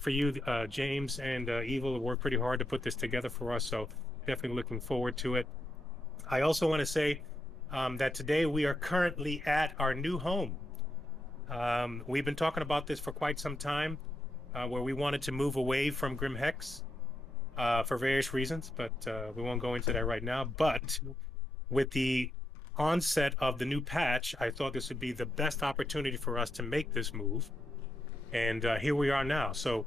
for you, James and Evil, have worked pretty hard to put this together for us. So definitely looking forward to it. I also want to say that today we are currently at our new home. We've been talking about this for quite some time, where we wanted to move away from Grim Hex for various reasons, but we won't go into that right now. But with the onset of the new patch, I thought this would be the best opportunity for us to make this move. And here we are now. So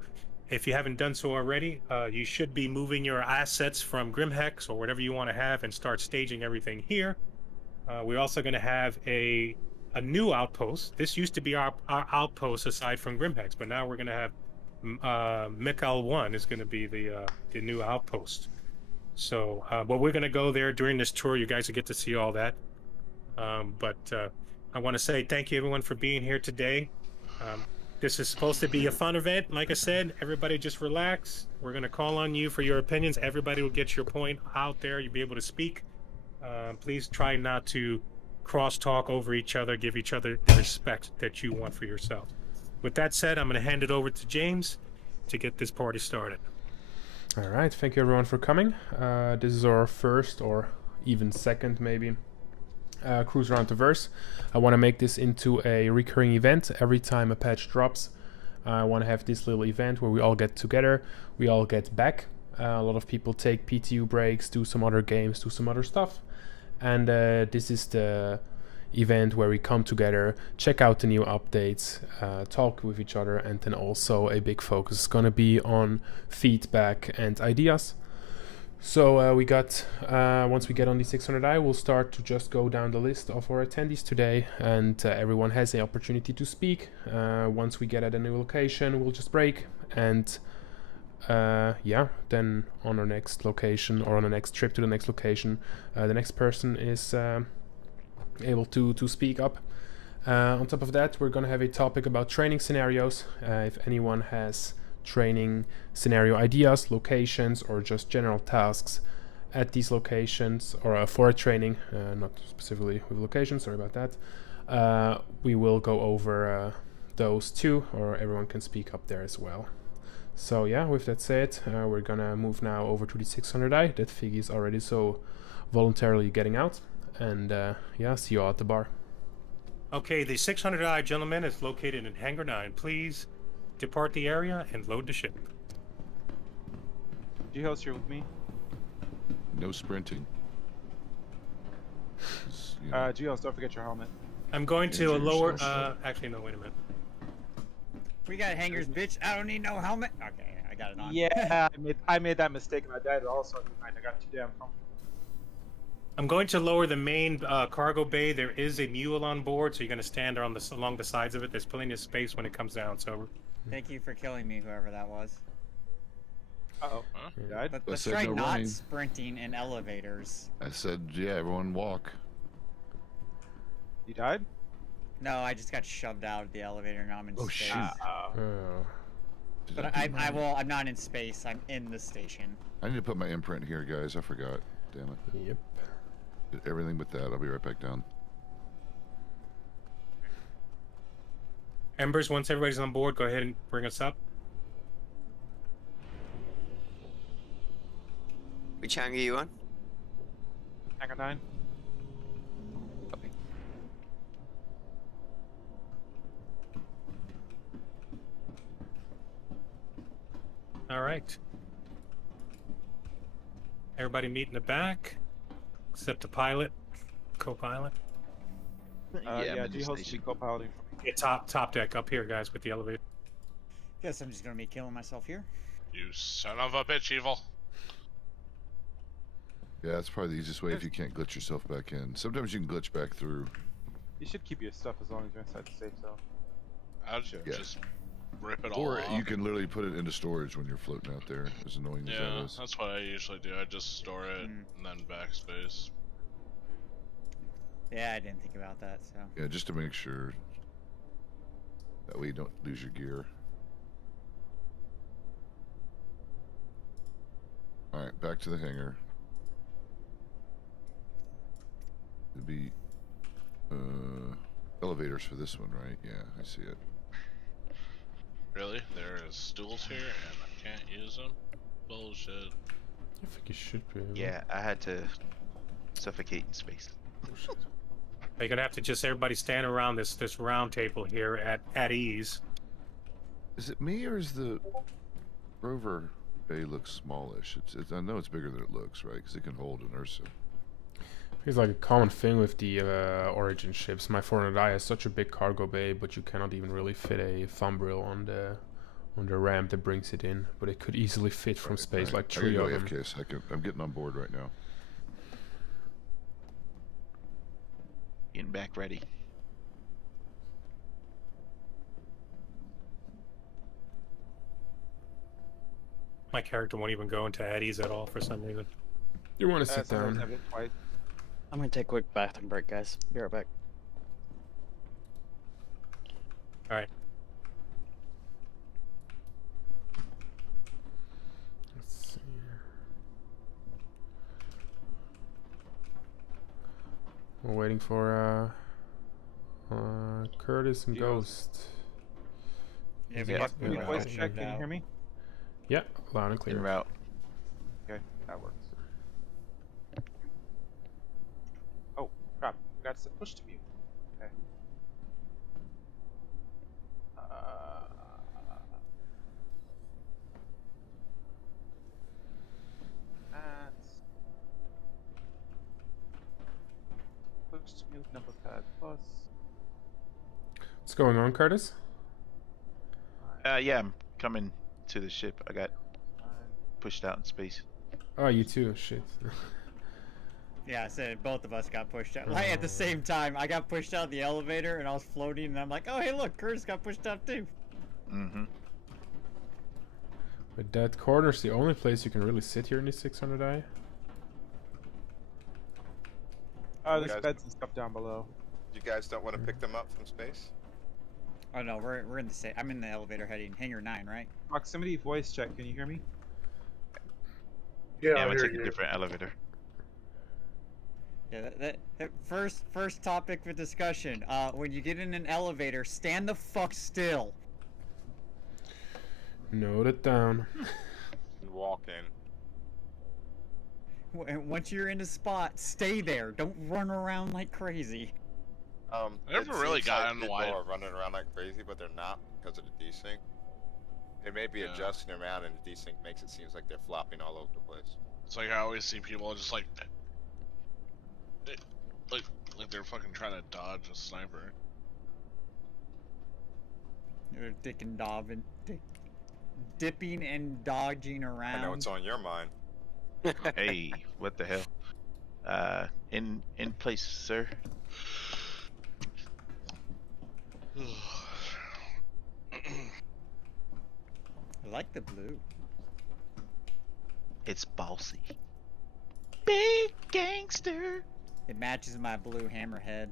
if you haven't done so already, you should be moving your assets from Grimhex or whatever you want to have and start staging everything here. We're also going to have a new outpost. This used to be our outpost aside from Grimhex, but now we're going to have Mikal 1 is going to be the new outpost. So, but we're going to go there during this tour. You guys will get to see all that. But I want to say thank you, everyone, for being here today. This is supposed to be a fun event. Like I said, everybody just relax. We're going to call on you for your opinions. Everybody will get your point out there. You'll be able to speak. Please try not to cross-talk over each other. Give each other the respect that you want for yourself. With that said, I'm going to hand it over to James to get this party started. All right. Thank you, everyone, for coming. This is our first or even second, maybe, cruise around the verse. I want to make this into a recurring event every time a patch drops. I want to have this little event where we all get together, we all get back. A lot of people take PTU breaks, do some other games, do some other stuff, and this is the event where we come together, check out the new updates, talk with each other, and then also a big focus is going to be on feedback and ideas. So we got, once we get on the 600i, we'll start to just go down the list of our attendees today, and everyone has the opportunity to speak. Once we get at a new location, we'll just break, and yeah, then on our next location, or on the next trip to the next location, the next person is able to speak up. On top of that, we're going to have a topic about training scenarios. If anyone has training scenario ideas, locations, or just general tasks at these locations, or for a training, not specifically with locations, sorry about that, we will go over those too, or everyone can speak up there as well. So yeah, with that said, we're gonna move now over to the 600i. That Figgy is already so voluntarily getting out, and yeah, see you all at the bar. Okay, the 600i, gentlemen, is located in Hangar 9. Please depart the area and load the ship. G-Host, here with me. No sprinting. G-Host, don't forget your helmet. I'm going to Injure lower. yourself. Actually, no. Wait a minute. We got hangers, bitch. I don't need no helmet. Okay, I got it on. Yeah, I made that mistake and I died also. I got too damn comfortable. I'm going to lower the main cargo bay. There is a mule on board, so you're going to stand on along the sides of it. There's plenty of space when it comes down. So, Thank you for killing me, whoever that was. Uh-oh. You died? But I let's said try no not running. sprinting in elevators. I said, yeah, everyone walk. You died? No, I just got shoved out of the elevator. Now I'm in Oh, space. shoot. Oh. But I'm not in space. I'm in the station. I need to put my imprint here, guys. I forgot. Damn it. Yep. Did everything but that. I'll be right back down. Embers, once everybody's on board, go ahead and bring us up. Which hangar are you on? Hangar 9? Copy. All right. Everybody meet in the back, except the pilot, co-pilot. Yeah, G-Host will be co-piloting for me. Yeah, top deck up here, guys, with the elevator. Guess I'm just gonna be killing myself here. You son of a bitch, Evil. Yeah, that's probably the easiest way if you can't glitch yourself back in. Sometimes you can glitch back through. You should keep your stuff as long as you're inside the safe zone. I'll Yeah. just rip it all Or off. you can literally put it into storage when you're floating out there, as annoying as that Yeah, is. that's what I usually do. I just store it and then backspace. Yeah, I didn't think about that. So. Yeah, just to make sure. That way you don't lose your gear. Alright, back to the hangar. It'd be elevators for this one, right? Yeah, I see it. Really? There is stools here and I can't use them? Bullshit. I think you should be able. Yeah, I had to suffocate in space. Oh, shit. You're gonna have to just everybody stand around this round table here at ease. Is it me or is the rover bay look smallish? It's I know it's bigger than it looks, right? Because it can hold an Ursa. It's like a common thing with the Origin ships. My 400i has such a big cargo bay, but you cannot even really fit a thumbrel on the ramp that brings it in. But it could easily fit from space, like I gotta 3 go of them. AFK a second. I'm getting on board right now. Getting back ready. My character won't even go into at ease at all for some reason. You want to sit Sometimes down? I've been twice. I'm gonna take a quick bathroom break, guys. Be right back. All right. Let's see. We're waiting for Curtis and Yes. Ghost. Yeah, Yeah. Fuck, Yeah. give me a voice check. Can you hear me? Yeah, loud and En clear. route. Okay, that works. Oh crap! Got to push to mute. Okay. That's push to mute number pad plus. What's going on, Curtis? Yeah, I'm coming to the ship. I got pushed out in space. Oh, you too. Shit. Yeah, I said both of us got pushed out. Like at the same time, I got pushed out of the elevator and I was floating, and I'm like, oh hey look, Curtis got pushed out too. Mm-hmm. But that corner's the only place you can really sit here in the 600i. There's Guys- beds and stuff down below. You guys don't want to pick them up from space? Oh no, we're in the same. I'm in the elevator heading hangar 9, right? Proximity voice check. Can you hear me? Yeah, I'm gonna take a different elevator. Yeah, that first topic for discussion. When you get in an elevator, stand the fuck still. Note it down. And walk in. And once you're in a spot, stay there. Don't run around like crazy. I never it really seems gotten like why- people are running around like crazy, but they're not because of the desync. They may be Yeah. adjusting around, and the desync makes it seem like they're flopping all over the place. It's like I always see people just like they're fucking trying to dodge a sniper. They're dipping and dodging around. I know it's on your mind. Hey, what the hell? In place, sir. I like the blue. It's bossy. Big gangster. It matches my blue hammerhead.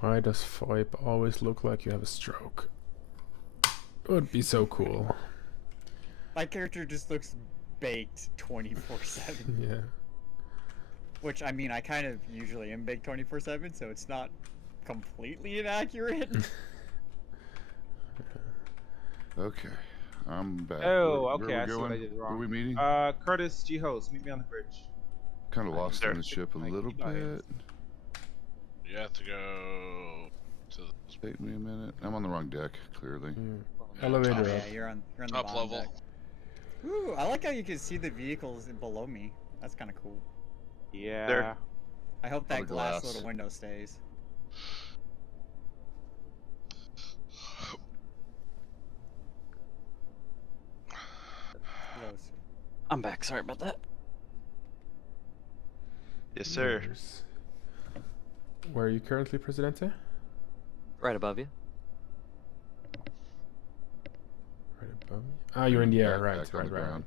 Why does VoIP always look like you have a stroke? It would be so cool. My character just looks baked 24/7. Yeah. Which, I mean, I kind of usually am baked 24/7, so it's not completely inaccurate. Okay, I'm back. Oh, Where okay, we I see what going? I did Where wrong. we meeting? Curtis, G-Host, meet me on the bridge. Kind of lost sir. in the ship a Like, little you guys. bit. You have to go to the Take me a minute. I'm on the wrong deck, clearly. Mm. Elevator top. up. Yeah, you're on the Up bottom level. deck. Ooh, I like how you can see the vehicles below me. That's kind of cool. Yeah. There. I hope On that the glass glass. little window stays. Close. I'm back. Sorry about that. Yes, sir. There's- Where are you currently, Presidente? Right above you. Right above me. Ah, you're in the air, Back- right, back on right, the right, ground.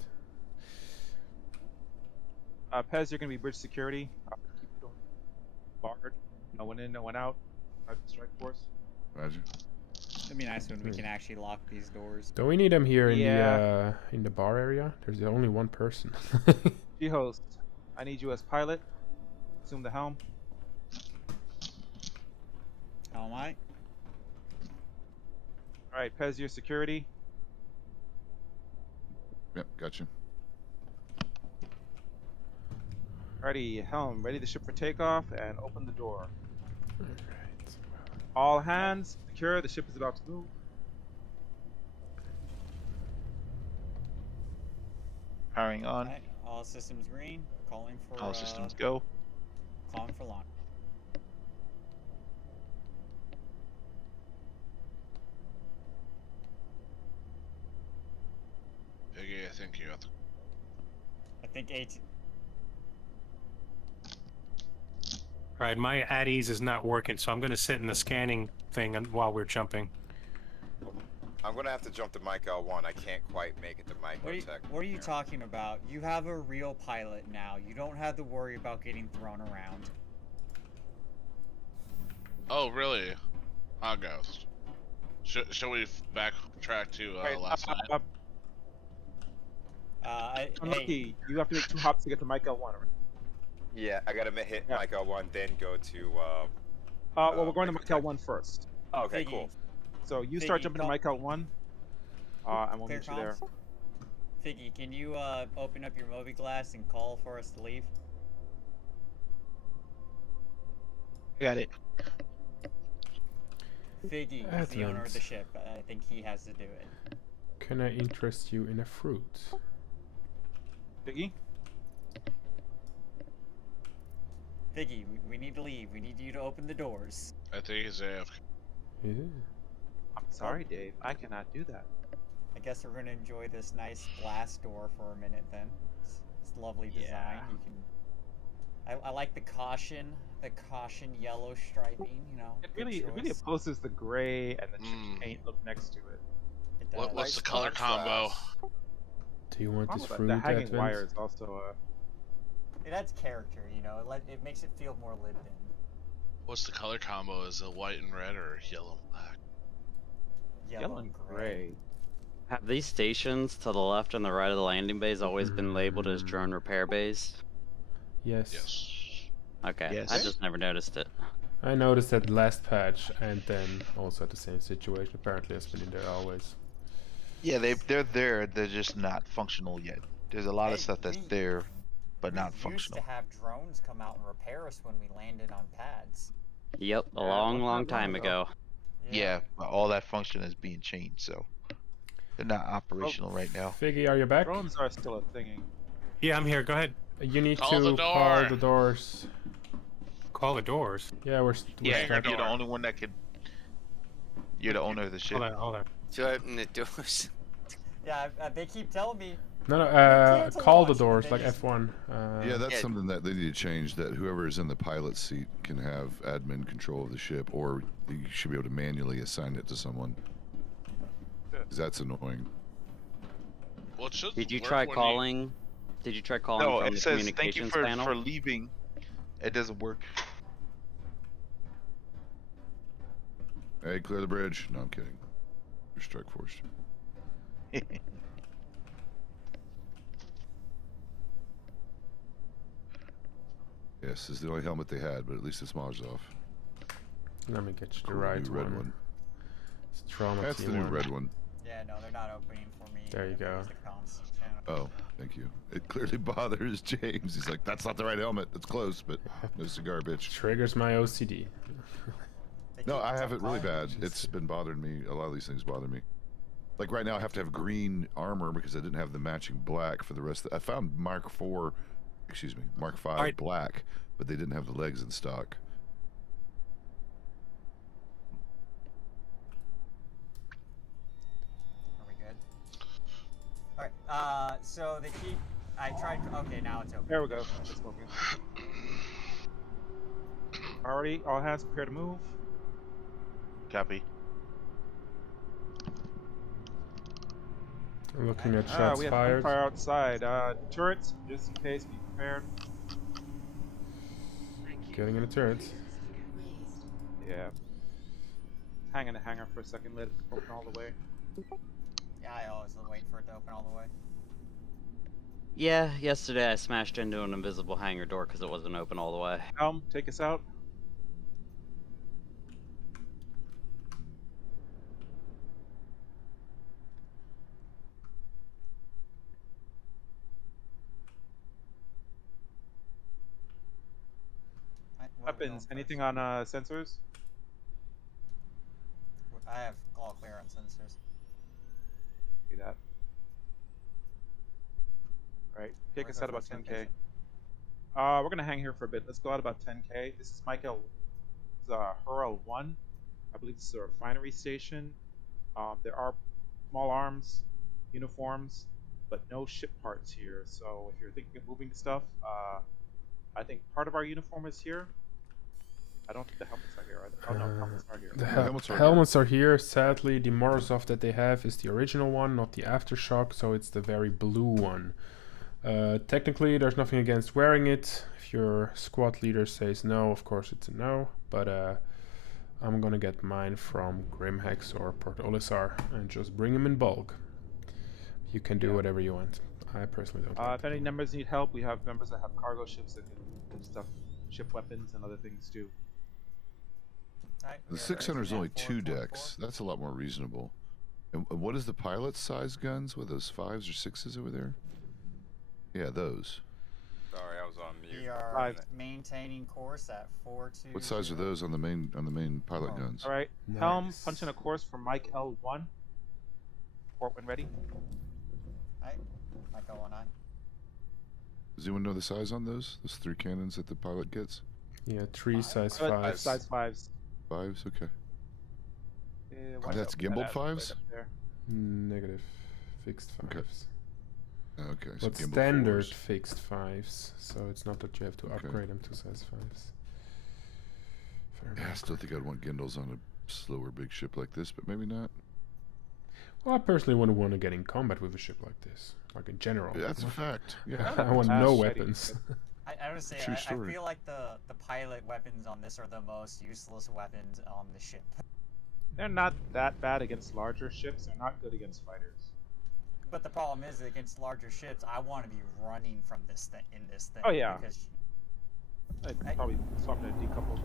right. Pez, you're gonna be bridge security. Keep it going. Barred. No one in, no one out. StrikeForce. Roger. It'd be nice when we can actually lock these doors. Don't we need them here Yeah. in the bar area? There's only one person. G-Host, I need you as pilot. Assume the helm. All right. All right, Pez, your security. Yep, gotcha. Ready, helm. Ready the ship for takeoff, and open the door. Alright. All hands secure. The ship is about to move. Powering on. Alright, all systems green. Calling for All systems go. calling for launch. Piggy, I think you have to. I think 18. All right, my at ease is not working, so I'm going to sit in the scanning thing while we're jumping. I'm gonna have to jump to Mike L1. I can't quite make it to Mike Tech. What are you talking about? You have a real pilot now. You don't have to worry about getting thrown around. Oh, really? Hangout. Shall we backtrack to Right, last night? Hey, Unlucky. You have to make 2 hops to get to Mike L1. Right? Yeah, I gotta hit Yeah. Mike L1, then go to. Well, we're going to Mike L1 first. Oh, okay, Figgy. cool. So you start Figgy, jumping to call- Mike L1, and we'll clear meet you there. comms? Figgy, can you open up your Moby glass and call for us to leave? Got it. Figgy is the owner of Advent. the ship. I think he has to do it. Can I interest you in a fruit? Biggie? Figgy, we need to leave. We need you to open the doors. I think he's AFK. Yeah. I'm sorry, Dave. I cannot do that. I guess we're gonna enjoy this nice glass door for a minute then. It's lovely design. Yeah. You can. I like the caution yellow striping. You know. It good really choice. opposes the gray and the chipped Mm. paint look next to it. It does. What's Nice the color combo? contrast. Do you want this Also, fruit, the hanging Advent? wire is also It adds character. You know. It makes it feel more lived in. What's the color combo? Is it white and red or yellow and black? yellow and gray. Have these stations to the left and the right of the landing bays always been labeled as drone repair bays? Yes. Yes. Okay, Yes. I just never noticed it. I noticed that last patch, and then also at the same situation. Apparently, it's been in there always. Yeah, they're there. They're just not functional yet. There's a lot Hey, of stuff that's we- there, but not We functional. used to have drones come out and repair us when we landed on pads. Yep, a Yeah, long, wasn't long that long time ago. ago. Yeah, but all that function is being changed, so they're not operational right now. Figgy, are you back? Drones are still a thinging. Yeah, I'm here. Go ahead. You need Call to the call door. the doors. Call the doors. Yeah, we're Yeah, stuck. you're the only one that could. You're the owner of the ship. Hold on. To open the doors. Yeah, they keep telling me. No, no, clear to call the launch, doors, they like just- F1. Yeah, that's Yeah. something that they need to change. That whoever is in the pilot seat can have admin control of the ship, or you should be able to manually assign it to someone. 'Cause that's annoying. Well, it should Did you work try when calling? Did you try calling No, from it the says thank you communications for panel? leaving. It doesn't work. Hey, clear the bridge. No, I'm kidding. You're StrikeForce. Yes, this is the only helmet they had, but at least it's Mars off. Let me get you the Cool, right new red one. It's Trauma That's the Team new 1. red one. Yeah, no, they're not opening for me. There you go. There's the comms channel. Oh, thank you. It clearly bothers James. He's like, that's not the right helmet. It's close, but no cigar, bitch. Triggers my OCD. They No, keep I have it really calling. bad. It's been bothering me. A lot of these things bother me. Like right now, I have to have green armor because I didn't have the matching black for the rest. I found Mark 5 right. black, but they didn't have the legs in stock. Are we good? Alright, so they keep. I tried. Okay, now it's open. There we go. It's moving. Alrighty, all hands prepare to move. Copy. I'm looking at shots We have fired. fire outside. Turrets, just in case, be prepared. Getting in the turrets. Yeah. Hang in the hangar for a second, let it open all the way. Yeah, I always wait for it to open all the way. Yeah, yesterday I smashed into an invisible hangar door because it wasn't open all the way. Take us out. Where are we Weapons. going Anything first? on sensors? I have all clear on sensors. See that. Alright, take Where's us our out about first 10k. location? We're gonna hang here for a bit. Let's go out about 10k. This is Michael. This is Hurl 1. I believe this is a refinery station. There are small arms, uniforms, but no ship parts here. So if you're thinking of moving stuff, I think part of our uniform is here. I don't think the helmets are here. Oh no, helmets are here. The helmets are helmets are here. Sadly, the Morozov that they have is the original one, not the Aftershock, so it's the very blue one. Technically, there's nothing against wearing it. If your squad leader says no, of course it's a no, but I'm gonna get mine from Grimhex or Port Olisar and just bring them in bulk. You can do whatever you want. I personally don't. If any members need help, we have members that have cargo ships that can do stuff, ship weapons and other things too. Right, The we are 600 is cruising only at 2 444. decks. That's a lot more reasonable. And what is the pilot's size guns? With those 5s or 6s over there? Yeah, those. Sorry, I was on mute. We are Five. maintaining course at 420. What size are those on the main pilot Oh. guns? Alright, helm, Nice. punch in a course for Mike L1. Port when ready. Right, Michael 19. Does anyone know the size on those? Those 3 cannons that the pilot gets? Yeah, 3 size Pilot, 5s. size 5s. 5s? Okay. Why that's don't we gimbaled add that right 5s? up there? Negative. Fixed 5s. Okay. Okay, so But gimbal standard 4s. fixed 5s, so it's not that you have to Okay. upgrade them to size 5s. Fair Yeah, I enough. still think I'd want Gindles on a slower big ship like this, but maybe not. Well, I personally wouldn't want to get in combat with a ship like this, like in general. Yeah, that's a fact. Yeah. I want Ah, no shitty. weapons. I would say True I story. feel like the pilot weapons on this are the most useless weapons on the ship. They're not that bad against larger ships. They're not good against fighters. But the problem is against larger ships, I want to be running from this thing in this thing. Oh, yeah. Because I'd probably swap to decoupled.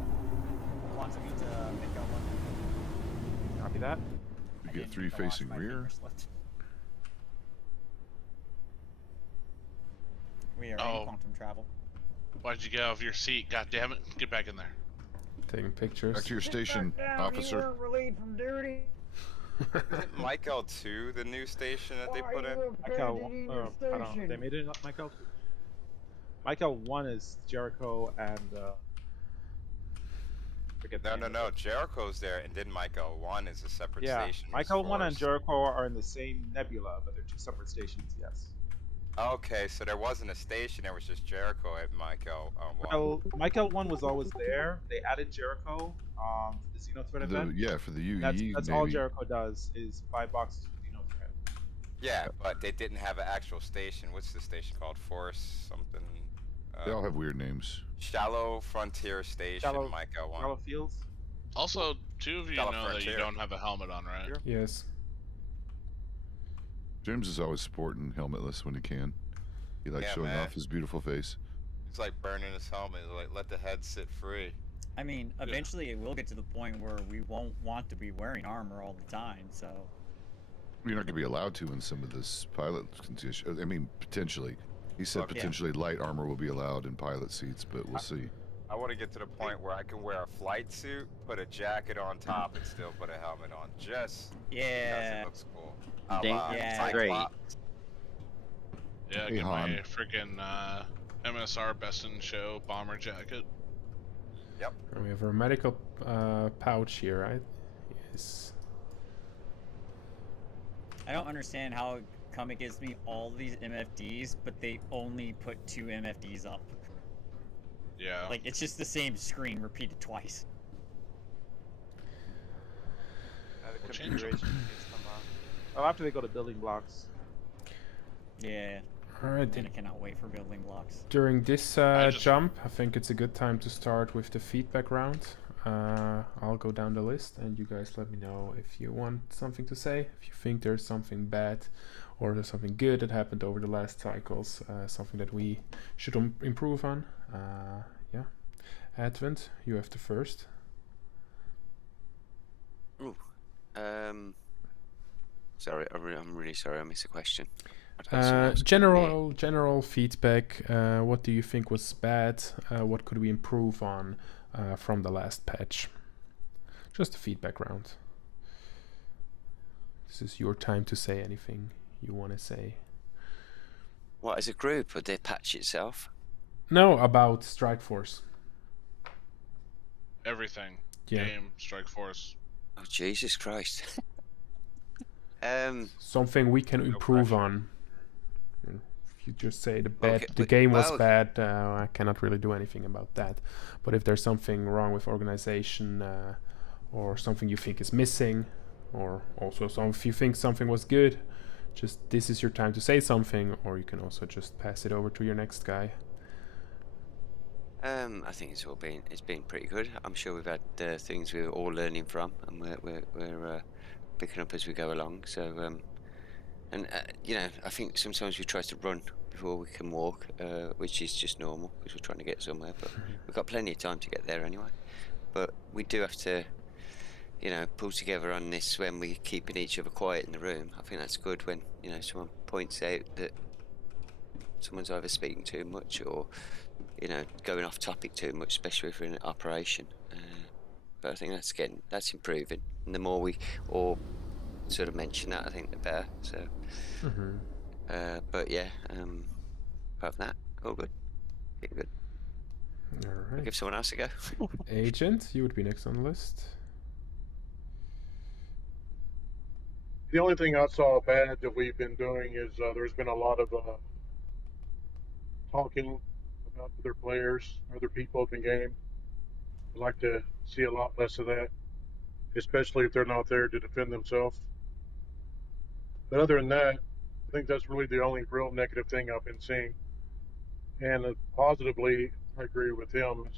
Quantum to Miko one. Copy that. You I get didn't 3 even watch facing my rear. finger slipped. We are Oh. in quantum travel. Why'd you get out of your seat? God damn it! Get back in there. Taking pictures. Back to your station, officer. relieved from duty. Isn't Mike L2 the new station that they put in? Mike L1. I don't know. They made it Mike L2. Mike L1 is Jericho and forget the No, name no, of no. it. Jericho's there, and then Mike L1 is a separate Yeah, station. Mike as L1 far and as- Jericho are in the same nebula, but they're 2 separate stations. Yes. Okay, so there wasn't a station. There was just Jericho at Mike L1. Well, Mike L1 was always there. They added Jericho for the Xeno Threat event. Yeah, for the UE. That's all Jericho does is buy boxes for Xeno Threat. Yeah, but they didn't have an actual station. What's the station called? Force something. They all have weird names. Shallow Frontier Station, Shallow- Mike L1. Shallow Fields. Also, 2 of you Got a know that you frontier. don't have a helmet on, right? Here. Yes. James is always sporting helmetless when he can. He likes Yeah, showing man. off his beautiful face. It's like burning his helmet. Like let the head sit free. I mean, eventually it will get to the point where we won't want to be wearing armor all the time, so... You're not going to be allowed to in some of this pilot condition. I mean, potentially. He said Look, yeah. potentially light armor will be allowed in pilot seats, but we'll see. I want to get to the point where I can wear a flight suit, put a jacket on top, and still put a helmet on. Just because Yeah. it looks cool. Dang yeah. straight. Yeah, Hey, get my Han. freaking MSR Best in Show bomber jacket. And we have our medical pouch here, right? Yes. I don't understand how come it gives me all these MFDs, but they only put 2 MFDs up. Yeah. Like, it's just the same screen repeated twice. The We'll change it. configuration needs to come out. Oh, after they go to building blocks. Yeah, Alright, and I cannot wait for building blocks. during this I just- jump, I think it's a good time to start with the feedback round. I'll go down the list and you guys let me know if you want something to say, if you think there's something bad or there's something good that happened over the last cycles, something that we should improve on. Yeah, Advent, you have the first. Ooh. Sorry, I'm really sorry I missed the question. General feedback. What do you think was bad? What could we improve on from the last patch? Just a feedback round. This is your time to say anything you want to say. What, as a group, or the patch itself? No, about StrikeForce. Everything. Yeah. Game, StrikeForce. Oh, Jesus Christ. Something we can improve on. If you just say the game was bad, I cannot really do anything about that. But if there's something wrong with organization, or something you think is missing, or also if you think something was good, just this is your time to say something, or you can also just pass it over to your next guy. I think it's been pretty good. I'm sure we've had things we're all learning from, and we're picking up as we go along. So you know, I think sometimes we try to run before we can walk, which is just normal because we're trying to get somewhere. But we've got plenty of time to get there anyway. But we do have to, you know, pull together on this when we're keeping each other quiet in the room. I think that's good when, you know, someone points out that someone's either speaking too much or, you know, going off topic too much, especially if we're in an operation. But I think that's improving, and the more we all sort of mention that, I think the better. So, but yeah, apart from that, all good. Getting good. All right. I'll give someone else a go. Agent, you would be next on the list. The only thing I saw bad that we've been doing is there's been a lot of talking about other players, other people in the game. I'd like to see a lot less of that, especially if they're not there to defend themselves. But other than that, I think that's really the only real negative thing I've been seeing. And positively, I agree with him.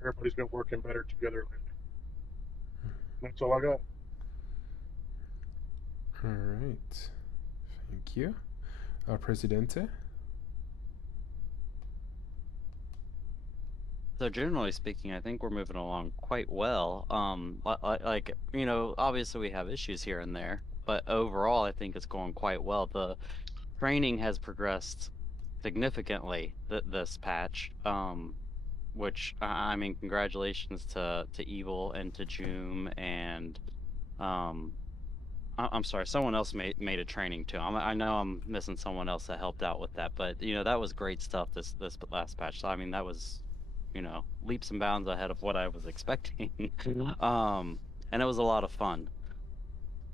Everybody's been working better together lately. That's all I got. All right. Thank you. Presidente? So generally speaking, I think we're moving along quite well. Like, you know, obviously we have issues here and there, but overall I think it's going quite well. The training has progressed significantly this patch, which I mean, congratulations to Evil and to Joom and I'm sorry, someone else made a training too. I know I'm missing someone else that helped out with that, but you know that was great stuff this last patch. So I mean that was, you know, leaps and bounds ahead of what I was expecting. And it was a lot of fun.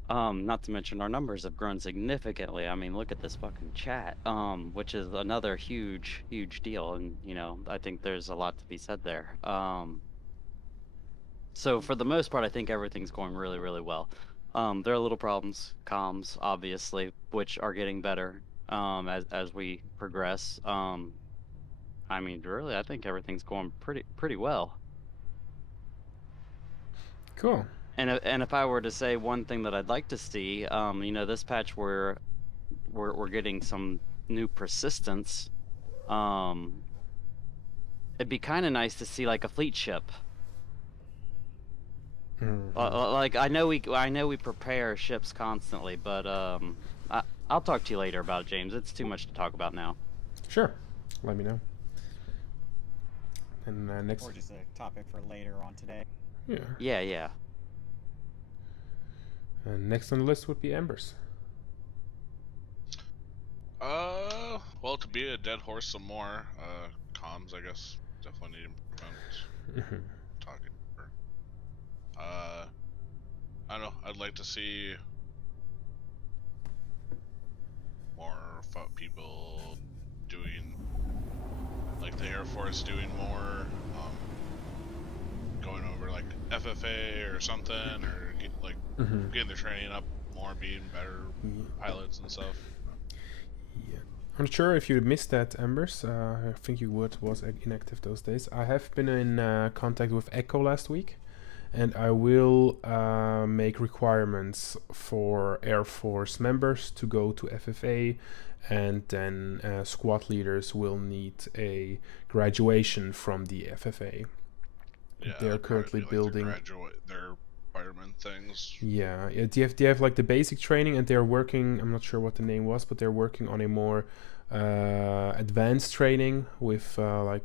Not to mention our numbers have grown significantly. I mean, look at this fucking chat, which is another huge deal. And, you know, I think there's a lot to be said there. So for the most part, I think everything's going really well. There are little problems, comms, obviously, which are getting better, as we progress. I mean, really, I think everything's going pretty well. Cool. And if I were to say one thing that I'd like to see, you know, this patch we're getting some new persistence. It'd be kind of nice to see like a fleet ship. Like I know we prepare ships constantly, but I'll talk to you later about it, James. It's too much to talk about now. Sure, let me know. And next. Or just a topic for later on today. Yeah. Yeah. And next on the list would be Embers. Well, to be a dead horse some more, comms, I guess, definitely need improvement. Talking. I don't know, I'd like to see more people doing, like the Air Force doing more, going over like FFA or something, or getting their training up more, being better pilots and stuff. Yeah, I'm not sure if you missed that, Embers. I think you was inactive those days. I have been in contact with Echo last week, and I will make requirements for Air Force members to go to FFA, and then squad leaders will need a graduation from the FFA. Yeah, They're currently building their fireman things. Yeah, they have like the basic training, and they're working. I'm not sure what the name was, but they're working on a more advanced training with like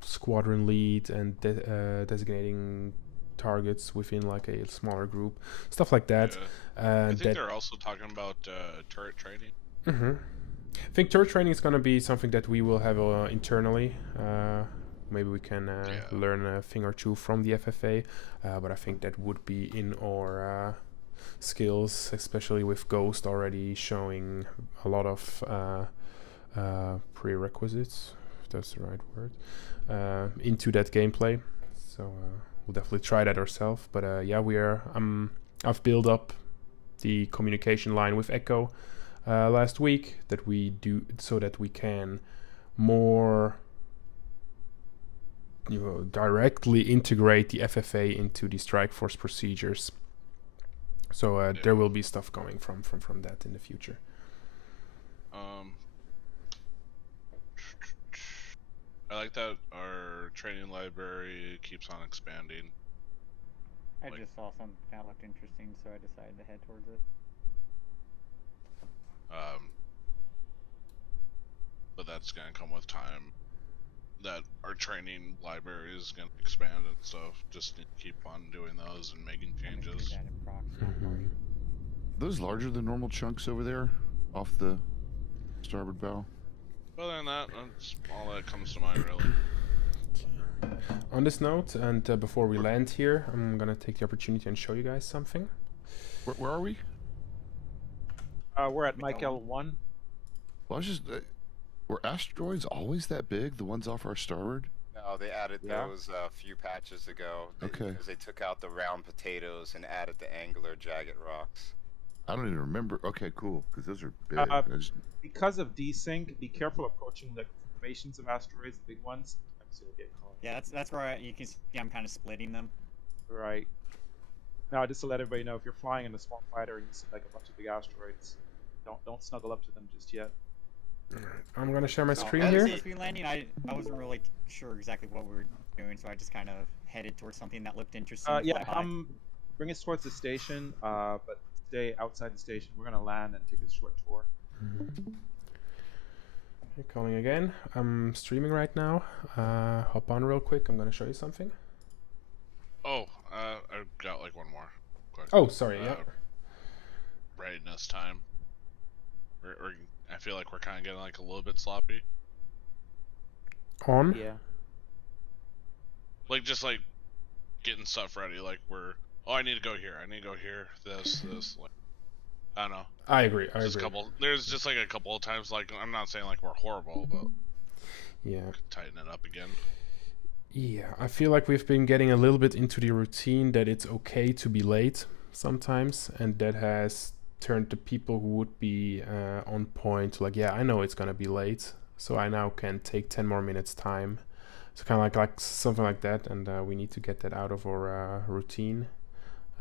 squadron lead and designating targets within like a smaller group, stuff like that. I think they're also talking about turret training. I think turret training is going to be something that we will have internally. Maybe we can learn a thing or two from the FFA, but I think that would be in our skills, especially with Ghost already showing a lot of prerequisites, if that's the right word, into that gameplay. So we'll definitely try that ourselves. But yeah, I've built up the communication line with Echo last week that we do so that we can more directly integrate the FFA into the StrikeForce procedures. So there will be stuff coming from that in the future. I like that our training library keeps on expanding. I just saw something that looked interesting, so I decided to head towards it. But that's gonna come with time. That our training library is gonna expand and stuff. Just need to keep on doing those and making changes. Those larger than normal chunks over there, off the starboard bow. Other than that, that's all that comes to mind, really. On this note, and before we land here, I'm gonna take the opportunity and show you guys something. Where are we? We're at Michael 1. Well, I was just... were asteroids always that big? The ones off our starboard? No, they added those a few patches ago. Because they took out the round potatoes and added the angular jagged rocks. I don't even remember. Okay, cool. Because those are big. Because of desync, be careful approaching the formations of asteroids, the big ones. Sometimes you'll get caught. Yeah, that's where you can see I'm kind of splitting them. Right. Now, just to let everybody know, if you're flying in a small fighter and you see like a bunch of big asteroids, don't snuggle up to them just yet. I'm gonna share my screen here. here. Landing, I wasn't really sure exactly what we were doing, so I just kind of headed towards something that looked interesting. Yeah, bring us towards the station, but stay outside the station. We're gonna land and take a short tour. Okay, calling again. I'm streaming right now. Hop on real quick. I'm gonna show you something. Oh, I've got like one more question. Oh, sorry. Yeah. Readiness time. I feel like we're kind of getting like a little bit sloppy. On? Yeah. Like just like getting stuff ready. Like I need to go here. I need to go here. This. Like, I don't know. I agree. There's just like a couple of times. Like I'm not saying like we're horrible, but yeah, tighten it up again. Yeah, I feel like we've been getting a little bit into the routine that it's okay to be late sometimes, and that has turned the people who would be on point like, yeah, I know it's gonna be late, so I now can take 10 more minutes time. So kind of like something like that, and we need to get that out of our routine.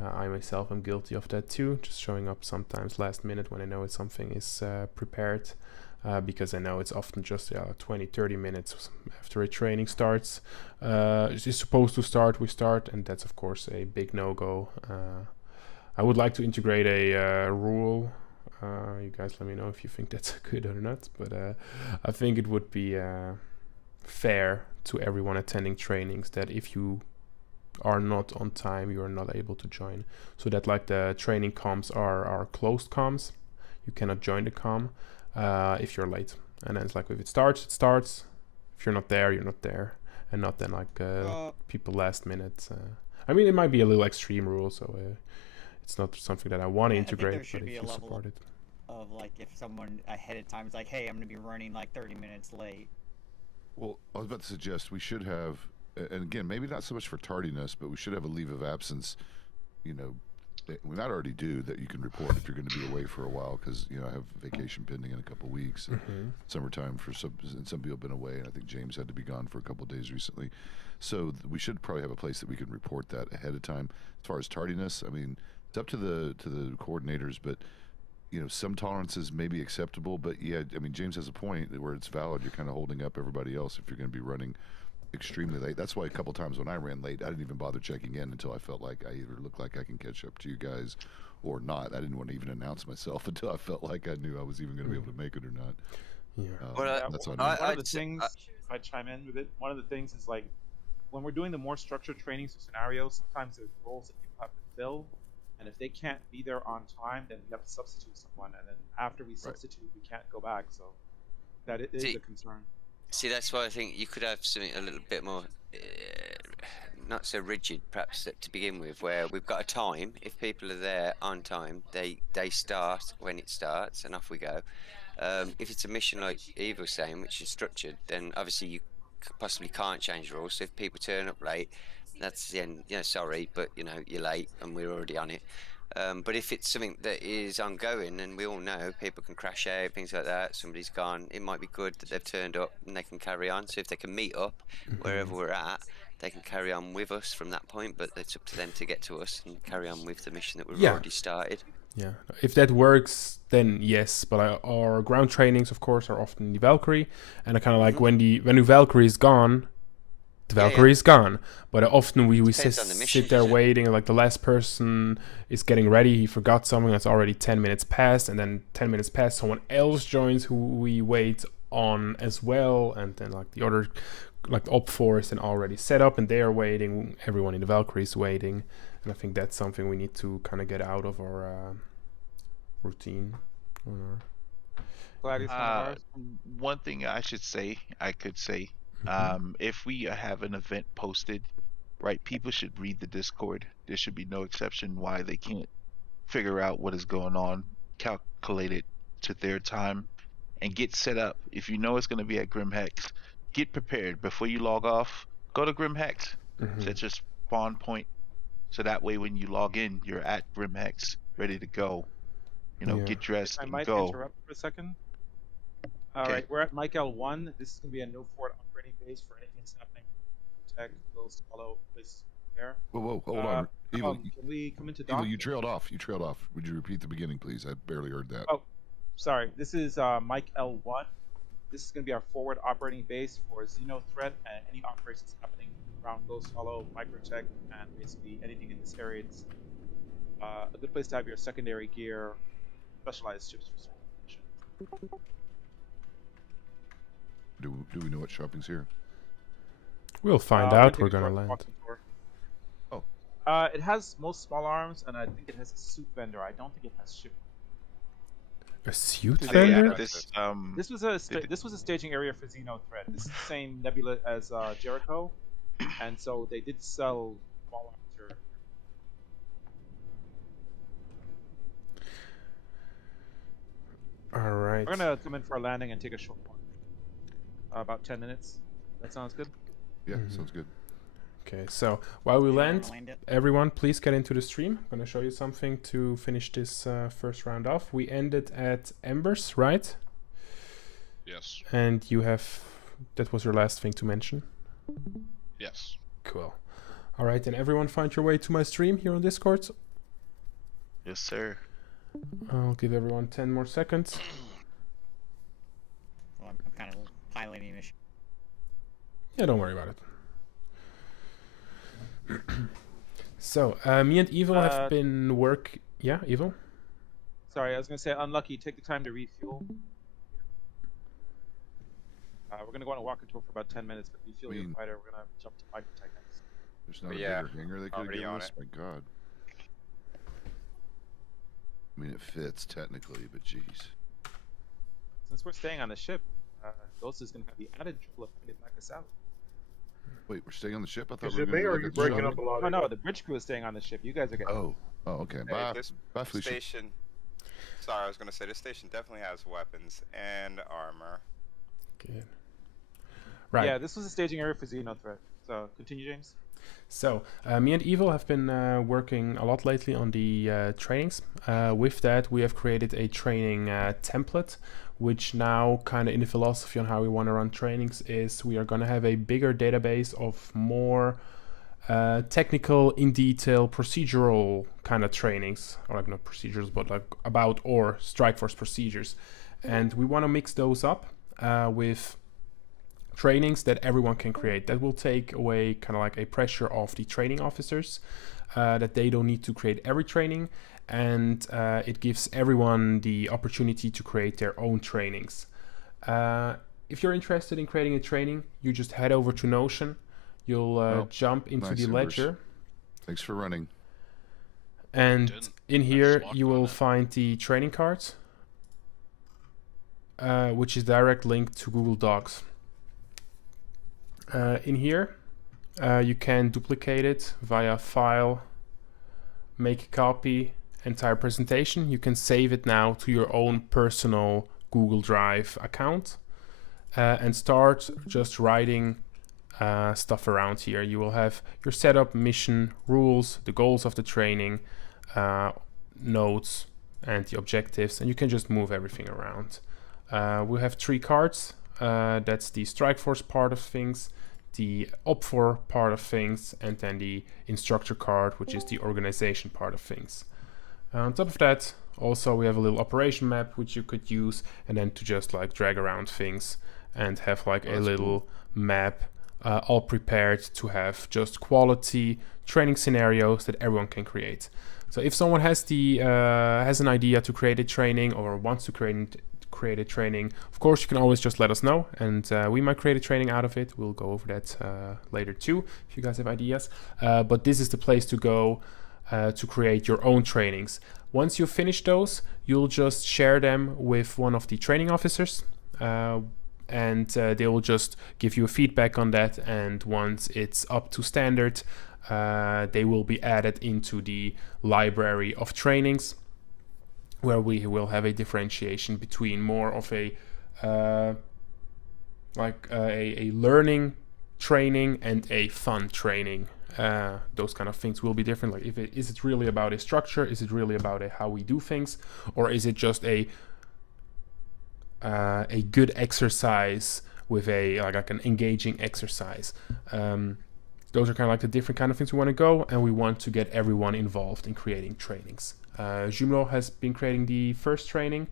I myself am guilty of that too, just showing up sometimes last minute when I know something is prepared, because I know it's often just 20-30 minutes after a training starts. It's supposed to start, we start, and that's of course a big no-go. I would like to integrate a rule. You guys let me know if you think that's good or not, but I think it would be fair to everyone attending trainings that if you are not on time, you are not able to join. So that like the training comms are closed comms. You cannot join the comm if you're late. And then it's like if it starts, it starts. If you're not there, you're not there. And not then like people last minute. I mean, it might be a little extreme rule, so it's not something that I want to integrate, but if you support it. Of like if someone ahead of time is like, hey, I'm going to be running like 30 minutes late. Well, I was about to suggest we should have, and again, maybe not so much for tardiness, but we should have a leave of absence, We might already do that. You can report if you're going to be away for a while, because I have vacation pending in a couple weeks. And summertime for some people have been away, and I think James had to be gone for a couple of days recently. So we should probably have a place that we can report that ahead of time. As far as tardiness, I mean, it's up to the coordinators, but some tolerances may be acceptable. But yeah, I mean, James has a point where it's valid. You're kind of holding up everybody else if you're going to be running extremely late. That's why a couple times when I ran late, I didn't even bother checking in until I felt like I either looked like I can catch up to you guys or not. I didn't want to even announce myself until I felt like I knew I was even going to be able to make it or not. That's one of the things, if I chime in with it, one of the things is like when we're doing the more structured trainings or scenarios, sometimes there's roles that people have to fill, and if they can't be there on time, then we have to substitute someone, and then after we substitute, we can't go back. So that is a concern. See, that's why I think you could have something a little bit more, not so rigid, perhaps, to begin with, where we've got a time. If people are there on time, they start when it starts, and off we go. If it's a mission like Eve was saying, which is structured, then obviously you possibly can't change the rules. So if people turn up late, that's the end. Sorry, but you're late, and we're already on it. But if it's something that is ongoing, and we all know people can crash out, things like that, somebody's gone, it might be good that they've turned up and they can carry on. So if they can meet up wherever we're at, they can carry on with us from that point, but it's up to them to get to us and carry on with the mission that we've already started. Yeah, if that works, then yes. But our ground trainings, of course, are often the Valkyrie, and I kind of like when the Valkyrie is gone, the Valkyrie is gone. But often we sit there waiting, like the last person is getting ready, he forgot something, that's already 10 minutes past, and then 10 minutes past, someone else joins who we wait on as well, and then like the other, like the op force, and already set up, and they are waiting, everyone in the Valkyrie is waiting, and I think that's something we need to kind of get out of our routine. One thing I could say, if we have an event posted, right, people should read the Discord. There should be no exception why they can't figure out what is going on, calculate it to their time, and get set up. If you know it's going to be at Grim Hex, get prepared. Before you log off, go to Grim Hex. Set your spawn point, so that way when you log in, you're at Grim Hex, ready to go. Get dressed and go. I might interrupt for a second. All right, we're at Mike L1. This is going to be a no fort operating base for anything that's happening. Tech, those follow place there. Whoa, hold on. Evil, can we come into dock? Evil, you trailed off. Would you repeat the beginning, please? I barely heard that. Oh, sorry. This is Mike L1. This is going to be our forward operating base for Xeno threat and any operations happening around Ghost Hollow, Microtech, and basically anything in this area. It's a good place to have your secondary gear, specialized ships for certain. Do we know what shopping's here? We'll find out. We're gonna land. Oh. It has most small arms, and I think it has a suit vendor. I don't think it has shipping. A suit vendor? This was a staging area for Xeno threat. This is the same nebula as Jericho, and so they did sell small arms here. All right. We're gonna come in for a landing and take a short one. About 10 minutes. That sounds good? Yeah, sounds good. Okay, so while we land, everyone please get into the stream. I'm going to show you something to finish this first round off. We ended at Embers, right? Yes. And that was your last thing to mention? Yes. Cool. All right, and everyone find your way to my stream here on Discord. Yes, sir. I'll give everyone 10 more seconds. Well, I'm kind of piloting this. Yeah, don't worry about it. So, me and Evil have been Yeah, Evil? Sorry, I was going to say, unlucky, take the time to refuel. We're going to go on a walking tour for about 10 minutes, but refuel your fighter. We're going to jump to Microtech next. There's not a bigger hangar they could have given us? My God. I mean, it fits technically, but jeez. Since we're staying on the ship, Ghost is going to have the added trouble of trying to back us out. Wait, we're staying on the ship? I thought we were going to be breaking up a lot. No, the bridge crew is staying on the ship. You guys are getting. Oh, okay. Bye, Felicia. Station. Sorry, I was going to say this station definitely has weapons and armor. Good. Right. Yeah, this was a staging area for Xeno threat. So continue, James. So, me and Evil have been working a lot lately on the trainings. With that, we have created a training template, which now, kind of in the philosophy on how we want to run trainings, is we are going to have a bigger database of more technical, in detail, procedural kind of trainings, or like not procedures, but like about or StrikeForce procedures. And we want to mix those up with trainings that everyone can create. That will take away kind of like a pressure of the training officers, that they don't need to create every training, and it gives everyone the opportunity to create their own trainings. If you're interested in creating a training, you just head over to Notion. You'll jump into the ledger. Thanks for running. And in here you will find the training cards, which is direct link to Google Docs. In here, you can duplicate it via File, make a copy, entire presentation. You can save it now to your own personal Google Drive account and start just writing stuff around here. You will have your setup, mission, rules, the goals of the training, notes, and the objectives, and you can just move everything around. We have 3 cards. That's the StrikeForce part of things, the Op4 part of things, and then the instructor card, which is the organization part of things. On top of that, also we have a little operation map which you could use, and then to just like drag around things and have like a little map all prepared to have just quality training scenarios that everyone can create. So if someone has the has an idea to create a training or wants to create a training, of course you can always just let us know, and we might create a training out of it. We'll go over that later too if you guys have ideas, but this is the place to go to create your own trainings. Once you finish those, you'll just share them with one of the training officers, and they will just give you a feedback on that, and once it's up to standard, they will be added into the library of trainings, where we will have a differentiation between more of a learning training and a fun training. Those kind of things will be different. Like, is it really about a structure? Is it really about how we do things, or is it just a good exercise with like an engaging exercise? Those are kind of like the different kind of things we want to go, and we want to get everyone involved in creating trainings. Jumlo has been creating the first training.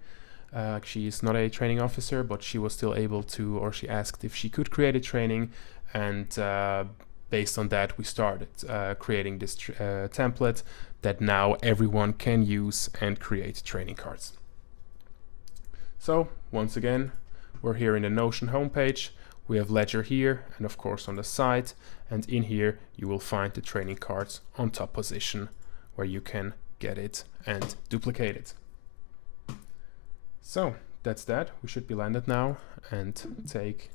She is not a training officer, but she was still able to, or she asked if she could create a training, and based on that we started creating this template that now everyone can use and create training cards. So once again, we're here in the Notion homepage. We have Ledger here, and of course on the side, and in here you will find the training cards on top position where you can get it and duplicate it. So that's that. We should be landed now and take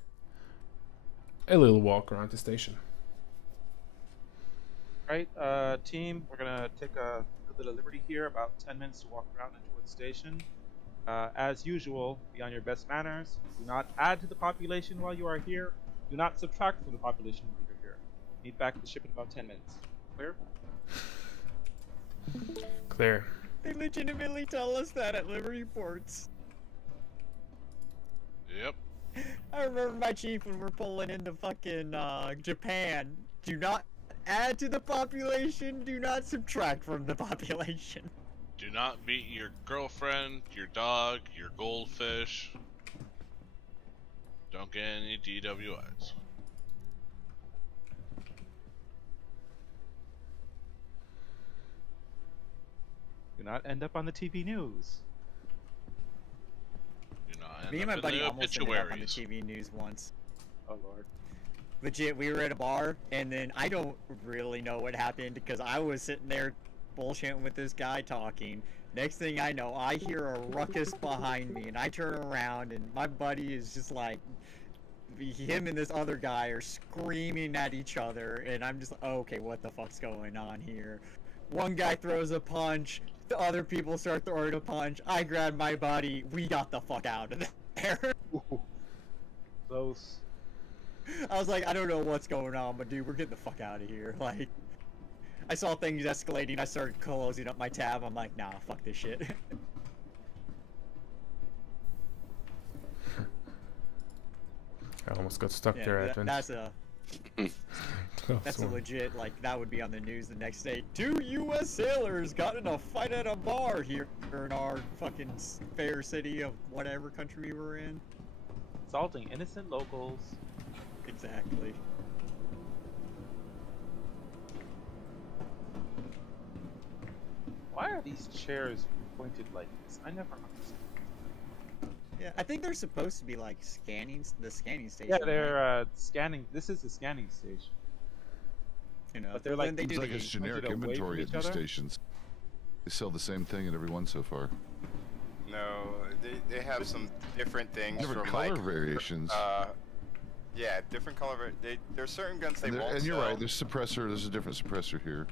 a little walk around the station. Right, team, we're gonna take a bit of liberty here, about 10 minutes to walk around and tour the station. As usual, be on your best manners. Do not add to the population while you are here. Do not subtract from the population while you're here. Meet back at the ship in about 10 minutes. Clear? Clear. They legitimately tell us that at Liberty Ports. Yep. I remember my chief when we're pulling into fucking Japan. Do not add to the population. Do not subtract from the population. Do not meet your girlfriend, your dog, your goldfish. Don't get any DWIs. Do not end up on the TV news. Do not end Me and up my buddy in the almost ended up on the obituaries. TV news once. Oh lord. Legit, we were at a bar, and then I don't really know what happened because I was sitting there bullshitting with this guy talking. Next thing I know, I hear a ruckus behind me, and I turn around, and my buddy is just like, him and this other guy are screaming at each other, and I'm just like, oh, okay, what the fuck's going on here? One guy throws a punch, the other people start throwing a punch, I grab my buddy, we got the fuck out of there. Ooh. Close. I was like, I don't know what's going on, but dude, we're getting the fuck out of here. Like, I saw things escalating. I started closing up my tab. I'm like, nah, fuck this shit. I almost got stuck there, Edmund. That's a legit, like, that would be on the news the next day. 2 U.S. sailors got in a fight at a bar here in our fucking fair city of whatever country we were in. Assaulting innocent locals. Exactly. Why are these chairs pointed like this? I never understood. Yeah, I think they're supposed to be like scanning the scanning station. Yeah, they're scanning. This is the scanning station. You know, but they're like, it's like it's generic inventory at these stations. They sell the same thing at every one so far. No, they have some different things. Different from color like, variations. Yeah, different color. There's certain guns they won't and you're sell. right. There's suppressor. There's a different suppressor here.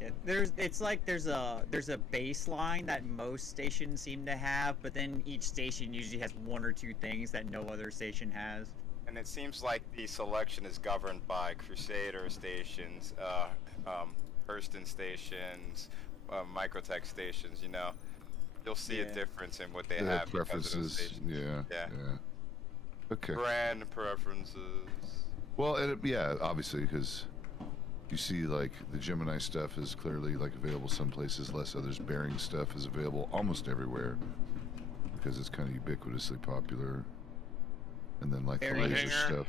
Yeah, it's like there's a baseline that most stations seem to have, but then each station usually has 1 or 2 things that no other station has. And it seems like the selection is governed by Crusader stations, Hurston stations, Microtech stations. You know, you'll see a difference in what they have preferences. Yeah. Okay. Brand preferences. Well, and yeah, obviously, because you see, like, the Gemini stuff is clearly, like, available some places, less others. Bearing stuff is available almost everywhere because it's kind of ubiquitously popular. And then, like, the laser stuff.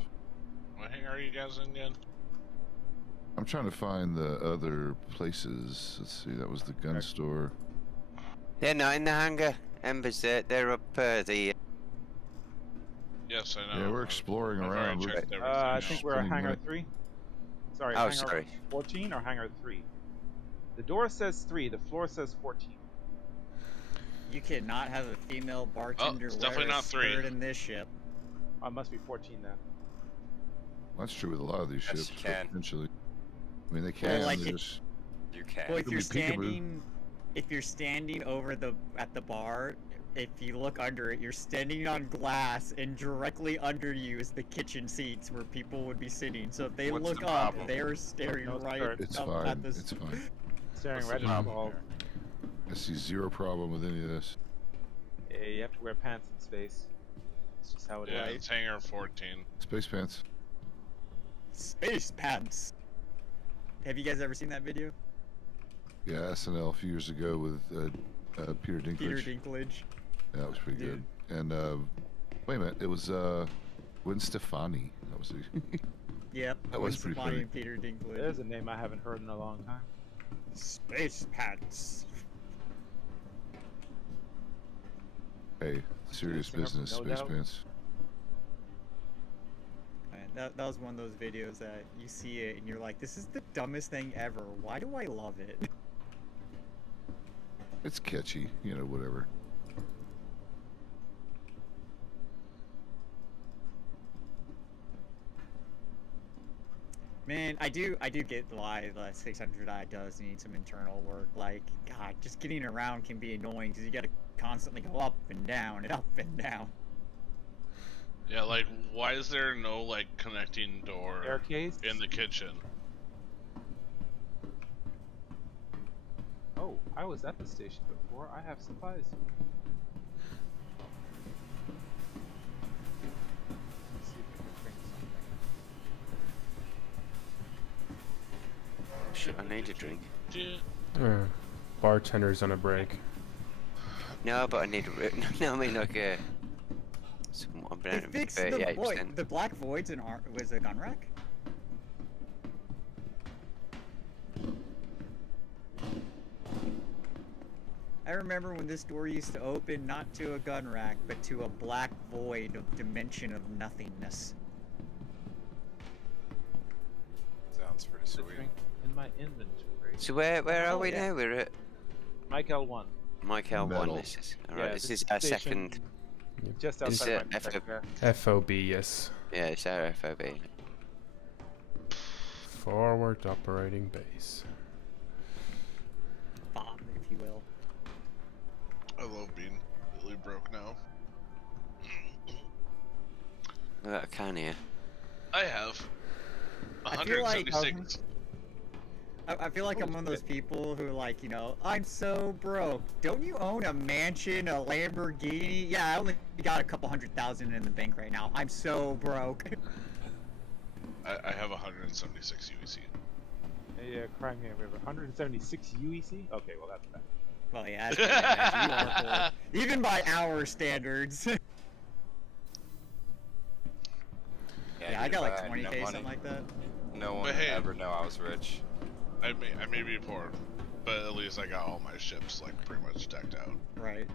What hangar are you guys in again? I'm trying to find the other places. Let's see, that was the gun store. They're not in the hangar. Embers, they're up the... Yes, I know. Yeah, we're exploring around. I think we're at hangar 3. Sorry, oh, hangar 14 or hangar 3? The door says 3, the floor says 14. You cannot have a female bartender it's wear definitely a not 3. skirt in this ship. Oh, it must be 14 then. That's true with a lot of these ships, you can. potentially. I mean, they can. Well, like you can. Well, if you're standing over at the bar, if you look under it, you're standing on glass, and directly under you is the kitchen seats where people would be sitting. So if they look up, they're staring right up at this. It's fine. Staring right at the wall. I see zero problem with any of this. Yeah, you have to wear pants in space. It's just how it is. Yeah, it's hangar 14. Space pants. Space pants. Have you guys ever seen that video? Yeah, SNL a few years ago with Peter Dinklage. Peter Dinklage. Yeah, that was pretty good. And wait a minute, it was Gwen Stefani. That was it. Yep, that was pretty funny. And Peter Dinklage. There's a name I haven't heard in a long time. Space pants. Hey, serious business, Space Pants. That was one of those videos that you see it and you're like, this is the dumbest thing ever. Why do I love it? It's catchy, you know, whatever. Man, I do get why the 600i does need some internal work. Like, God, just getting around can be annoying because you got to constantly go up and down and up and down. Yeah, like, why is there no, like, connecting door staircase in the kitchen? Oh, I was at the station before. I have supplies. Let's see if I can drink something. Shit, I need a drink. Bartender's on a break. No, but I need a... No, I mean, like, They fixed the void. The black voids was a gun rack? I remember when this door used to open not to a gun rack, but to a black void of dimension of nothingness. Sounds pretty sweet. In my inventory. So where are we now? We're at Mike L1. Mike L1. This is alright. This is our second. Just outside FOB, yes. Yeah, it's our FOB. Forward operating base. Bomb, if you will. I love being really broke now. I got a can here. I have. I feel like 176. I feel like I'm one of those people who, like, you know, I'm so broke. Don't you own a mansion, a Lamborghini? Yeah, I only got a couple $100,000 in the bank right now. I'm so broke. I have 176 UEC. Yeah, Crimea River. 176 UEC? Okay, well that's bad. Well, yeah, that's pretty bad. You are poor. Even by our standards. Yeah, I got like 20K, something like that. No one But would hey, ever know I was rich. I may be poor, but at least I got all my ships like pretty much decked out. Right.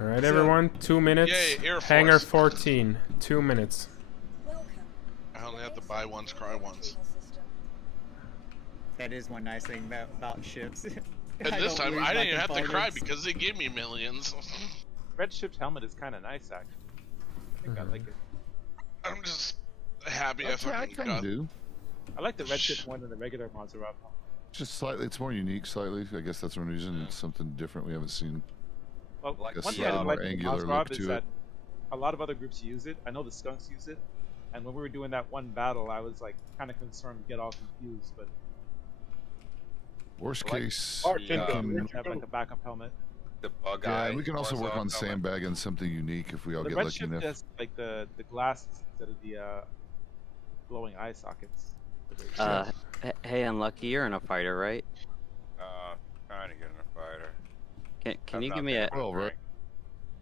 All right, So- everyone, 2 minutes. Yay, Air Hangar Force. 14, 2 minutes. I only have to buy once, cry once. That is one nice thing about ships. And this time I didn't even have to cry because they gave me millions. Red Ship's helmet is kind of nice, actually. I think I like it. I'm just happy I That's what I fucking kind of got. do. I like the Red Ship more than the regular Maserati helmet. Just slightly, it's more unique. Slightly, I guess that's one reason. It's something different we haven't seen. Well, Like one a thing I didn't more like with the angular look Maserati is to that it. a lot of other groups use it. I know the Skunks use it. And when we were doing that one battle, I was like kind of concerned to get all confused, but Worst Like- case, Art we can go. can- have like a backup helmet. The bug yeah, eye. we can also work horizontal on helmet. sandbagging something unique if we all The get Red lucky Ship enough. has like the glasses instead of the glowing eye sockets. Hey, Unlucky, you're in a fighter, right? Trying to get in a fighter. Can I've you not give me been a? able to Well, right.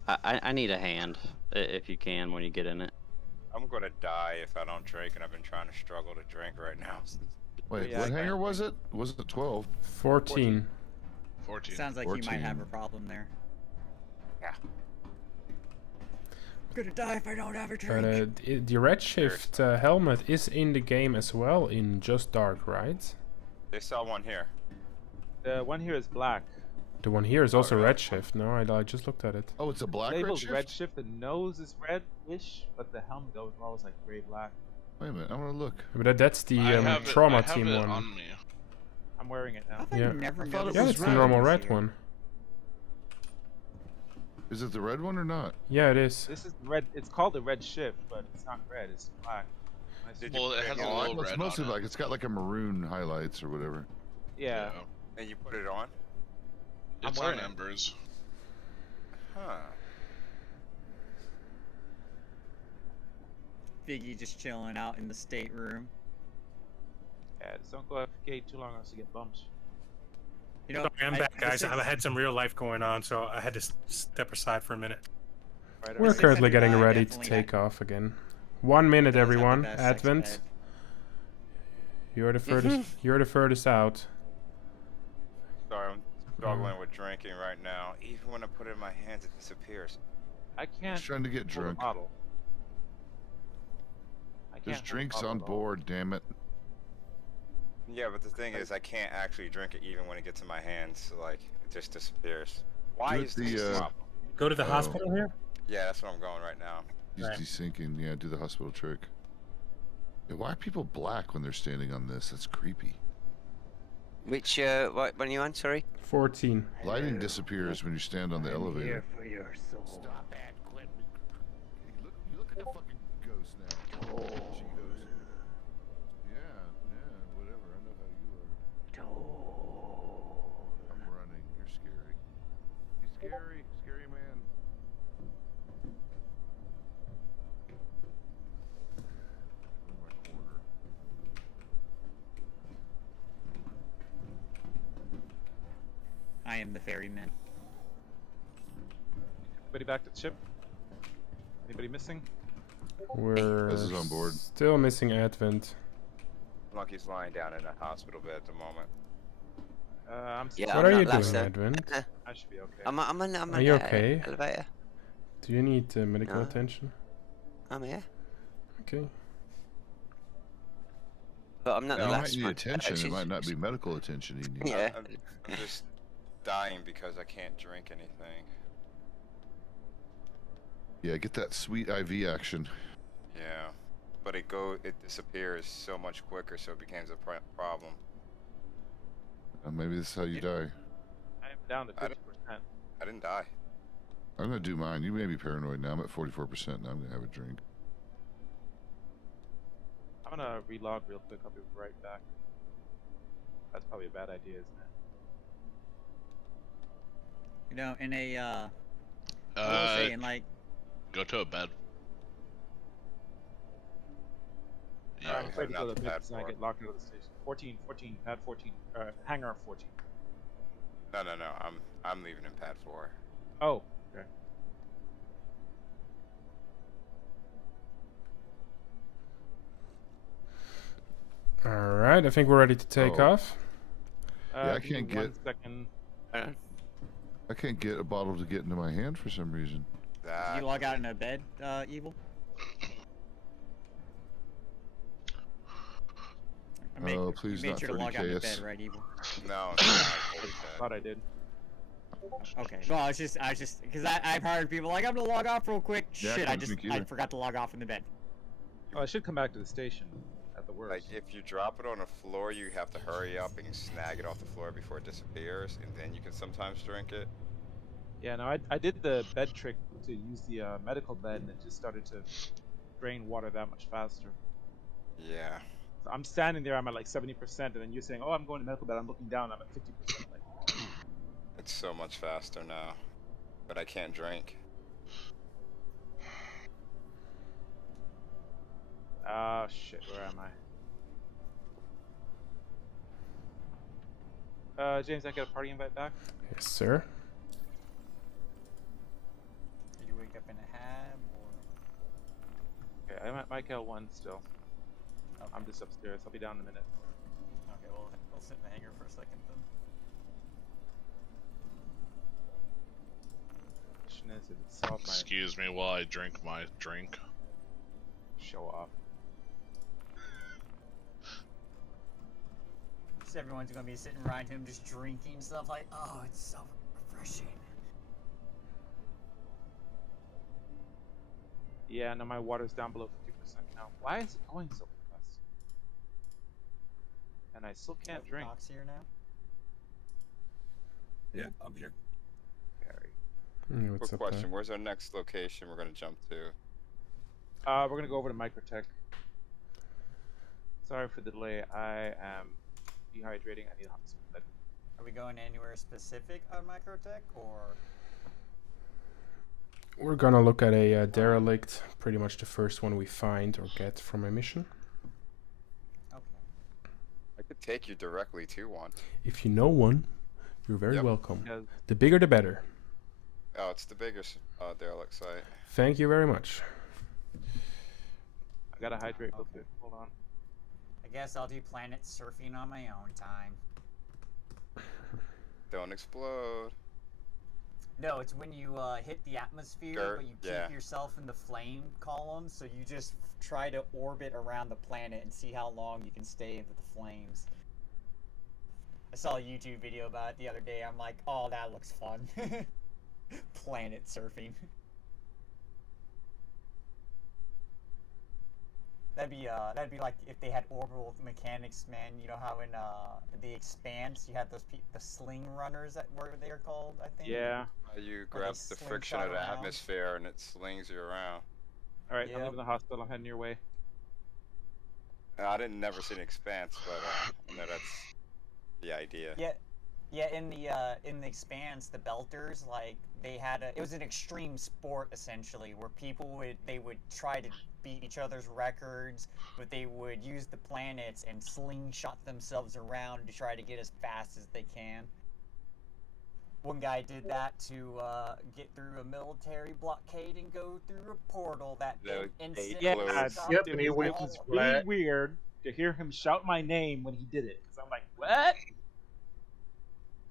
drink. I need a hand if you can when you get in it. I'm gonna die if I don't drink, and I've been trying to struggle to drink right now. Wait, Yeah, what I hangar can't was it? Was it 12? 14. 14. Sounds like you might have 14. a problem there. Yeah. I'm gonna die if I don't have a But drink. the Redshift helmet is in the game as well in Just Dark, right? They sell one here. The one here is black. The one here is also really? Redshift. No, I just looked at it. Oh, it's a black Labeled redshift? Red Shift. The nose is red-ish, but the helmet overall is like gray-black. Wait a minute, I want to look. But that's the I have it- Trauma I have Team it one. on me. I'm wearing it now. I thought yeah. you never I thought it noticed Yeah, was it's the red. normal this red here. one. Is it the red one or not? Yeah, it is. This is red. It's called the Red Shift, but it's not red. It's black. Nice. Did you Well, it put has a on? little It's red mostly on it. like it's got like a maroon highlights or whatever. Yeah. And you put it on? It's wearing on it. Embers. Huh. Biggie just chilling out in the stateroom. Yeah. Just don't go FK too long, or else you get bumped. You know, Sorry, I'm I- back, the guys. six- I had some real life going on, so I had to step aside for a minute. Right. We're right. currently getting 609 ready to definitely take had- off again. 1 minute, does have the everyone. best sex Advent. ed. You're the furthest. You're the furthest out. Sorry, I'm struggling with drinking right now. Even when I put it in my hands, it disappears. I can't. Just trying to get hold a drunk. bottle. I There's can't hold a drinks bottle on at all. board, damn it. Yeah, but the thing is, I can't actually drink it even when it gets in my hands. Like, it just disappears. Why Do is it this the, a problem? Go to the Oh. hospital here? Yeah, that's where I'm going right now. He's Right. desyncing. Yeah, do the hospital trick. Yeah, why are people black when they're standing on this? That's creepy. Which what one are you on? Sorry. 14. Lighting disappears when you stand on the elevator. for your soul. Stop that, quit. Look at the fucking ghost now. She goes. Yeah, whatever. I know how you are. I'm running. You're scary. He's scary. Scary man. In my corner. I am the ferryman. Everybody back to the ship? Anybody missing? We're This is on board. still missing Advent. Lucky's lying down in a hospital bed at the moment. I'm Yeah, What I'm are you not doing, last, sir. Advent? I should be okay. I'm on Are you the okay? elevator. Do you need medical No. attention? I'm here, Okay. but I'm not No, the You might last need one. attention. It She's- might not be medical attention you need. Yeah. I'm just dying because I can't drink anything. Yeah, get that sweet IV action. Yeah, but it disappears so much quicker, so it becomes a problem. Maybe this is how you die. I am down to I 50%. I didn't die. I'm gonna do mine. You may be paranoid now. I'm at 44% now. I'm gonna have a drink. I'm gonna relog real quick. I'll be right back. That's probably a bad idea, isn't it? You know, in a I will say, in like, Go to a bed. Yeah. I'm afraid to heading go out to to bed pad because I 4. get locked out of the station. 14, pad 14, hangar 14. No. I'm leaving in pad 4. Oh, okay. All right, I think we're ready to take Oh. off. Yeah, I Give me can't 1 get- second. I can't get a bottle to get into my hand for some reason. did you log out in a bed, Evil? Oh, please you made not sure to log out in 30 a bed, KS. right, Evil? No. Thought I did. Okay. Well, I was just, because I've heard people like, I'm gonna log off real quick. Yeah, I Shit, couldn't think I either. forgot to log off in the bed. Oh, I should come back to the station at the worst. Like, if you drop it on the floor, you have to hurry up and snag it off the floor before it disappears, and then you can sometimes drink it. Yeah, no, I did the bed trick to use the medical bed, and it just started to drain water that much faster. Yeah. So I'm standing there, I'm at like 70%, and then you're saying, oh, I'm going to medical bed, I'm looking down, I'm at 50%. Like, It's so much faster now. But I can't drink. ah, shit, where am I? James, I get a party invite back? Yes, sir. Did you wake up in a hab, or? Okay, I'm at Michael 1 still. Okay. I'm just upstairs, I'll be down in a minute. Okay, well, we'll sit in the hangar for a second then. Question is, if it solved my Excuse me while I drink my drink. show off. So everyone's gonna be sitting around him just drinking stuff like, oh, it's so refreshing. Yeah, no, my water's down below 50% now. Why is it going so fast? And I still can't drink. Doc's here now. Yeah, I'm here. Gary. What's Quick up there? question, where's our next location we're gonna jump to? We're gonna go over to Microtech. Sorry for the delay. I am dehydrating. I need a hot spot. Are we going anywhere specific on Microtech, or? We're gonna look at a derelict, pretty much the first one we find or get from a mission. Okay. I could take you directly to one. If you know one, you're very Yep. welcome. Because The bigger the better. Oh, it's the biggest derelict site. Thank you very much. I gotta hydrate real quick. Hold on. I guess I'll do planet surfing on my own time. Don't explode. No, it's when you hit the atmosphere, Dirt, but you yeah. keep yourself in the flame column, so you just try to orbit around the planet and see how long you can stay with the flames. I saw a YouTube video about it the other day. I'm like, oh, that looks fun. Planet surfing. That'd be like if they had orbital mechanics, man. You know how in The Expanse you had those the sling runners that were they are called, I think. Yeah. You Or grab they the friction slingshot of the around. atmosphere and it slings you around. All right, I'm Yep. leaving the hospital. I'm heading your way. I didn't never see an Expanse, but I know that's the idea. Yeah, in the Expanse, the Belters, like they had it was an extreme sport essentially, where people would try to beat each other's records, but they would use the planets and slingshot themselves around to try to get as fast as they can. One guy did that to get through a military blockade and go through a portal that The instantly gate Yeah, closed. stopped Yep, him and he from went all to of Really flat. weird to hear him shout my name when he did it. Cause I'm like, what?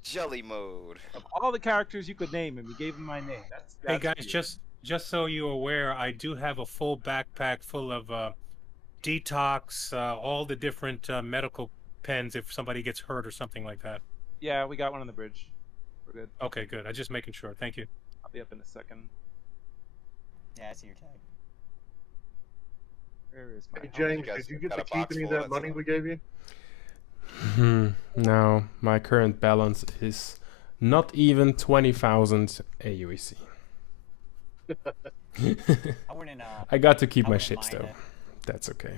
Jelly mode. Of all the characters you could name him, you gave him my name. That's Hey guys, weird. just so you're aware, I do have a full backpack full of detox, all the different medical pens if somebody gets hurt or something like that. Yeah, we got one on the bridge. We're good. Okay, good. I'm just making sure. Thank you. I'll be up in a second. Yeah, I see your tag. Where is my Hey, helmet? James, guys did you get got to a keep box any of full that of money stuff? we gave you? No, my current balance is not even 20,000 AUEC. I wouldn't. I got to keep I my wouldn't ships mind though. it. That's okay.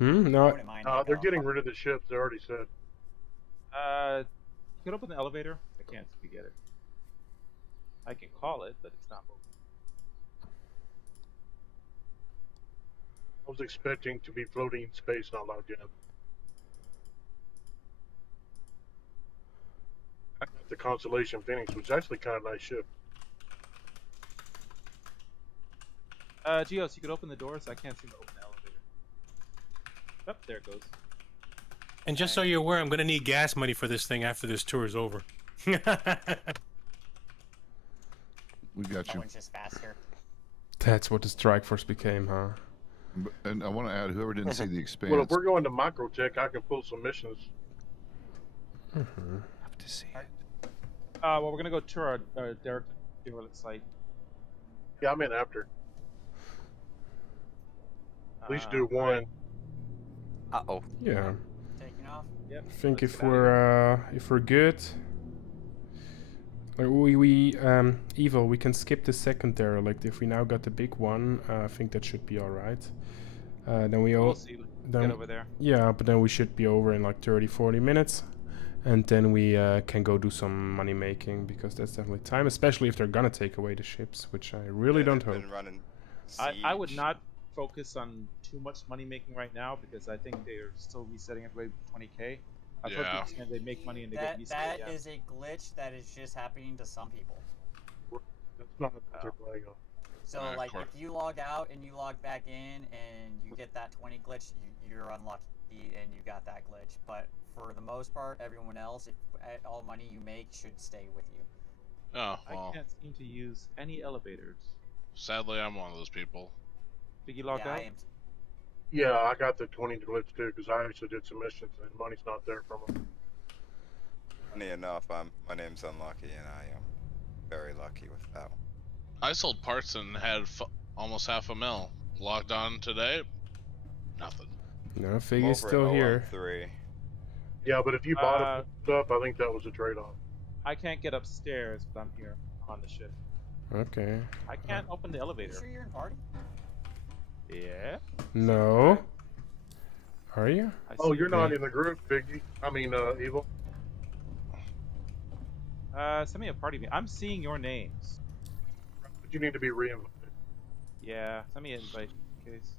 Hmm. No. Wouldn't mind like They're a- getting rid of the ships. They already said. You can open the elevator. I can't see to get it. I can call it, but it's not moving. I was expecting to be floating in space, not logged in. The Constellation Phoenix was actually kind of nice ship. Geos, you could open the doors. I can't seem to open the elevator. Oh, there it goes. And just so you're aware, I'm going to need gas money for this thing after this tour is over. We got That you. one's just faster. That's what the StrikeForce became, huh? And I want to add, whoever didn't see the Expanse. Well, if we're going to Microtech, I can pull some missions. Mm-hmm. Love to see it. Well, we're gonna go to our Derek Dealerlet site. Yeah, I'm in after. At least do one. Uh-oh. Yeah. Taking off. Yep. I think let's if get out of here. we're good, like Evil, we can skip the second derelict. If we now got the big one, I think that should be all right. Then we all We'll see. then Get over there. yeah, but then we should be over in like 30-40 minutes, and then we can go do some money making, because that's definitely time, especially if they're gonna take away the ships, which I really don't they've hope. been running I would Siege. not focus on too much money making right now because I think they're still resetting everybody with 20k. I've heard Yeah. people saying they make money and they That get reset. that is a glitch that is just happening to some people. That's not what they're playing on. So Of like course. if you log out and you log back in and you get that 20 glitch, you're unlucky and you got that glitch. But for the most part, everyone else, if all money you make should stay with you. Oh, I well. can't seem to use any elevators. Sadly, I'm one of those people. Did you log yeah, out? I am. Yeah, I got the 20 glitch too because I actually did some missions and money's not there from them. Funny enough, my name's unlucky, and I am very lucky with that one. I sold parts and had almost $500,000. Logged on today, nothing. No, I'm Figgy's over still at here. 013. Yeah, but if you bought stuff, I think that was a trade-off. I can't get upstairs, but I'm here on the ship. Okay. I can't open the You elevator. sure you're in party? Yeah. No. Are you? I Oh, see you're not Okay. in the group, Biggie. I mean, Evil. Send me a party. I'm seeing your names. But you need to be re-invited. Yeah, send me an invite in case.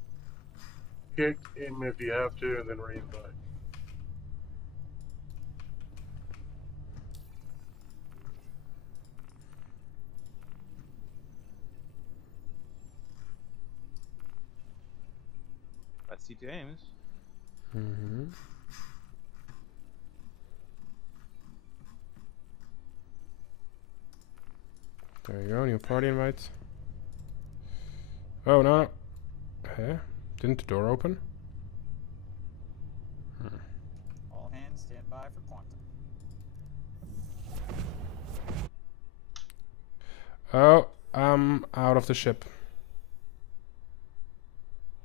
Kick him if you have to, and then re-invite. Let's see James. Mm-hmm. There you go, new party invite. Oh no. Huh? Didn't the door open? All hands stand by for quantum. Oh, I'm out of the ship.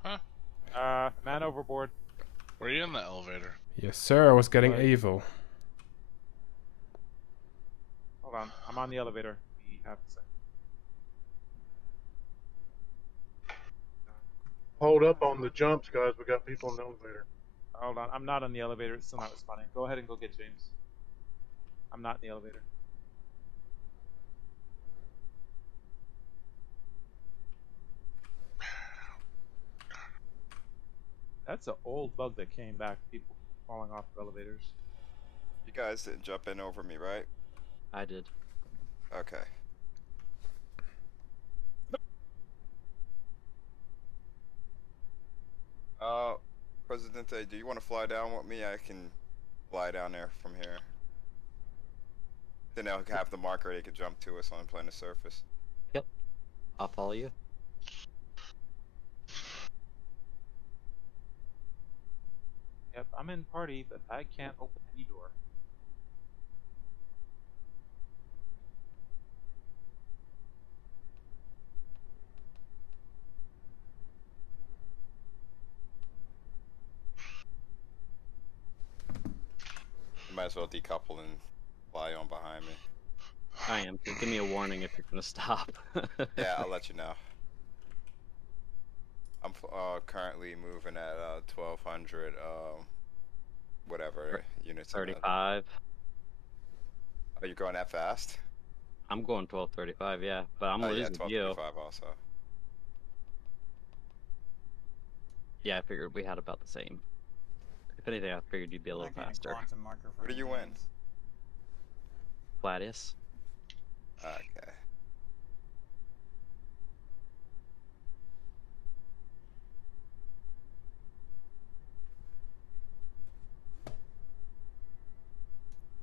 Huh? Man overboard. Were you in the elevator? Yes, sir. I was getting Right. evil. Hold on, I'm on the elevator. We have to say. Hold up on the jumps, guys. We got people in the elevator. Hold on, I'm not on the elevator. It's still not responding. Go ahead and go get James. I'm not in the elevator. That's an old bug that came back. People falling off of elevators. You guys didn't jump in over me, right? I did. Okay. Presidente, do you want to fly down with me? I can fly down there from here. Then they'll have the marker they can jump to us on planet surface. I'll follow you. Yep, I'm in party, but I can't open any door. You might as well decouple and fly on behind me. I am. Just give me a warning if you're gonna stop. Yeah, I'll let you know. I'm currently moving at 1200 whatever units. 35. Are you going that fast? I'm going 1235, yeah, but I'm Oh yeah, losing you. 1235 also. Yeah, I figured we had about the same. If anything, I figured you'd be a little faster. Quantum marker for Where do you win? Gladius. Okay.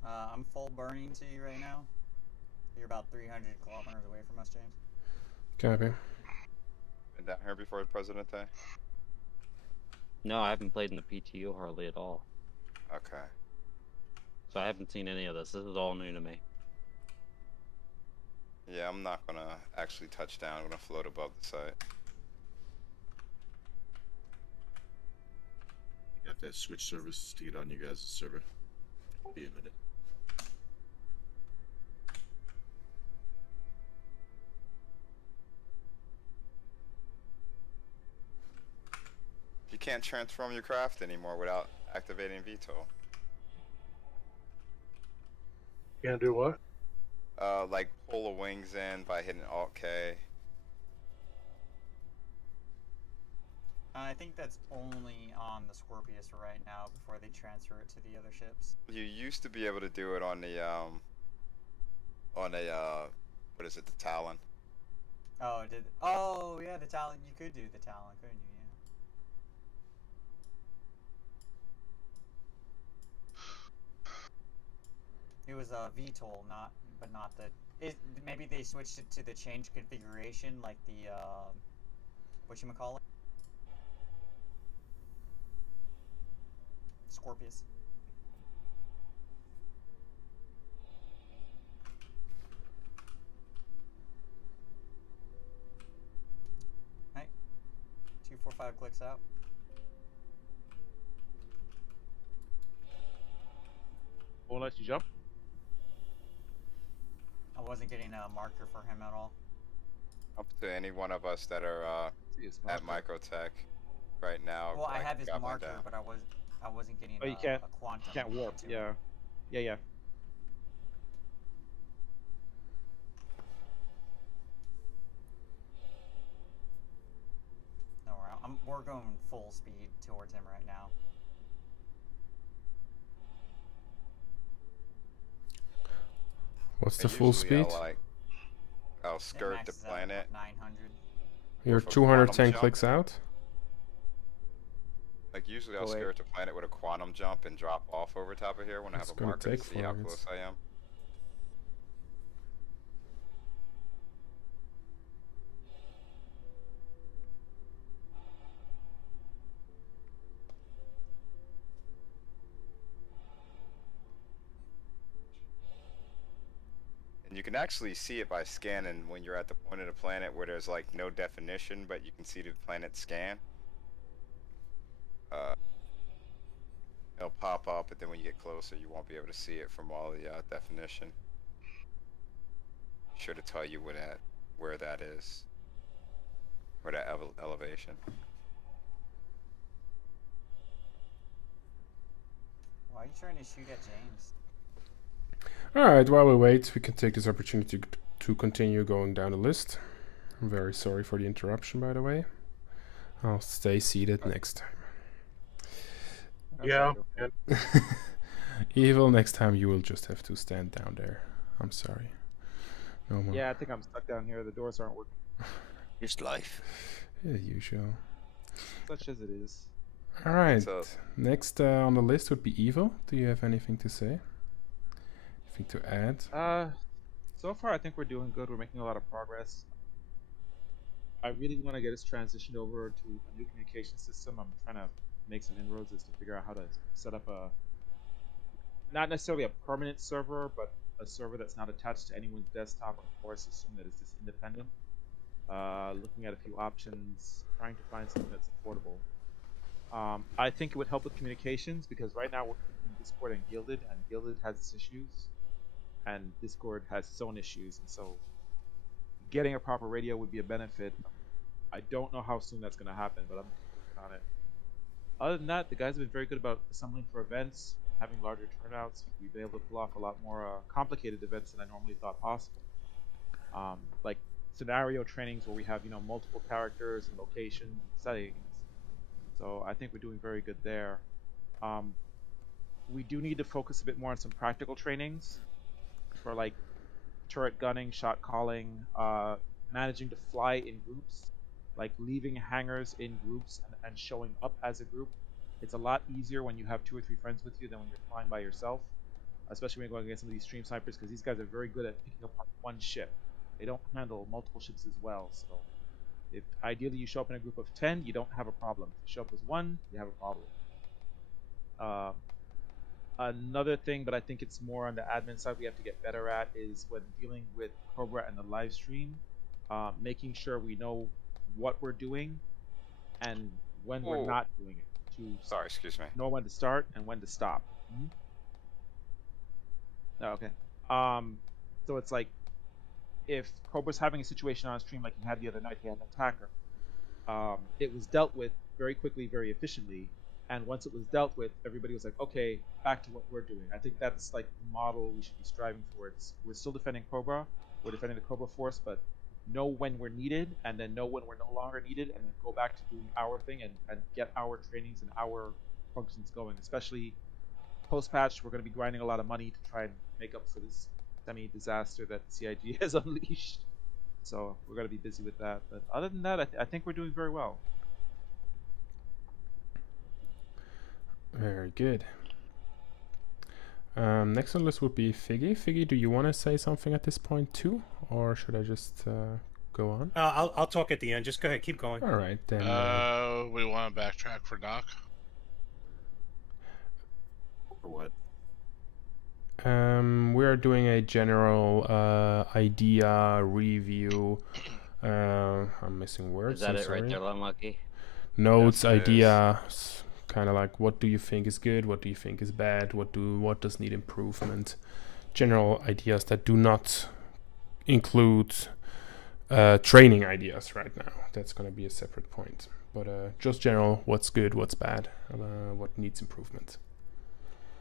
I'm full burning to you right now. You're about 300 kilometers away from us, James. Copy. Been down here before President Day? No, I haven't played in the PTU hardly at all. Okay. So I haven't seen any of this. This is all new to me. Yeah, I'm not gonna actually touch down. I'm gonna float above the site. You have to switch service to get on you guys' server. Be a minute. You can't transform your craft anymore without activating VTOL. Can't do what? Like pull the wings in by hitting Alt K. I think that's only on the Scorpius right now before they transfer it to the other ships. You used to be able to do it on the what is it, the Talon? Oh, oh yeah, the Talon. You could do the Talon, couldn't you? Yeah. It was a VTOL, but not the. Maybe they switched it to the change configuration, like the whatchamacallit? Scorpius. Right. 245 clicks out. Won't let you jump? I wasn't getting a marker for him at all. Up to any one of us that are at Microtech right now. Well, I have his got mine marker, down. but I wasn't getting Oh, you can't. a quantum. You can't warp. to Yeah. him. Yeah. No, we're going full speed towards him right now. What's the full speed? I'll skirt the planet. 900. You're 210 clicks out? Like usually I'll skirt the planet with a quantum jump and drop off over top of here when I have a marker to see how close I am. And you can actually see it by scanning when you're at the point of the planet where there's like no definition, but you can see the planet scan. It'll pop up, but then when you get closer, you won't be able to see it from all the definition. Sure to tell you where that is, where that elevation. Why are you trying to shoot at James? Alright, while we wait, we can take this opportunity to continue going down the list. I'm very sorry for the interruption, by the way. I'll stay seated next time. Yeah. Evil, next time you will just have to stand down there. I'm sorry. No more. Yeah, I think I'm stuck down here. The doors aren't working. Just life. Yeah, usual. Such as it is. Alright, So, next on the list would be Evil. Do you have anything to say? Anything to add? So far I think we're doing good. We're making a lot of progress. I really want to get us transitioned over to a new communication system. I'm trying to make some inroads as to figure out how to set up not necessarily a permanent server, but a server that's not attached to anyone's desktop or core system, that is just independent. Looking at a few options, trying to find something that's affordable. I think it would help with communications because right now we're using Discord and Gilded has its issues, and Discord has its own issues, and so getting a proper radio would be a benefit. I don't know how soon that's going to happen, but I'm working on it. Other than that, the guys have been very good about assembling for events, having larger turnouts. We've been able to pull off a lot more complicated events than I normally thought possible. Like scenario trainings where we have multiple characters and locations and settings. So I think we're doing very good there. We do need to focus a bit more on some practical trainings for like turret gunning, shot calling, managing to fly in groups, like leaving hangars in groups and showing up as a group. It's a lot easier when you have 2 or 3 friends with you than when you're flying by yourself, especially when you're going against some of these stream snipers, because these guys are very good at picking apart one ship. They don't handle multiple ships as well. So if ideally you show up in a group of 10, you don't have a problem. If you show up as 1, you have a problem. Another thing, but I think it's more on the admin side we have to get better at, is when dealing with Cobra and the live stream, making sure we know what we're doing and when we're not doing it. Sorry, excuse me. Know when to start and when to stop. Oh, okay. So it's like if Cobra's having a situation on stream like he had the other night, he had an attacker. It was dealt with very quickly, very efficiently. And once it was dealt with, everybody was like, okay, back to what we're doing. I think that's like the model we should be striving for. We're still defending Cobra. We're defending the Cobra force, but know when we're needed, and then know when we're no longer needed, and then go back to doing our thing and get our trainings and our functions going. Especially post-patch, we're going to be grinding a lot of money to try and make up for this semi-disaster that CIG has unleashed. So we're going to be busy with that. But other than that, I think we're doing very well. Very good. Next on the list would be Figgy. Figgy, do you want to say something at this point too, or should I just go on? I'll talk at the end. Just go ahead, keep going. All right then. We want to backtrack for Doc. For what? We are doing a general idea review. I'm missing words. Is that I'm it sorry. right there, Unlucky? Notes, ideas, kind of like what do you think is good, what do you think is bad, what does need improvement. General ideas that do not include training ideas right now. That's going to be a separate point. But just general, what's good, what's bad, what needs improvement.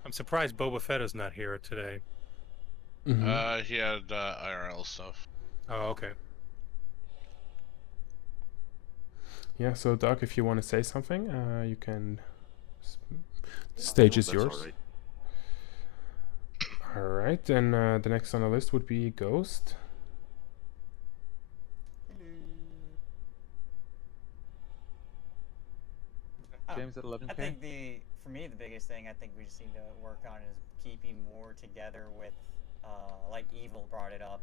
I'm surprised Boba Fett is not here today. Mm-hmm. He had IRL stuff. Oh, okay. Yeah, so Doc, if you want to say something, you can. Stage is yours. All right. All right, then the next on the list would be Ghost. James at 11K? I think for me, the biggest thing I think we just need to work on is keeping more together with, like Evil brought it up,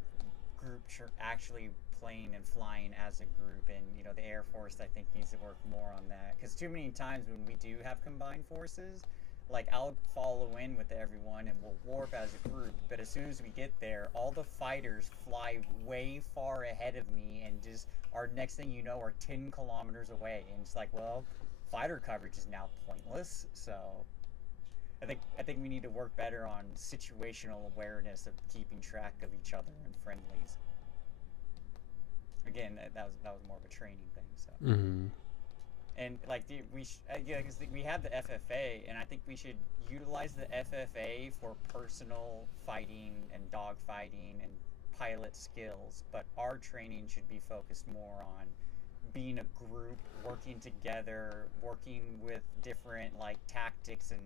actually playing and flying as a group, and the Air Force I think needs to work more on that, because too many times when we do have combined forces, like I'll follow in with everyone and we'll warp as a group, but as soon as we get there, all the fighters fly way far ahead of me, and just our next thing you know are 10 kilometers away, and it's like, well, fighter coverage is now pointless. So I think we need to work better on situational awareness of keeping track of each other and friendlies. Again, that was more of a training thing. So. Mm-hmm. And like because we have the FFA, and I think we should utilize the FFA for personal fighting and dog fighting and pilot skills. But our training should be focused more on being a group, working together, working with different like tactics, and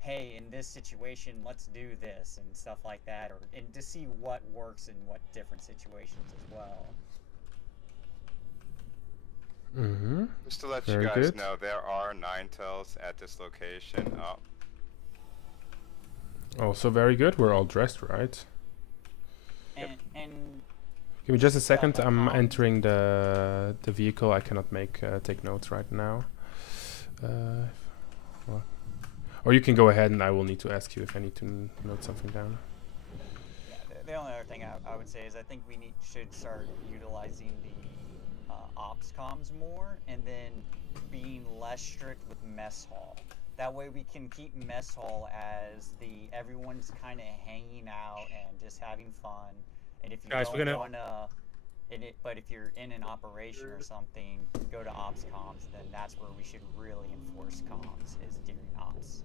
hey, in this situation, let's do this and stuff like that, and to see what works in what different situations as well. Mm-hmm. Just to let Very you guys good. know, there are 9-tails at this location. Also very good. We're all dressed right. And Give me just a second. I'm entering the vehicle. I cannot take notes right now. Or you can go ahead, and I will need to ask you if I need to note something down. Yeah, the only other thing I would say is I think we should start utilizing the ops comms more, and then being less strict with mess hall. That way we can keep mess hall as everyone's kind of hanging out and just having fun. And if you Guys, don't we're gonna want to, But if you're in an operation or something, go to ops comms. Then that's where we should really enforce comms, is during ops.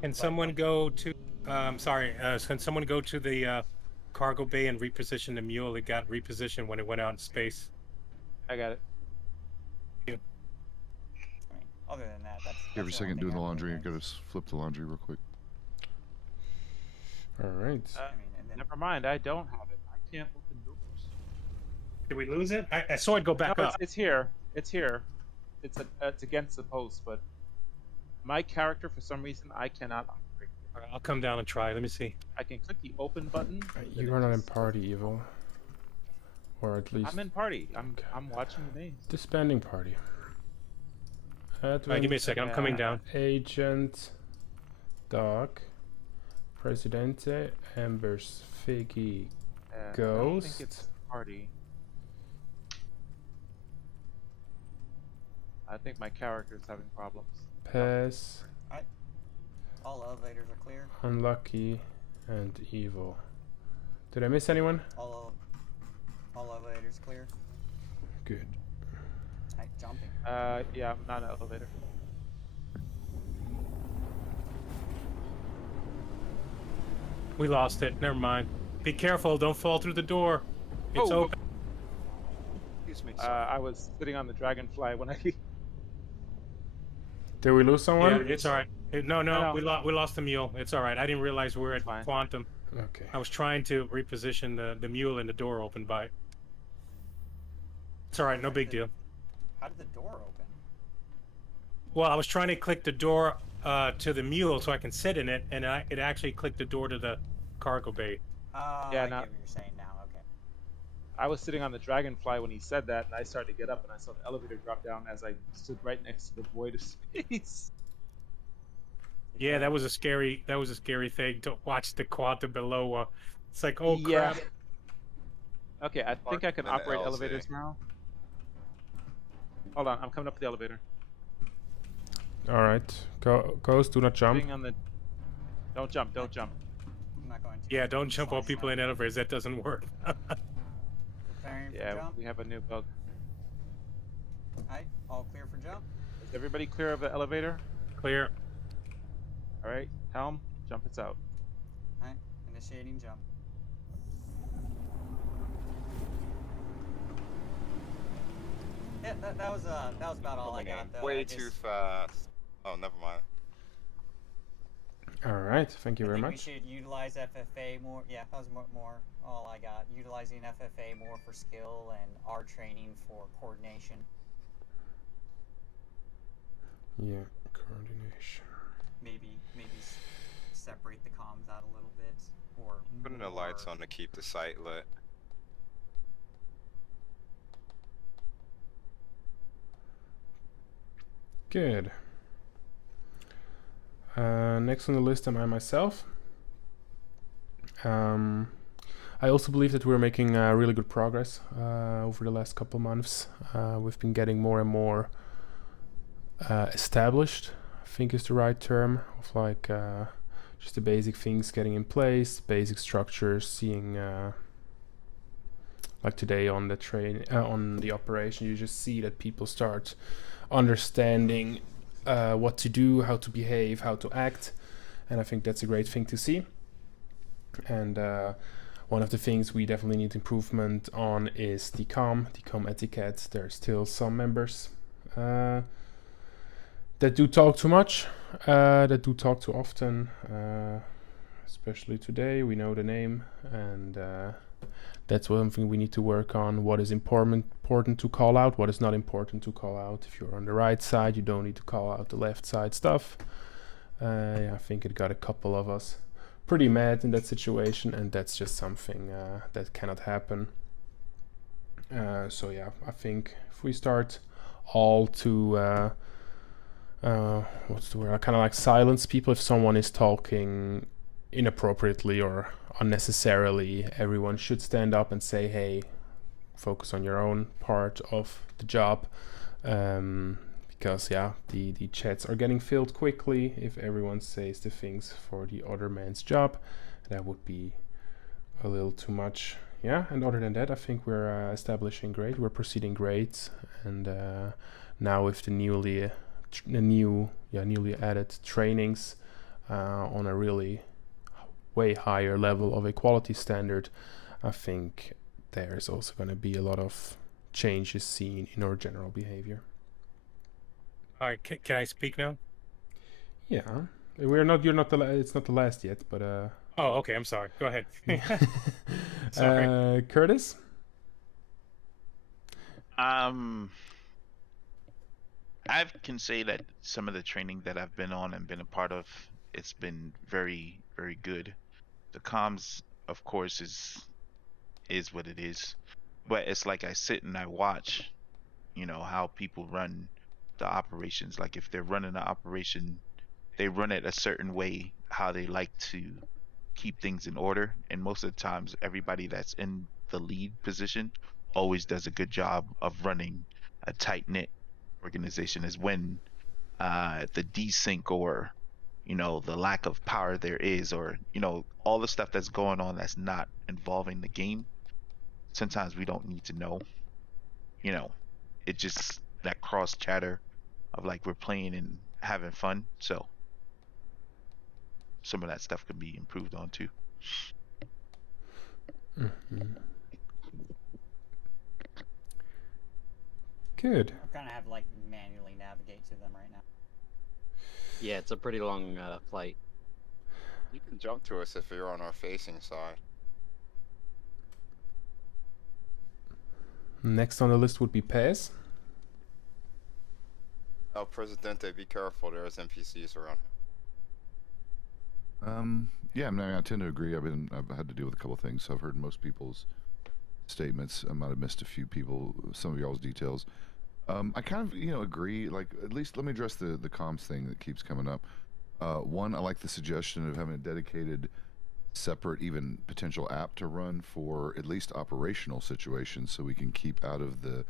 Can someone go to? Sorry. Can someone go to the cargo bay and reposition the mule? It got repositioned when it went out in space. I got it. I mean, other than that, that's. Every second doing the laundry, I gotta flip the laundry real quick. All right. Never mind, I don't have it. I can't open doors. Did we lose it? I saw it go back No, up. it's here. It's here. It's against the post, but my character, for some reason, I cannot operate. All right, I'll come down and try. Let me see. I can click the open button. You are not in party, Evil. Or at least... I'm in party. I'm watching the names. Disbanding party. All right, give me a second. I'm coming down. Agent... Doc... Presidente... Embers... Figgy... Ghost... I think it's party. I think my character is having problems. Pez... All elevators are clear. Unlucky... and Evil. Did I miss anyone? All elevators clear. Good. Alright, jumping. Yeah, I'm not an elevator. We lost it. Never mind. Be careful. Don't fall through the door. It's open. Excuse me. I was sitting on the dragonfly when I. Did we lose someone? Yeah, it's all right. No. We lost the mule. It's all right. I didn't realize we were at quantum. Okay. I was trying to reposition the mule and the door opened by it. It's all right. No big deal. How did the door open? Well, I was trying to click the door to the mule so I can sit in it, and it actually clicked the door to the cargo bay. Oh, Yeah, I get not- what you're saying now. Okay. I was sitting on the dragonfly when he said that, and I started to get up, and I saw the elevator drop down as I stood right next to the void of space. Yeah, that was a scary thing to watch the quantum below. It's like, oh Yeah. crap. Okay, I think I can And the operate LZ. elevators now. Hold on, I'm coming up to the elevator. Alright. Ghost, do not jump. Sitting on the. Don't jump! Don't jump! I'm not going to. Yeah, don't jump while people in elevators. That doesn't work. Preparing for Yeah, jump. we have a new bug. Alright, all clear for jump. Is everybody clear of the elevator? Clear. All right, helm, jump us out. Alright, initiating jump. Yeah, that was about all I got though. Way too fast. Oh, never mind. Alright, thank you very I much. think we should utilize FFA more. Yeah, that was more all I got. Utilizing FFA more for skill and our training for coordination. Yeah, coordination. Maybe separate the comms out a little bit, or Putting the lights on to keep the site lit. Good. Next on the list am I myself. I also believe that we're making really good progress over the last couple months. We've been getting more and more established, I think is the right term, of like just the basic things getting in place, basic structures, seeing like today on the train, on the operation, you just see that people start understanding what to do, how to behave, how to act, and I think that's a great thing to see. And one of the things we definitely need improvement on is the comm etiquette. There are still some members that do talk too much, that do talk too often, especially today. We know the name, and that's one thing we need to work on. What is important to call out, what is not important to call out. If you're on the right side, you don't need to call out the left side stuff. Yeah, I think it got a couple of us pretty mad in that situation, and that's just something that cannot happen. So yeah, I think if we start all to what's the word? I kind of like silence people if someone is talking inappropriately or unnecessarily. Everyone should stand up and say, hey, focus on your own part of the job, because yeah, the chats are getting filled quickly if everyone says the things for the other man's job. That would be a little too much yeah, and other than that, I think we're establishing great. We're proceeding great, and now with the newly added trainings on a really way higher level of a quality standard, I think there's also going to be a lot of changes seen in our general behavior. All right, can I speak now? Yeah, we're not. You're not the. It's not the last yet, but. Oh, okay. I'm sorry. Go ahead. Sorry. Curtis. I can say that some of the training that I've been on and been a part of, it's been very, very good. The comms, of course, is what it is, but it's like I sit and I watch, how people run the operations. Like if they're running an operation, they run it a certain way, how they like to keep things in order. And most of the times, everybody that's in the lead position always does a good job of running a tight-knit organization. Is when the desync or the lack of power there is, or all the stuff that's going on that's not involving the game, sometimes we don't need to know. It just that cross chatter of like we're playing and having fun. So some of that stuff can be improved on too. Good. I'm gonna have to like manually navigate to them right now. Yeah, it's a pretty long flight. You can jump to us if you're on our facing side. Next on the list would be Pez. El Presidente, be careful. There's NPCs around. Yeah, I tend to agree. I've had to deal with a couple of things. So I've heard most people's statements. I might have missed a few people, some of y'all's details. I kind of, agree. Like, at least let me address the comms thing that keeps coming up. One, I like the suggestion of having a dedicated, separate, even potential app to run for at least operational situations, so we can keep out of the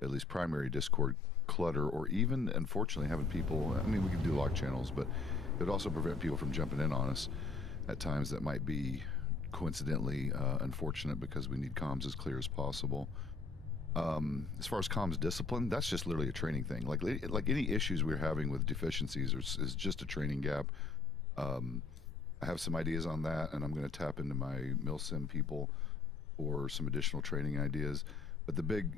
at least primary Discord clutter, or even, unfortunately, having people. I mean, we can do lock channels, but it would also prevent people from jumping in on us at times that might be coincidentally unfortunate, because we need comms as clear as possible. As far as comms discipline, that's just literally a training thing. Like any issues we're having with deficiencies is just a training gap. I have some ideas on that, and I'm going to tap into my milsim people for some additional training ideas. But the big,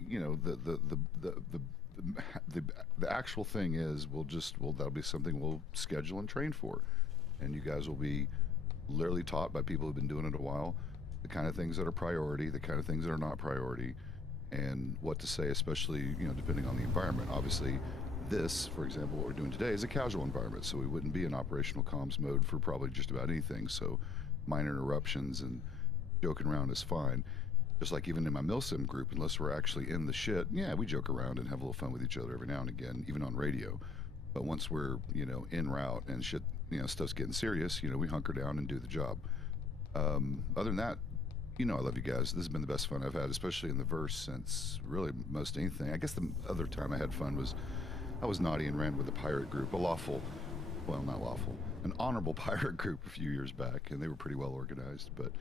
the actual thing is, that'll be something we'll schedule and train for, and you guys will be literally taught by people who've been doing it a while, the kind of things that are priority, the kind of things that are not priority, and what to say, especially depending on the environment. Obviously, this, for example, what we're doing today is a casual environment, so we wouldn't be in operational comms mode for probably just about anything. So minor interruptions and joking around is fine. Just like even in my milsim group, unless we're actually in the shit, yeah, we joke around and have a little fun with each other every now and again, even on radio. But once we're en route and shit, stuff's getting serious, we hunker down and do the job. Other than that, I love you guys. This has been the best fun I've had, especially in the verse, since really most anything. I guess the other time I had fun was I was naughty and ran with a pirate group, not lawful, an honorable pirate group a few years back, and they were pretty well organized, but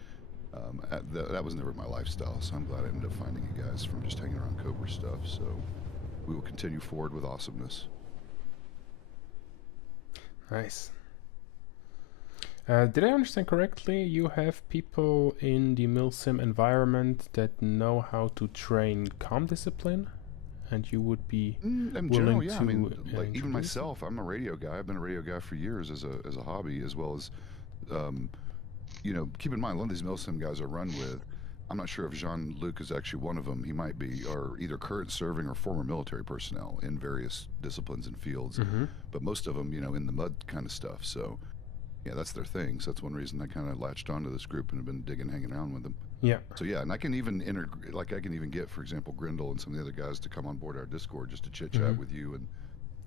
that was never my lifestyle, so I'm glad I ended up finding you guys from just hanging around Cobra stuff. So we will continue forward with awesomeness. Nice. Did I understand correctly? You have people in the milsim environment that know how to train comm discipline, and you would be in willing general, yeah. to I mean, like even introduce myself, I'm a radio guy. I've been a radio guy for years as a hobby, as well as, keep in mind, a lot of these milsim guys I run with, I'm not sure if Jean-Luc is actually one of them. He might be, or either current serving or former military personnel in various disciplines and fields. But most of them, in the mud kind of stuff. So, yeah, that's their thing. So that's one reason I kind of latched onto this group and have been hanging around with them. Yeah. So yeah, and I can even get, for example, Grindel and some of the other guys to come on board our Discord just to chit chat with you and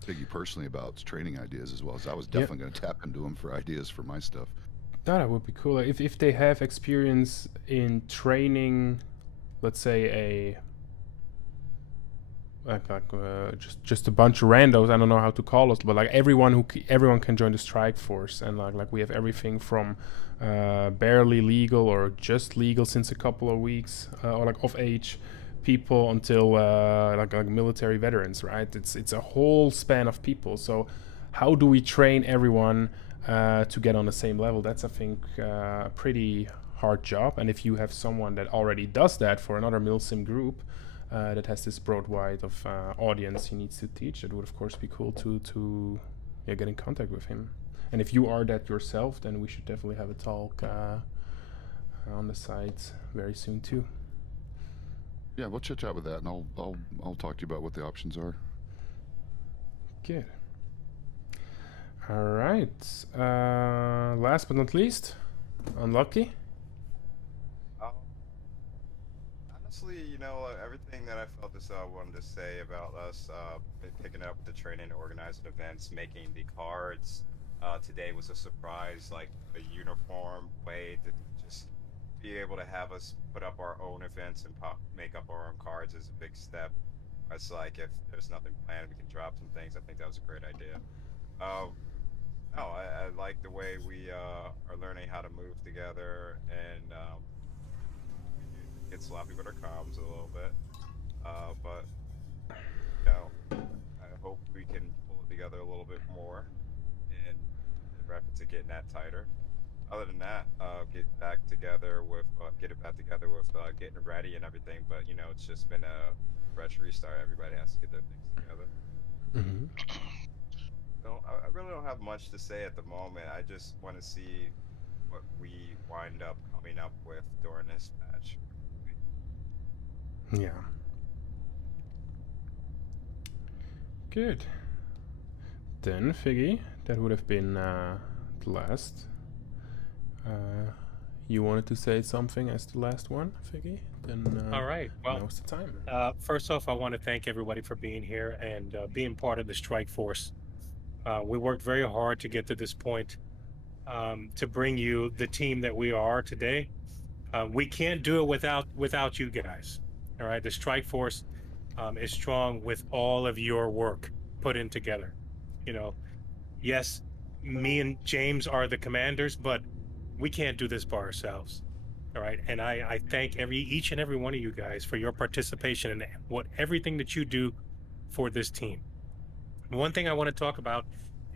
dig you personally about training ideas, as well as I was definitely going to tap into them for ideas for my stuff. That would be cool. If they have experience in training, let's say just a bunch of randos. I don't know how to call it, but like everyone can join the StrikeForce, and like we have everything from barely legal or just legal since a couple of weeks, or like of age people, until like military veterans, right? It's a whole span of people. So how do we train everyone to get on the same level? That's, I think, a pretty hard job. And if you have someone that already does that for another milsim group that has this broad wide of audience he needs to teach, it would of course be cool to get in contact with him. And if you are that yourself, then we should definitely have a talk on the site very soon too. Yeah, we'll chit chat with that, and I'll talk to you about what the options are. Good. All right. Last but not least, Unlucky. Honestly, you know, everything that I felt this wanted to say about us picking up the training, organizing events, making the cards. Today was a surprise, like a uniform way to just be able to have us put up our own events and make up our own cards is a big step. It's like if there's nothing planned, we can drop some things. I think that was a great idea. No, I like the way we are learning how to move together, and get sloppy with our comms a little bit. But you know, I hope we can pull it together a little bit more in reference to getting that tighter. Other than that, get it back together with getting ready and everything. But you know, it's just been a fresh restart. Everybody has to get their things together. Mm-hmm. I really don't have much to say at the moment. I just want to see what we wind up coming up with during this patch. Yeah. Good. Then, Figgy, that would have been the last. You wanted to say something as the last one, Figgy? Then all right. Well, now's the time. First off, I want to thank everybody for being here and being part of the StrikeForce. We worked very hard to get to this point, to bring you the team that we are today. We can't do it without you guys. All right, the StrikeForce is strong with all of your work put in together. You know, yes, me and James are the commanders, but we can't do this by ourselves. All right, and I thank each and every one of you guys for your participation and everything that you do for this team. One thing I want to talk about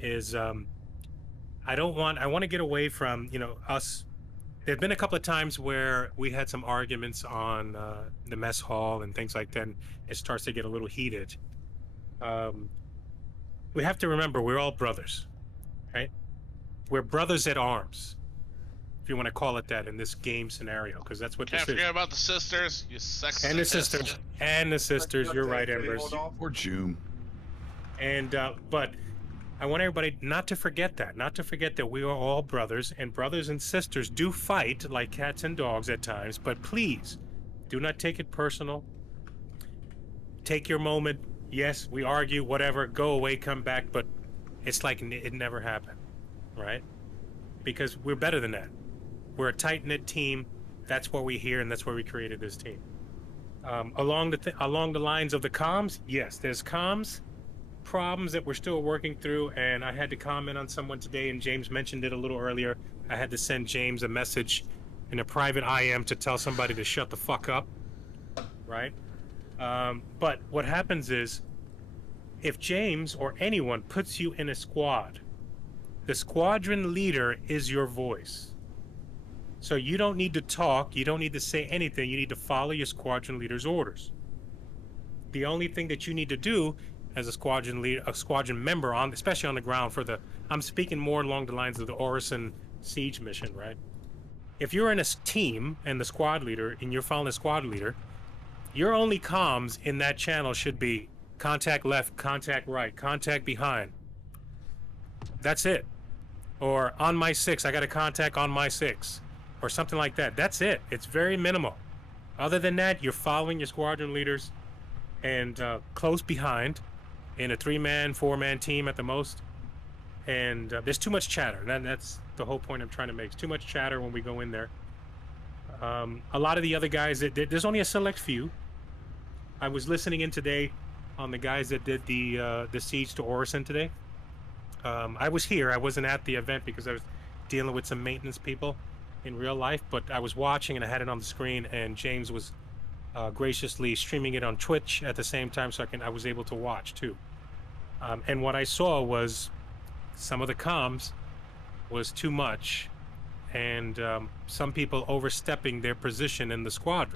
is I want to get away from, you know, us. There've been a couple of times where we had some arguments on the mess hall and things like that, and it starts to get a little heated. We have to remember we're all brothers, right? We're brothers at arms, if you want to call it that in this game scenario, because that's what Can't this forget is. about the sisters, you sexist. And the sisters. And the sisters. You're right, Embers. Or June. And but I want everybody not to forget that we are all brothers, and brothers and sisters do fight like cats and dogs at times, but please do not take it personal. Take your moment. Yes, we argue, whatever, go away, come back, but it's like it never happened, right? Because we're better than that. We're a tight-knit team. That's why we're here, and that's why we created this team. Along the lines of the comms, yes, there's comms problems that we're still working through, and I had to comment on someone today, and James mentioned it a little earlier. I had to send James a message in a private IM to tell somebody to shut the fuck up, right? But what happens is, if James or anyone puts you in a squad, the squadron leader is your voice. So you don't need to talk, you don't need to say anything, you need to follow your squadron leader's orders. The only thing that you need to do as a squadron leader, a squadron member, especially on the ground I'm speaking more along the lines of the Orison siege mission, right? If you're in a team and the squad leader, and you're following the squad leader, your only comms in that channel should be contact left, contact right, contact behind. That's it. Or on my 6, I got a contact on my 6, or something like that. That's it. It's very minimal. Other than that, you're following your squadron leaders and close behind in a 3-man, 4-man team at the most. And there's too much chatter. That's the whole point I'm trying to make. It's too much chatter when we go in there. A lot of the other guys, there's only a select few. I was listening in today on the guys that did the siege to Orison today. I was here. I wasn't at the event because I was dealing with some maintenance people. in real life, but I was watching and I had it on the screen, and James was graciously streaming it on Twitch at the same time, so I was able to watch too. And what I saw was some of the comms was too much, and some people overstepping their position in the squad,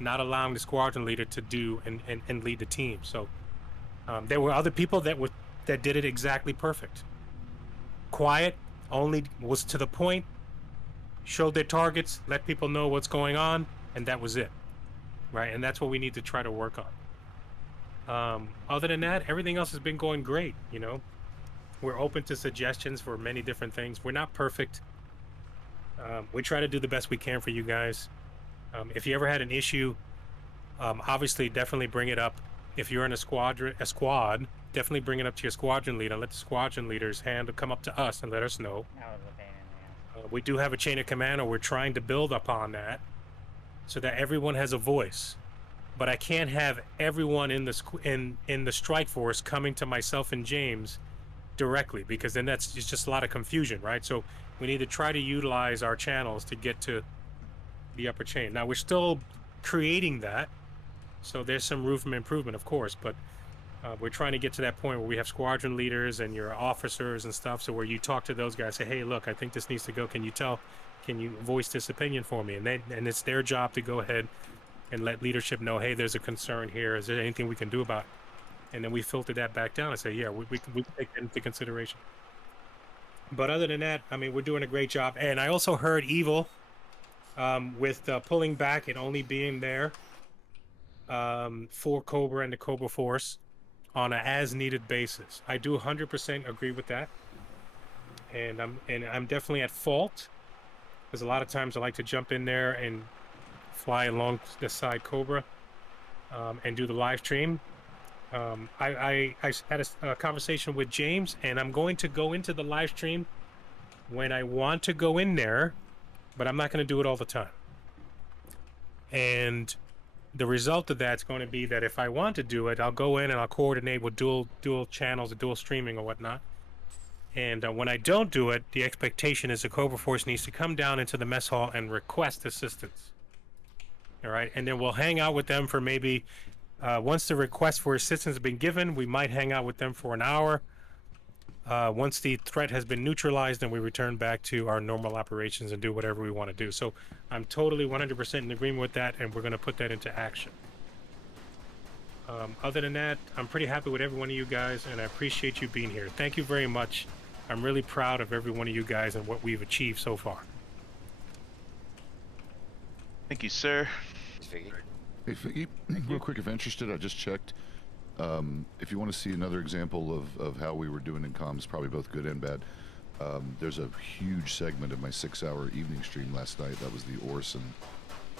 not allowing the squadron leader to do and lead the team. So there were other people that did it exactly perfect. Quiet, only was to the point, showed their targets, let people know what's going on, and that was it, right? And that's what we need to try to work on. Other than that, everything else has been going great. You know, we're open to suggestions for many different things. We're not perfect. We try to do the best we can for you guys. If you ever had an issue, obviously definitely bring it up. If you're in a squad, definitely bring it up to your squadron leader. Let the squadron leaders come up to us and let us know. We do have a chain of command, or we're trying to build upon that, so that everyone has a voice. But I can't have everyone in the StrikeForce coming to myself and James directly, because then it's just a lot of confusion, right? So we need to try to utilize our channels to get to the upper chain. Now we're still creating that, so there's some room for improvement, of course, but we're trying to get to that point where we have squadron leaders and your officers and stuff, so where you talk to those guys, say, hey, look, I think this needs to go. Can you voice this opinion for me? And it's their job to go ahead and let leadership know, hey, there's a concern here. Is there anything we can do about it? And then we filter that back down and say, yeah, we can take that into consideration. But other than that, I mean, we're doing a great job. And I also heard Evil with pulling back and only being there for Cobra and the Cobra Force on an as-needed basis. I do 100% agree with that. And I'm definitely at fault, because a lot of times I like to jump in there and fly along the side Cobra and do the live stream. I had a conversation with James, and I'm going to go into the live stream when I want to go in there, but I'm not going to do it all the time. And the result of that's going to be that if I want to do it, I'll go in and I'll coordinate with dual channels, or dual streaming or whatnot. And when I don't do it, the expectation is the Cobra Force needs to come down into the mess hall and request assistance. All right, and then we'll hang out with them for maybe, once the request for assistance has been given, we might hang out with them for an hour. Once the threat has been neutralized, then we return back to our normal operations and do whatever we want to do. So I'm totally 100% in agreement with that, and we're going to put that into action. Other than that, I'm pretty happy with every one of you guys, and I appreciate you being here. Thank you very much. I'm really proud of every one of you guys and what we've achieved so far. Thank you, sir. Hey, Figgy, real quick, if interested, I just checked. If you want to see another example of how we were doing in comms, probably both good and bad, there's a huge segment of my 6-hour evening stream last night. That was the Orson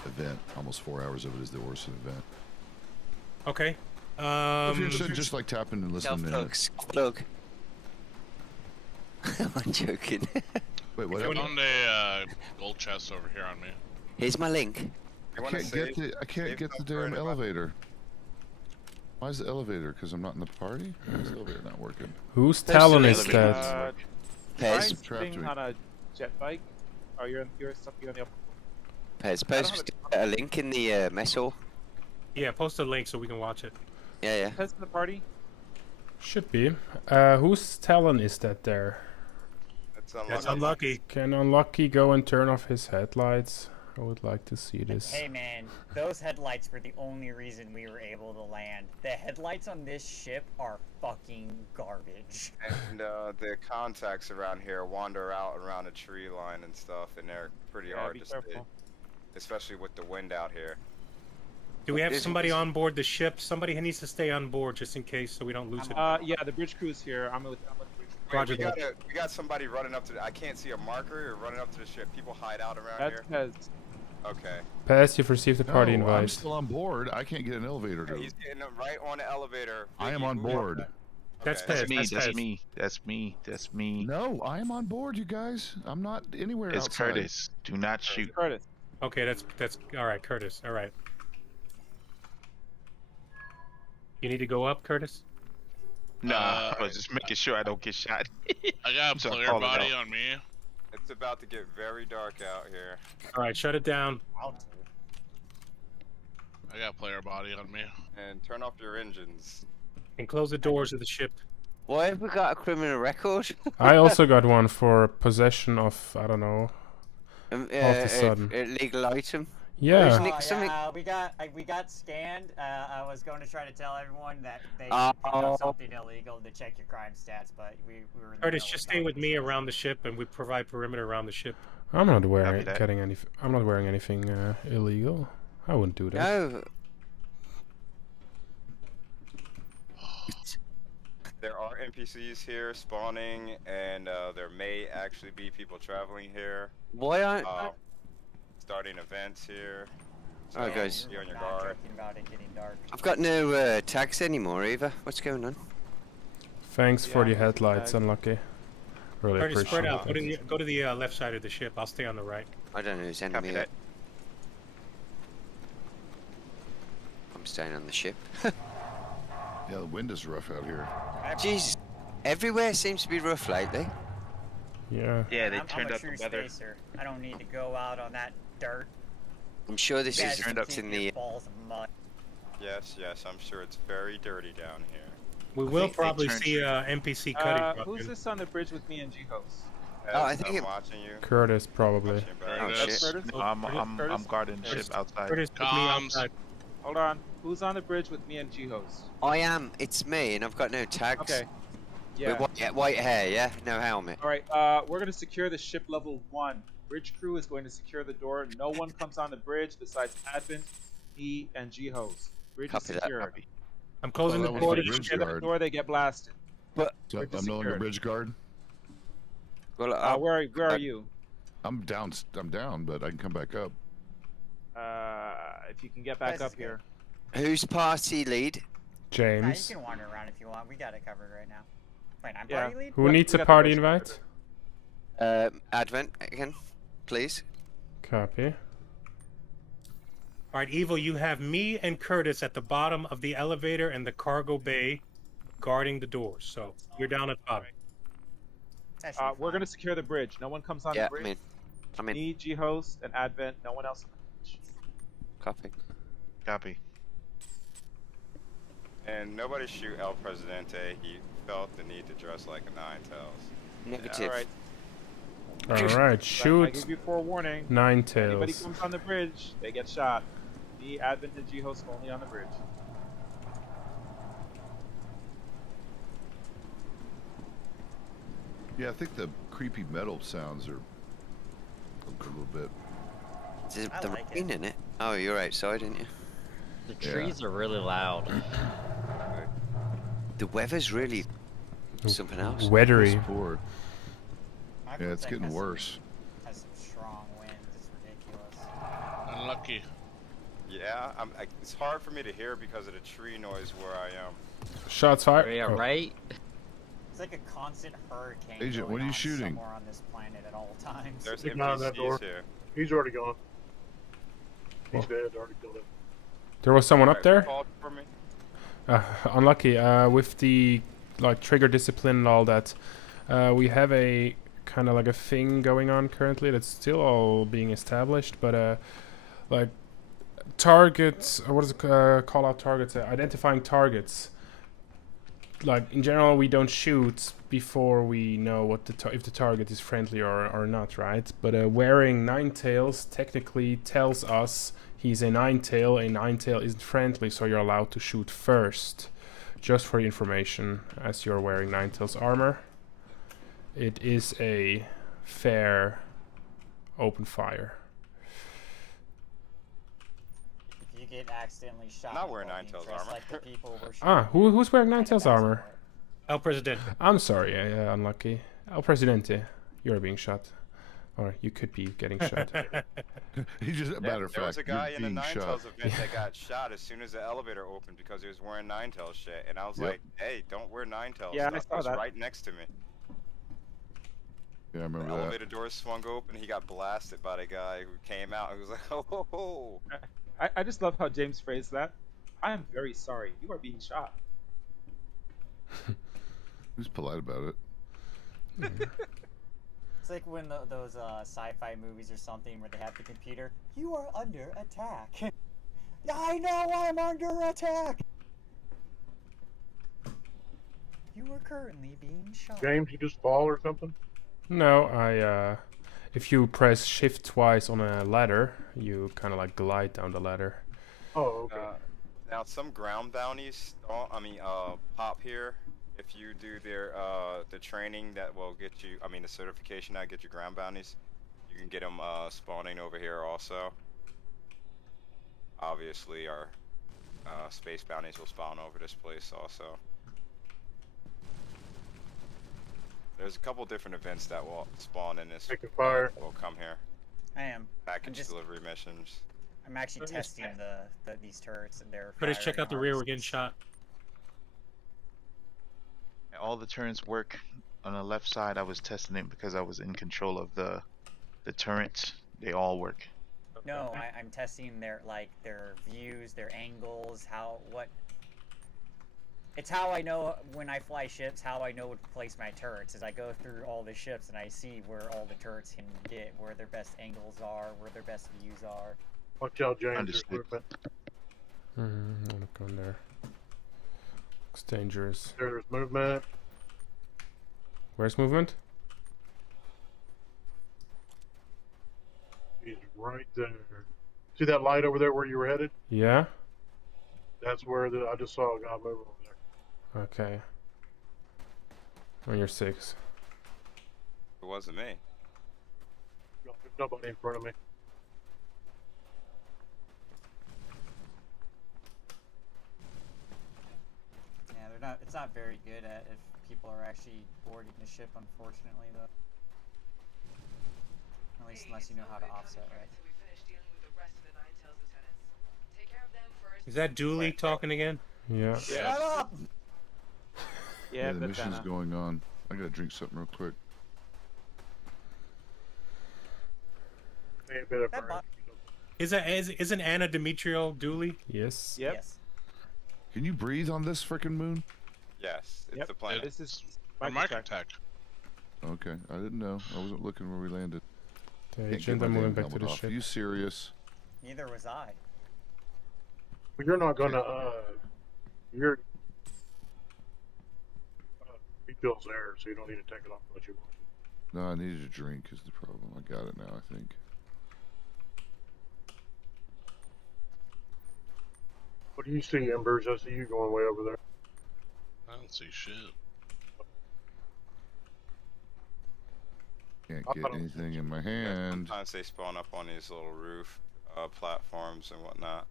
event. Almost 4 hours of it is the Orson event. Okay. If you're interested, just like tapping and listening in. Plug. I'm joking. Wait, what? I found a gold chest over here on me. Here's my link. I can't get the damn elevator. Why is the elevator? Because I'm not in the party? Why is the elevator not working? Whose talent is that? Pez. Trapped on a jet bike. Oh, you're something on the upper. Pez, post a link in the mess hall. Yeah, post a link so we can watch it. Yeah. Pez in the party? Should be. Whose talent is that there? That's unlucky. Can Unlucky go and turn off his headlights? I would like to see this. Hey man, those headlights were the only reason we were able to land. The headlights on this ship are fucking garbage. And the contacts around here wander out around a tree line and stuff, and they're pretty hard to see, especially with the wind out here. Do we have somebody on board the ship? Somebody needs to stay on board just in case, so we don't lose it. Yeah, the bridge crew's here. I'm with the bridge crew. Roger Wait, we got somebody running up to. I can't see a marker or running up to the ship. People hide out around here. That's Pez. Okay. Pez, you've received the party invite. I'm still on board. I can't get an elevator. Yeah, he's getting right on the elevator. I am on board. Okay. That's Pez. That's me. No, I am on board, you guys. I'm not anywhere It's outside. Curtis. Do not shoot. Curtis. Okay, that's all right, Curtis. All right. You need to go up, Curtis? No, I was just making sure I don't get shot. I got a player body on me. It's about to get very dark out here. All right, shut it down. I got player body on me. And turn off your engines. And close the doors of the ship. Why have we got a criminal record? I also got one for possession of, I don't know, all of a sudden. Illegal item. Yeah. We got scanned. I was going to try to tell everyone that they picked up something illegal to check your crime stats, but we were. Curtis, just stay with me around the ship, and we provide perimeter around the ship. I'm not wearing I'm not wearing anything illegal. I wouldn't do that. No. There are NPCs here spawning, and there may actually be people traveling here. Why aren't starting events here? So Alright, guys. be on your guard. About it getting dark. I've got no tags anymore either. What's going on? Thanks for the headlights, Unlucky. Really Curtis, appreciate spread out. it. Go to the left side of the ship. I'll stay on the right. I don't know who's enemy yet. I'm staying on the ship. Yeah, the wind is rough out here. Jesus, everywhere seems to be rough lately. Yeah. Yeah, they I'm turned a up true the weather. spacer. I don't need to go out on that dirt. I'm sure this is turned up in the. Balls of mud. Yes, I'm sure it's very dirty down here. We will probably see NPC cutting. Who's this on the bridge with me and G-Host? Oh, I think I'm watching you. Curtis, probably. Oh, shit. Curtis? I'm guarding ship outside. Curtis, put me outside. Hold on. Who's on the bridge with me and G-Host? I am. It's me, and I've got no tags. Okay. Yeah. With white hair, yeah? No helmet. Alright, we're going to secure the ship level 1. Bridge crew is going to secure the door. No one comes on the bridge besides Advent, me, and G-Host. Bridge is Copy that. secure. I'm closing Well, the that door was to the the bridge ship. guard. Door, they get blasted. But So Bridge is I'm no longer secured. bridge guard. well, Where are you? I'm down, but I can come back up. If you can get back This up is good. here. who's party lead? Nah, you James. can wander around if you want. We got it covered right now. Wait, I'm Yeah. party lead? Who We needs a got the party bridge invite? Advent again, please. Copy. All right, Evil, you have me and Curtis at the bottom of the elevator and the cargo bay guarding the doors. So you're down at the bottom. That should be We're fine. going to secure the bridge. No one comes on Yeah, the bridge. I'm in. Me, G-Host, and Advent. No one else on the bridge. Copy. Copy. And nobody shoot El Presidente. He felt the need to dress like a Nine Tails. Negative. Alright. Alright, I shoot. give you forewarning. Nine Anybody tails. comes on the bridge, they get shot. Me, Advent, and G-Host only on the bridge. Yeah, I think the creepy metal sounds are a little bit. Is I the like rain in it? Oh, you're outside, aren't you? The Yeah. trees are really loud. The weather's really something else. Weathery. Support. My Yeah, it's Vortex getting has some- worse. Has some strong winds. It's ridiculous. Unlucky. Yeah, it's hard for me to hear because of the tree noise where I am. Shots fired. Yeah, Oh. right? It's like a constant hurricane. Agent, going what are you on shooting? Somewhere on this planet at all times. There's Keep an eye on that door. NPCs here. He's already gone. He's dead. Already killed him. There was someone up Alright, there. call for me. Unlucky. With the trigger discipline and all that, we have a kind of like a thing going on currently that's still all being established, but like targets. What is it? Call out targets. Identifying targets. Like in general, we don't shoot before we know what if the target is friendly or not, right? But wearing nine tails technically tells us he's a nine tail. A nine tail isn't friendly, so you're allowed to shoot first. Just for your information, as you're wearing nine tails armor, it is a fair open fire. If you get accidentally shot, Not wearing while Nine being Tails dressed armor. Like the people we're Ah, shooting, who's wearing nine kinda tails bad armor? support. El Presidente. I'm sorry, yeah, unlucky. El Presidente, you're being shot. Or you could be getting shot. He just, matter of There was fact, a guy you're in the being Nine shot. Tails event that got shot as soon as the elevator opened because he was wearing Nine Tails shit, and I was Yep. like, "Hey, don't wear Nine Tails." Yeah, I stuff." saw It was that. right next to me. Yeah, I The remember that. elevator doors swung open. He got blasted by the guy who came out. He was like, "Oh, ho, ho." I just love how James phrased that. I am very sorry. You are being shot. Who's polite about it? It's like when those sci-fi movies or something where they have the computer. You are under attack. I know I'm under attack. You are currently being shot. James, you just fall or something? No, if you press shift twice on a ladder, you kind of like glide down the ladder. Oh, okay. Now some ground bounties, pop here. If you do the training that will get you, the certification that get you ground bounties, you can get them spawning over here also. Obviously, our space bounties will spawn over this place also. There's a couple different events that will spawn in this. Taking fire. Will come here. I am. Package delivery missions. I'm actually testing these turrets and they're. But check out the rear. We're getting shot. All the turrets work on the left side. I was testing it because I was in control of the turrets. They all work. No, I'm testing their views, their angles, It's how I know when I fly ships, how I know what to place my turrets, is I go through all the ships and I see where all the turrets can get, where their best angles are, where their best views are. Watch out, James. Understood. I'm gonna go in there. It's dangerous. There's movement. Where's movement? He's right there. See that light over there where you were headed? Yeah. That's where I just saw a guy moving over there. Okay. On your 6. It wasn't me. No, there's nobody in front of me. Yeah, they're not. It's not very good at if people are actually boarding the ship, unfortunately, though. At least unless you know how to offset, right? Is that Dooley talking again? Yeah. Shut up! Yeah, the mission's going on. I gotta drink something real quick. Isn't Anna Demetrio Dooley? Yes. Yep. Yes. Can you breathe on this frickin' moon? Yes, it's the planet. This is Microtech. Okay, I didn't know. I wasn't looking where we landed. The Can't agent, get I'm my moving damn back to helmet the off. ship. Are you serious? Neither was I. But you're not gonna, your refill's there, so you don't need to take it off unless you want to. No, I needed a drink is the problem. I got it now, I think. What do you see, Embers? I see you going way over there. I don't see shit. Can't get anything in my hand. Sometimes they spawn up on these little roof platforms and whatnot.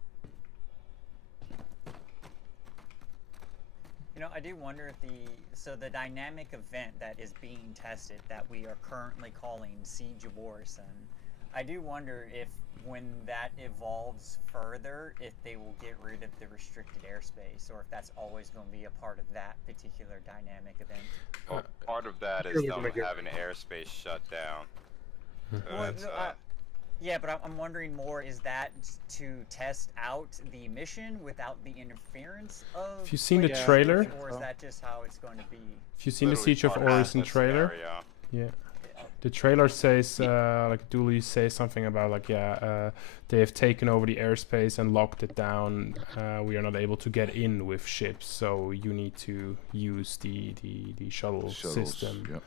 You know, I do wonder if the dynamic event that is being tested that we are currently calling Siege of Orison, I do wonder if when that evolves further, if they will get rid of the restricted airspace, or if that's always going to be a part of that particular dynamic event. Well, part of that is them having airspace shut down. So that's, yeah, but I'm wondering more, is that to test out the mission without the interference of... If you've seen the trailer... Or is that just how it's going to be? If you've seen the Siege of Orison trailer... Yeah. The trailer says, like Dooley says something about like, they have taken over the airspace and locked it down. We are not able to get in with ships, so you need to use the shuttle system. Yep.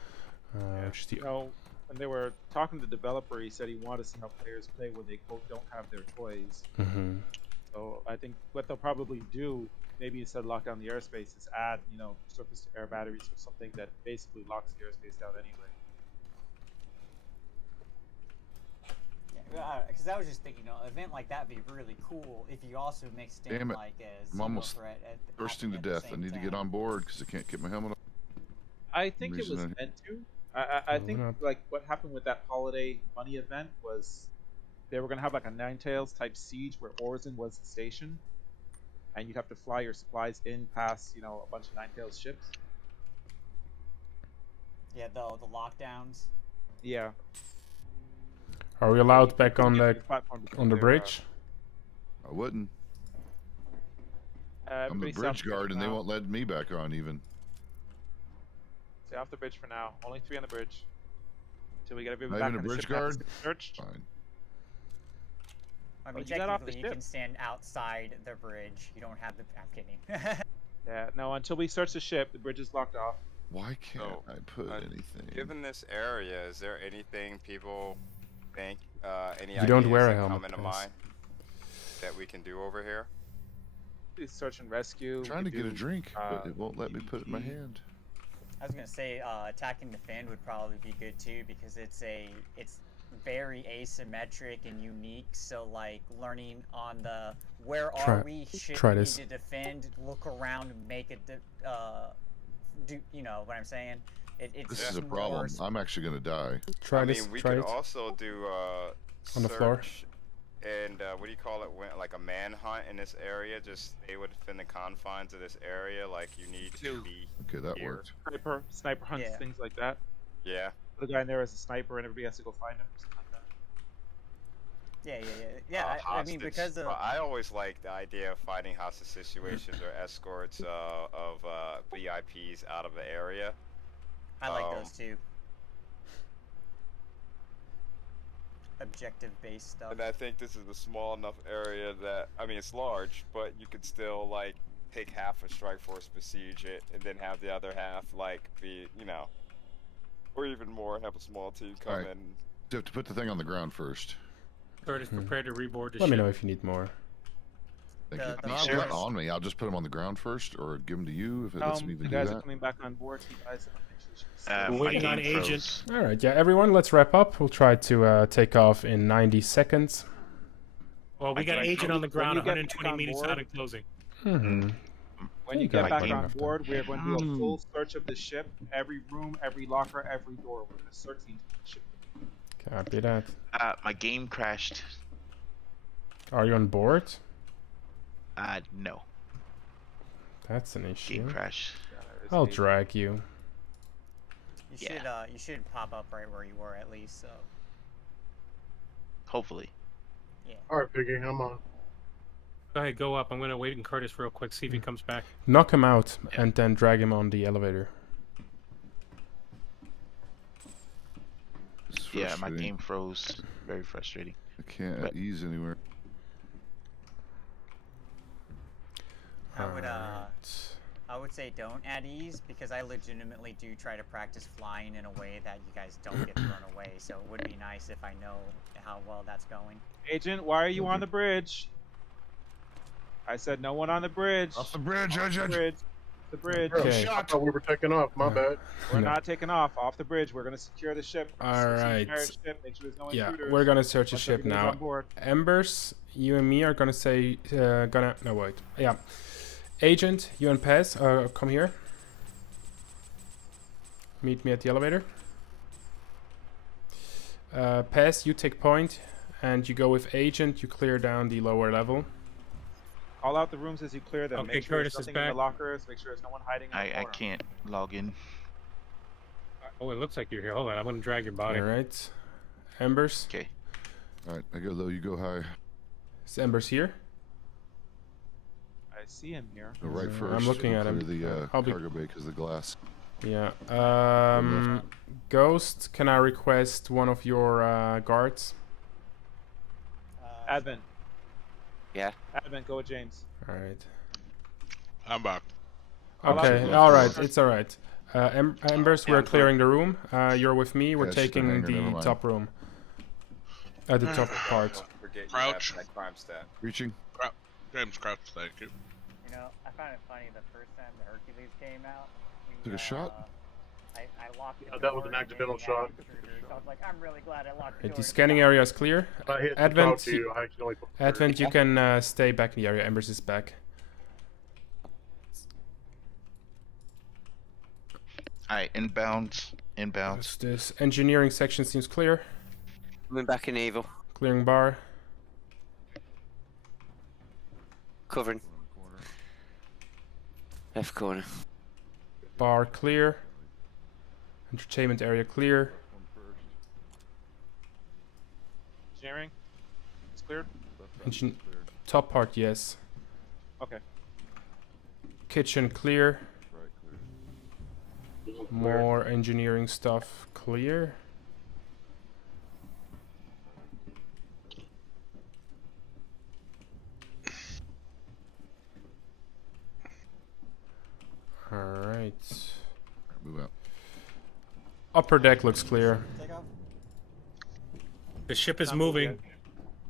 Which is the when they were talking to the developer, he said he wanted to see how players play when they quote don't have their toys. Mm-hmm. So I think what they'll probably do, maybe instead of lock down the airspace, is add, surface to air batteries or something that basically locks the airspace down anyway. Because I was just thinking, an event like that would be really cool if you also mixed in like a I'm almost threat bursting to death. I need to get on board because I can't get my helmet on. I think it was meant to. I think like what happened with that holiday money event was they were gonna have like a Nine Tails type siege where Orison was the station, and you'd have to fly your supplies in past a bunch of Nine Tails ships. Yeah, the lockdowns. Yeah. Are we allowed back on the bridge? I wouldn't. I'm the bridge guard, and they won't let me back on even. Stay off the bridge for now. Only 3 on the bridge. Till we get everybody Not back even on a the bridge ship after guard? searched. Fine. I mean, you got off the technically, you ship. can stand outside the bridge. You don't have the. I'm kidding. Yeah, no, until we search the ship, the bridge is locked off. Why can't So, I put anything? Given this area, is there anything people think, any You ideas don't wear a that helmet, come into Pez. mind that we can do over here? We search and rescue. I'm trying to get a drink, but it won't let me put it in my PvP. hand. I was gonna say attack and defend would probably be good too because it's very asymmetric and unique. So like learning on the where are we, should try we this. need to defend, look around, make it do you know what I'm saying? It's This just is a more problem. I'm actually gonna die. Try I this. mean, we Try could it. also do On the floor. search and what do you call it? Like a manhunt in this area. Just stay within the confines of this area. Like you need to be. Okay, that here. worked. Sniper hunts, Yeah. things like that. Yeah. Put a guy in there as a sniper, and everybody has to go find him or something like that. Yeah. I mean Hostage. because of Well, I always like the idea of finding hostage situations or escorts of VIPs out of the area. I like those too. Objective based stuff. And I think this is a small enough area that, I mean, it's large, but you could still, like, take half of StrikeForce, besiege it, and then have the other half, like, be, you know, or even more, have a small team come Alright. in. You have to put the thing on the ground first. Curtis, prepare to reboard the Let ship. me know if you need more. Thank you. The No, sure. not on me. I'll just put them on the ground first, or give them to you if it lets me even The do guys are that. coming back on board. Keep eyes on. We're My waiting on game agent. froze. All right, yeah, everyone, let's wrap up. We'll try to take off in 90 seconds. Well, we got Like, agent on the ground, when you get 120 back on meters board- out of closing. Mm-hmm. When you You got get back plenty on of time. board, we are going to do a full search of the ship, every room, every locker, every door. We're going to search the entire ship. Copy that. My game crashed. Are you on board? No. That's an issue. Game crash. I'll drag you. You should pop up right where you were at least. So Hopefully. All right, Piggy, I'm on. Go ahead, go up. I'm going to wait on Curtis real quick, see if he comes back. Knock him out and then drag him on the elevator. It's Yeah, my frustrating. game froze. Very frustrating. I can't but- ease anywhere. I would say don't add ease because I legitimately do try to practice flying in a way that you guys don't get thrown away. So it would be nice if I know how well that's going. Agent, why are you on the bridge? I said no one on the bridge. Off the bridge, Off the Agent. bridge. The bridge. Okay. I thought we were taking off. My bad. We're No. not taking off. Off the bridge. We're going to secure the ship. All Search the right. entire ship, make sure there's no Yeah, intruders. we're gonna search the Once ship everybody's now. on board. Embers, you and me are gonna say, no wait, yeah. Agent, you and Pez, come here. Meet me at the elevator. Pez, you take point, and you go with Agent. You clear down the lower level. Call out the rooms as you clear them. Okay, make sure Curtis there's is nothing in the back. lockers. Make sure there's no one hiding in the I corner. can't log in. Oh, it looks like you're here. Hold on, I'm going to drag your body. All right. Embers, Okay. All right, I go low, you go high. is Embers here? I see him here. Go right I'm first. looking We'll at him. clear the I'll be- cargo bay because the glass. Yeah. Ghost, can I request one of your guards? Advent. Yeah. Advent, go with James. All right. I'm back. Okay, all right, it's all right. Embers, we're clearing the room. You're with me. We're Yeah, it's just a taking hangar, never the mind. top room. The top part. Don't forget you Crouch. have that crime stat. Reaching. James Crouch, thank you. You know, I found it funny the first time the Hercules came out. Took a shot? I locked the that was door an and accidental then we had shot. intruders. I was like, I'm really glad I locked the The door. scanning area is clear. I hit Advent, to talk to you. I accidentally put Advent, you can stay back in the area. Embers is back. Alright, inbound. Inbound. What's this? Engineering section seems clear. Coming back in evil. Clearing bar. Covering. Left corner. Bar clear. Entertainment area clear. Engineering. It's cleared. Top part, yes. Okay. Kitchen clear. More engineering stuff clear. Upper deck looks clear. Take off. The ship is Not move moving. yet.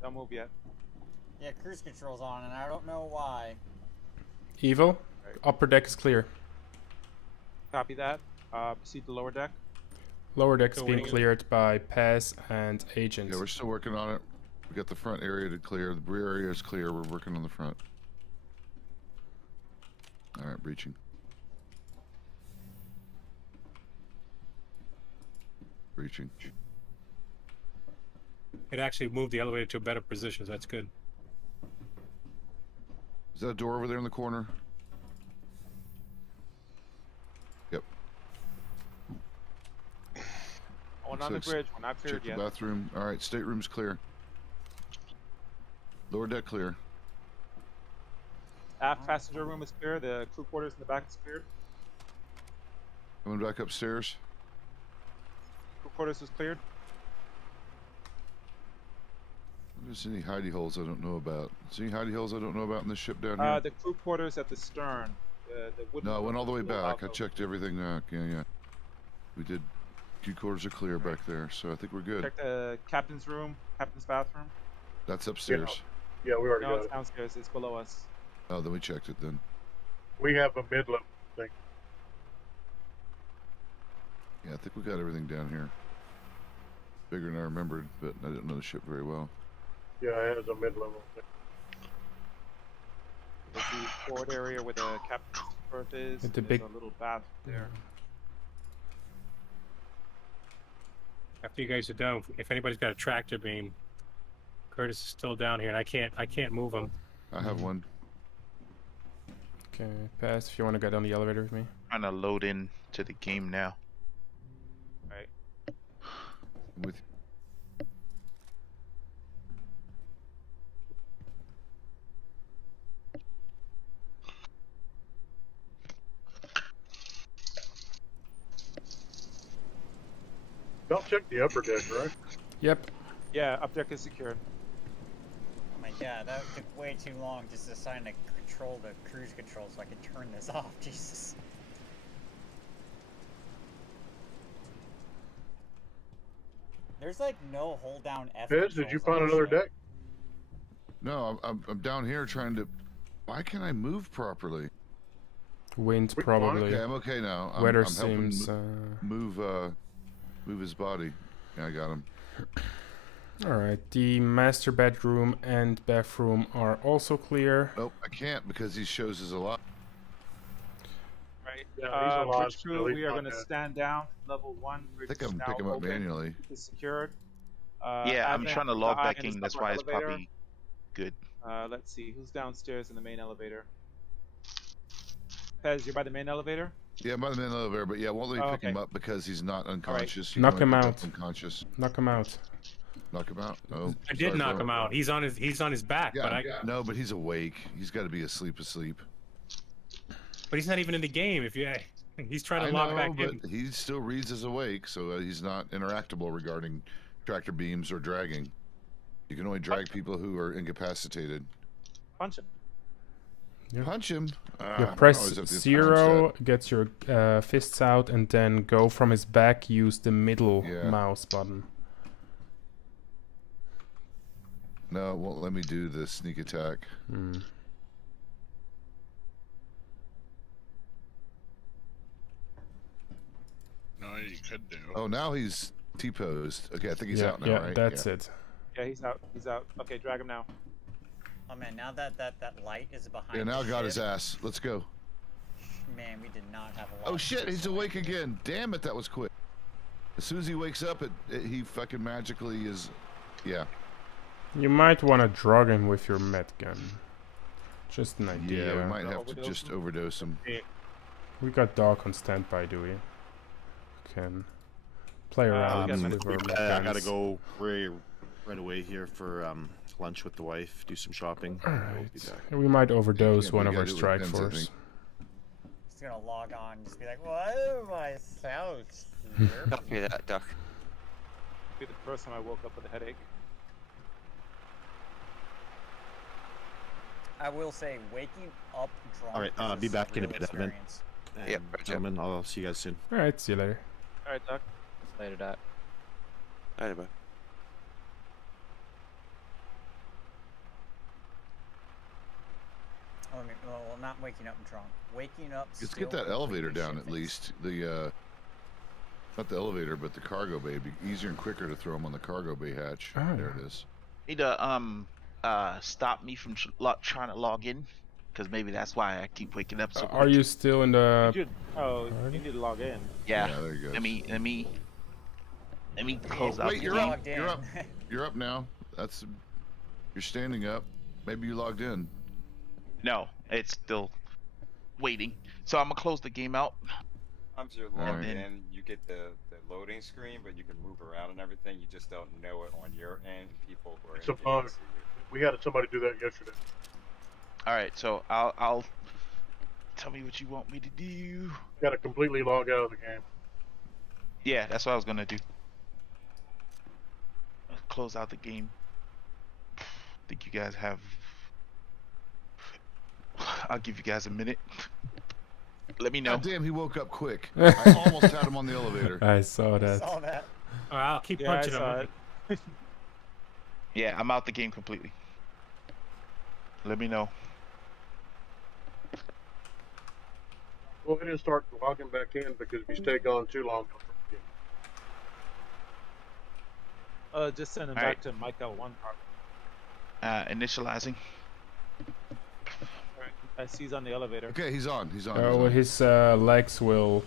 Don't move yet. Yeah, cruise control's on, and I don't know why. Evil. Upper deck is clear. Copy that. Proceed to lower deck. Lower deck's Still being waiting. cleared by Paz and Agent. Yeah, we're still working on it. We got the front area to clear. The rear area is clear. We're working on the front. All right, breaching. Breaching. It actually moved the elevator to a better position, so that's good. Is that a door over there in the corner? Yep. One on the Looks like bridge. We're not cleared Check the yet. bathroom. All right, stateroom's clear. Lower deck clear. Aft passenger room is clear. The crew quarters in the back is cleared. Coming back upstairs. Crew quarters is cleared. There's any hidey holes I don't know about. Is there any hidey holes I don't know about in this ship down here? The crew quarters at the stern. The wooden No, I went all the way little back. I alcove. checked everything. Yeah. We did. Crew quarters are clear back there, so I think we're good. Check the captain's room, captain's bathroom. That's upstairs. Yeah, we already No, got it's it. downstairs. It's below us. Oh, then we checked it then. We have a mid-level thing. Yeah, I think we got everything down here. Bigger than I remembered, but I didn't know the ship very well. Yeah, it has a mid-level thing. There's the forward area where the captain's berth is. With the There's big- a little bath there. After you guys are done, if anybody's got a tractor beam, Curtis is still down here, and I can't move him. I have one. Okay, Paz, if you want to get on the elevator with me. Trying to load in to the game now. Right. With Y'all check the upper deck, right? Yep. Yeah, up deck is secured. Oh my god, that took way too long just to assign to control the cruise control so I could turn this off. Jesus. There's like no hold down F. Fizz, did you find controls on another this ship. deck? no, I'm down here trying to. Why can't I move properly? Wind We- probably. Okay, I'm okay now. Weather I'm helping seems. move his body. Yeah, I got him. Alright, the master bedroom and bathroom are also clear. Nope, I can't because he shows us a lot. Right. Yeah, he's alive Bridge crew, still, he's we are not going to dead. stand down. Level 1. I think I'm picking him up manually. Is secured. Yeah, I'm admin, trying to the log eye back in in. the That's upper why it's elevator. probably good. Let's see, who's downstairs in the main elevator? Pez, you're by the main elevator? Yeah, I'm by the main elevator, but yeah, won't let me Oh, pick him okay. up because he's not unconscious. You Knock can only him pick up out. Unconscious. Knock him out. Knock him out. Oh, I did sorry, knock bro. him out. He's on his back, Yeah, but no, but he's awake. He's got to be asleep. but he's not even in the game. If you, he's trying to I log know, back but in. he still reads as awake, so he's not interactable regarding tractor beams or dragging. You can only drag people who are incapacitated. Punch him. Punch him. You I don't press always have the time 0, set. get your fists out, and then go from his back, use the middle Yeah. mouse button. No, it won't let me do the sneak attack. Hmm. No, you could do. Oh, now he's T-posed. Okay, I think he's Yeah, out now, yeah, right? that's Yeah. it. Yeah, he's out. He's out. Okay, drag him now. Oh man, now that light is behind Yeah, now the got his ship, ass. Let's go. man, we did not have a lot. Oh of shit, he's this awake again. Damn it, that was quick. As soon as he wakes up, he fucking magically is. Yeah. You might want to drug him with your med gun. Just an Yeah, idea. we might have to Overdose just him? overdose him. We got dog on standby, do we? Can play we around got with our med I gotta guns. go right away here for lunch with the wife, do some shopping. I will be Alright. back. We might overdose Yeah, one we of our gotta do it strike with guns, I force. think. Just gonna log on and just be like, what am I sounds here? Copy that, Doc. Be the first time I woke up with a headache. I will say, waking up drunk. All right, is be back in a surreal bit, Evan. experience. Yep, And gentlemen, I'll see you guys soon. Alright, see you later. Alright, Doc. Later, Doc. Later, bro. Oh, well, not waking up drunk. Waking up. Let's get that elevator down at least. The not the elevator, but the cargo bay. It'd be easier and quicker to throw them on the cargo bay hatch. Oh. There it is. Need to stop me from trying to log in, because maybe that's why I keep waking up so Are much. you still in the? You need to log in. Yeah. Yeah, there you go. Let me close out. Wait, the you're game. up. You're up. You're up now. That's. You're standing up. Maybe you logged in. No, it's still waiting. So I'm gonna close the game out. Sometimes you're logged in, you get the loading screen, but you can move around and everything. You just don't know it on your end. People who are It's a in bug. games see you. We had somebody do that yesterday. All right, so I'll tell me what you want me to do. Got to completely log out of the game. Yeah, that's what I was gonna do. Close out the game. Think you guys have? I'll give you guys a minute. Let me know. God damn, he woke up quick. I almost had him on the elevator. I saw that. Saw that. All right, I'll keep punching him. Yeah, I'm out the game completely. Let me know. Go ahead and start logging back in, because if you stay gone too long, Just send him All back right. to Michael 1 part. Initializing. Alright, I see he's on the elevator. Okay, he's on. He's on. Oh, he's on. his legs will.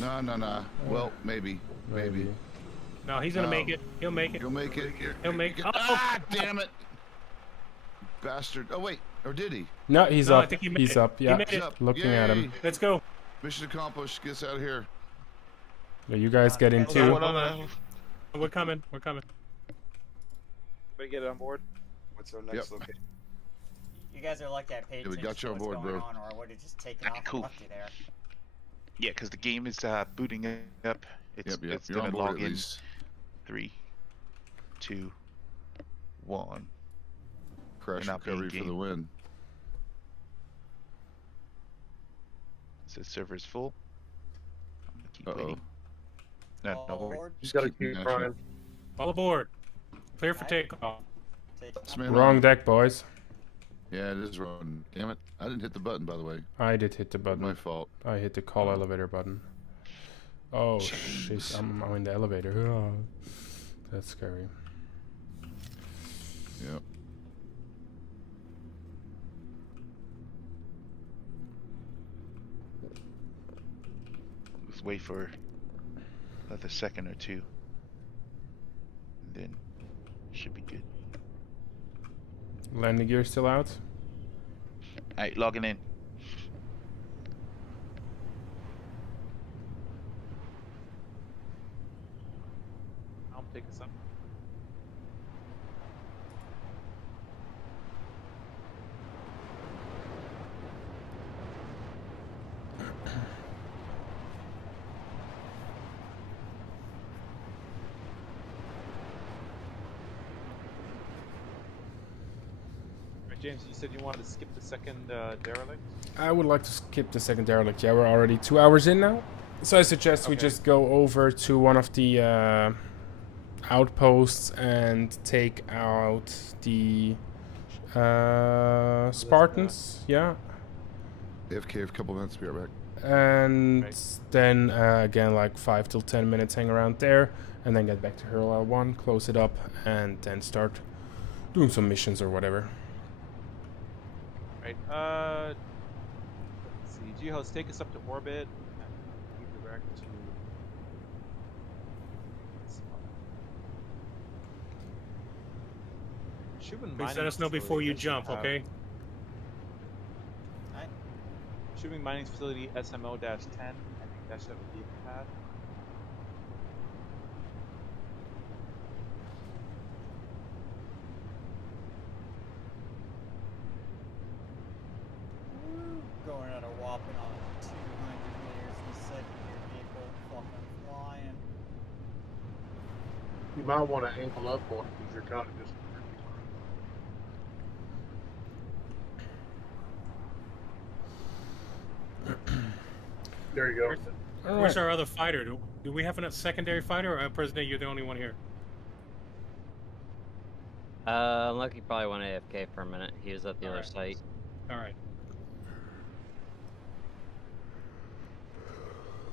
No. Well, maybe. No, he's gonna make it. He'll make it. He'll make it. He'll make it. Oh, Ah, damn it! Bastard. Oh wait, or did he? No, he's No, I up. think he made He's it. up. He Yeah, made it. He's up. looking at him. Yay. Let's go. Mission accomplished. Get us out of here. Yeah, you guys get in Hold too. on, hold on. We're coming. We're coming. Everybody get it on board. What's our next location? You guys are lucky I paid Yeah, we attention got you to on what's board, going bro. on, or I would have just taken off Cool. and left you there. Yeah, because the game is booting up. It's Yep. it's You're on gonna board log at in. least. 3, 2, 1. Crash We're not being recovery for the game. win. So server's full. I'm gonna keep Uh-oh. waiting. No, All no. aboard? you got to keep keep mashing. trying. All aboard. Clear for Alright. takeoff. Take This man Wrong on. deck, boys. Yeah, it is wrong. Damn it! I didn't hit the button, by the way. I did hit the button. My fault. I hit the call elevator button. Oh shit! I'm in the elevator. Oh, that's scary. Yep. Let's wait for another second or two. And then should be good. Landing gear still out. Alright, logging in. I'll take us up. Right, James, you said you wanted to skip the second derelict? I would like to skip the second derelict. Yeah, we're already 2 hours in now. So I suggest we Okay. just go over to one of the outposts and take out the Spartans. Yeah. AFK for a couple minutes. Be right back. And Right. then again, like 5 till 10 minutes, hang around there, and then get back to Hurl L1, close it up, and then start doing some missions or whatever. Right. Let's see. G-Host, take us up to orbit. And redirect to. Shubin Please mining let us know before facility you that should jump, have- okay? Alright. Shubin mining facility SMO-10. I think that should have a beacon pad. Woo, going at a whopping on 200 meters per second, your vehicle fucking flying. You might want to ankle up on it, because you're kind of just. There you go. All Where's right. our other fighter? Do we have a secondary fighter, or President, you're the only one here? Lucky probably went AFK for a minute. He was at the other site. All right.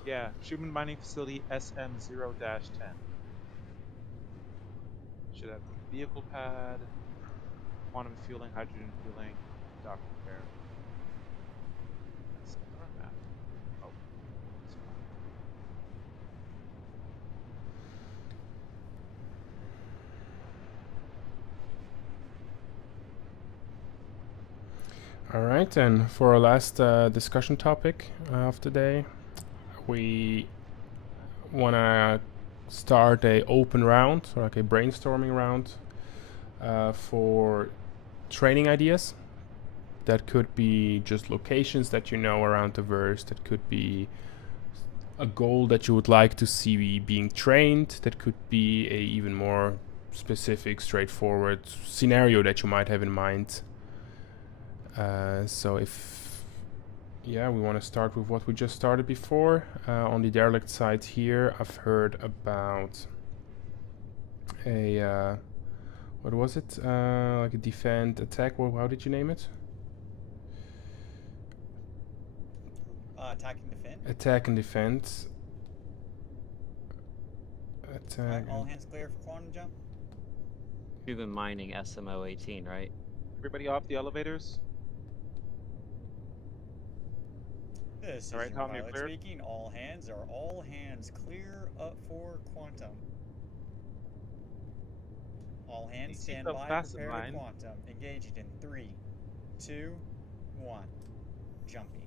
Yeah, Schumann Mining Facility SM0-10. Should have vehicle pad, quantum fueling, hydrogen fueling, dock repair. Star map. Oh. All right, and for our last discussion topic of the day, we want to start a open round, or like a brainstorming round, for training ideas. That could be just locations that you know around the verse. That could be a goal that you would like to see being trained. That could be a even more specific, straightforward scenario that you might have in mind. So we want to start with what we just started before. On the derelict side here, I've heard about a, what was it? Like a defend attack, well, how did you name it? Attack and defend. Attack and defense. Attack. All hands clear for quantum jump. Cuban mining SMO-18, right? Everybody off the elevators. This All right, is your Tom, you're pilot clear? speaking. All hands clear up for quantum. All hands stand seatbelt by, fasten prepare to line. quantum. Engaging in 3, 2, 1. Jumping.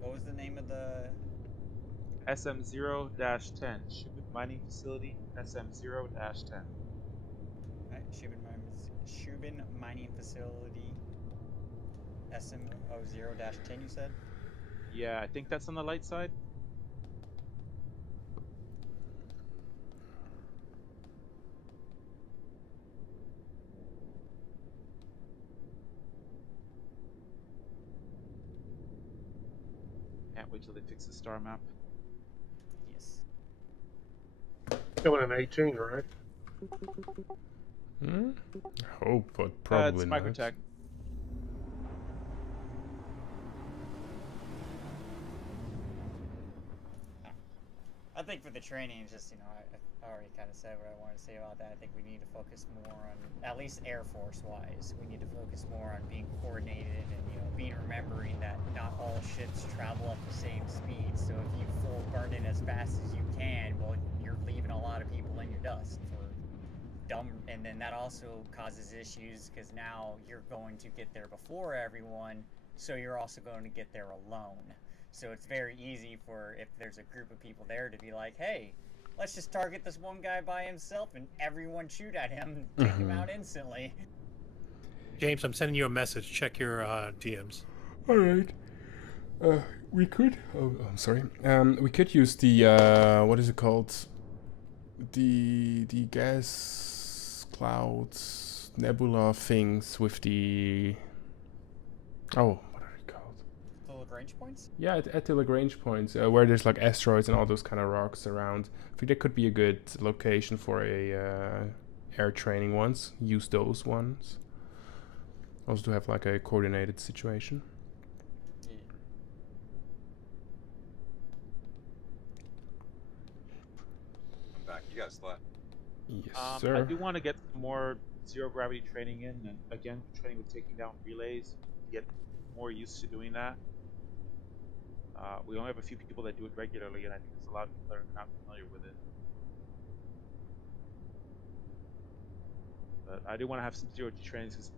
What was the name of the... SM0-10. Schumann Mining Facility SM0-10. Right, Shubin Mining Facility SM0-10, you said? Yeah, I think that's on the light side. Can't wait till they fix the star map. Yes. Coming in 18, right? I hope, but probably it's not. Microtech. I think for the training, it's just, I already kind of said what I wanted to say about that. I think we need to focus more on, at least Air Force-wise, we need to focus more on being coordinated and, remembering that not all ships travel at the same speed. So if you full burn it as fast as you can, well, you're leaving a lot of people in your dust for dumb, and then that also causes issues because now you're going to get there before everyone, so you're also going to get there alone. So it's very easy for, if there's a group of people there, to be like, hey, let's just target this one guy by himself and everyone shoot at him and take him out instantly. James, I'm sending you a message. Check your DMs. All right. We could. Oh, I'm sorry. We could use the what is it called? The gas clouds nebula things with the. Oh, what are they called? The Lagrange points? Yeah, at the Lagrange points, where there's like asteroids and all those kind of rocks around. I think that could be a good location for a air training ones. Use those ones. Also to have like a coordinated situation. Yeah. I'm back. You guys left. Yes, sir. I do want to get more zero gravity training in, and again, training with taking down relays. Get more used to doing that. We only have a few people that do it regularly, and I think there's a lot of people that are not familiar with it. But I do want to have some zero G trainings because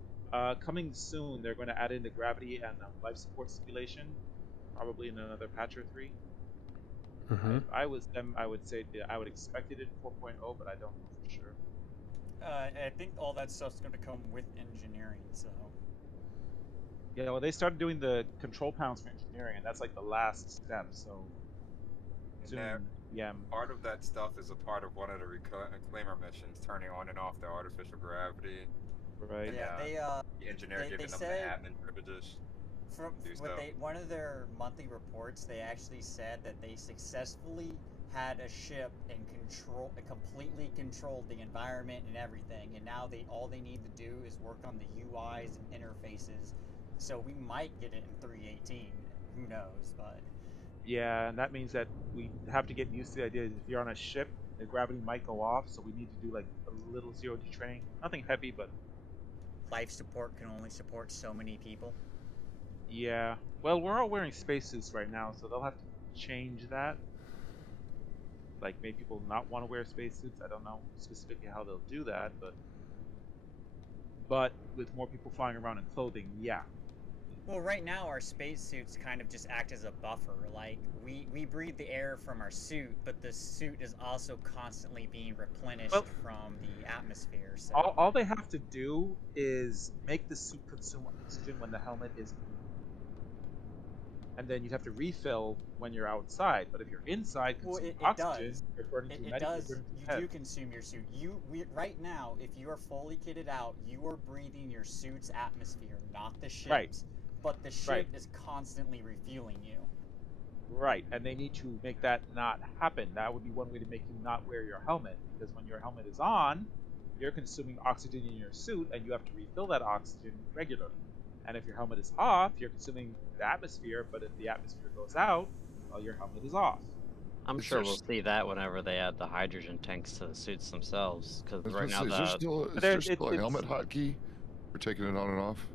coming soon, they're going to add in the gravity and life support simulation, probably in another patch or 3. If I was them, I would say I would expect it in 4.0, but I don't know for sure. I think all that stuff's going to come with engineering, so... Yeah, well, they started doing the control panels for engineering, and that's like the last step, so... And Yeah. Part of that stuff is a part of one of the reclaimer missions, turning on and off the artificial gravity. Right. Yeah, The engineer they giving them said the admin privileges. from one of their monthly reports, they actually said that they successfully had a ship and completely controlled the environment and everything, and now all they need to do is work on the UIs and interfaces. So we might get it in 3.18. Who knows? But yeah, and that means that we have to get used to the idea that if you're on a ship, the gravity might go off, so we need to do like a little zero-G training. Nothing heavy, but life support can only support so many people. yeah. Well, we're all wearing spacesuits right now, so they'll have to change that. Like, make people not want to wear spacesuits. I don't know specifically how they'll do that, but with more people flying around in clothing, yeah. Well, right now our spacesuits kind of just act as a buffer. Like, we breathe the air from our suit, but the suit is also constantly being replenished from the atmosphere. So all they have to do is make the suit consume oxygen when the helmet is, and then you'd have to refill when you're outside. But if you're inside consuming oxygen, you're burning through you do consume your suit. Right now, if you are fully kitted out, you are breathing your suit's atmosphere, not the ship's. Right. But the ship is constantly refueling you. Right, and they need to make that not happen. That would be one way to make you not wear your helmet, because when your helmet is on, you're consuming oxygen in your suit, and you have to refill that oxygen regularly. And if your helmet is off, you're consuming the atmosphere, but if the atmosphere goes out, well, your helmet is off. I'm sure we'll see that whenever they add the hydrogen tanks to the suits themselves, because right now is there still a helmet hotkey for taking it on and off?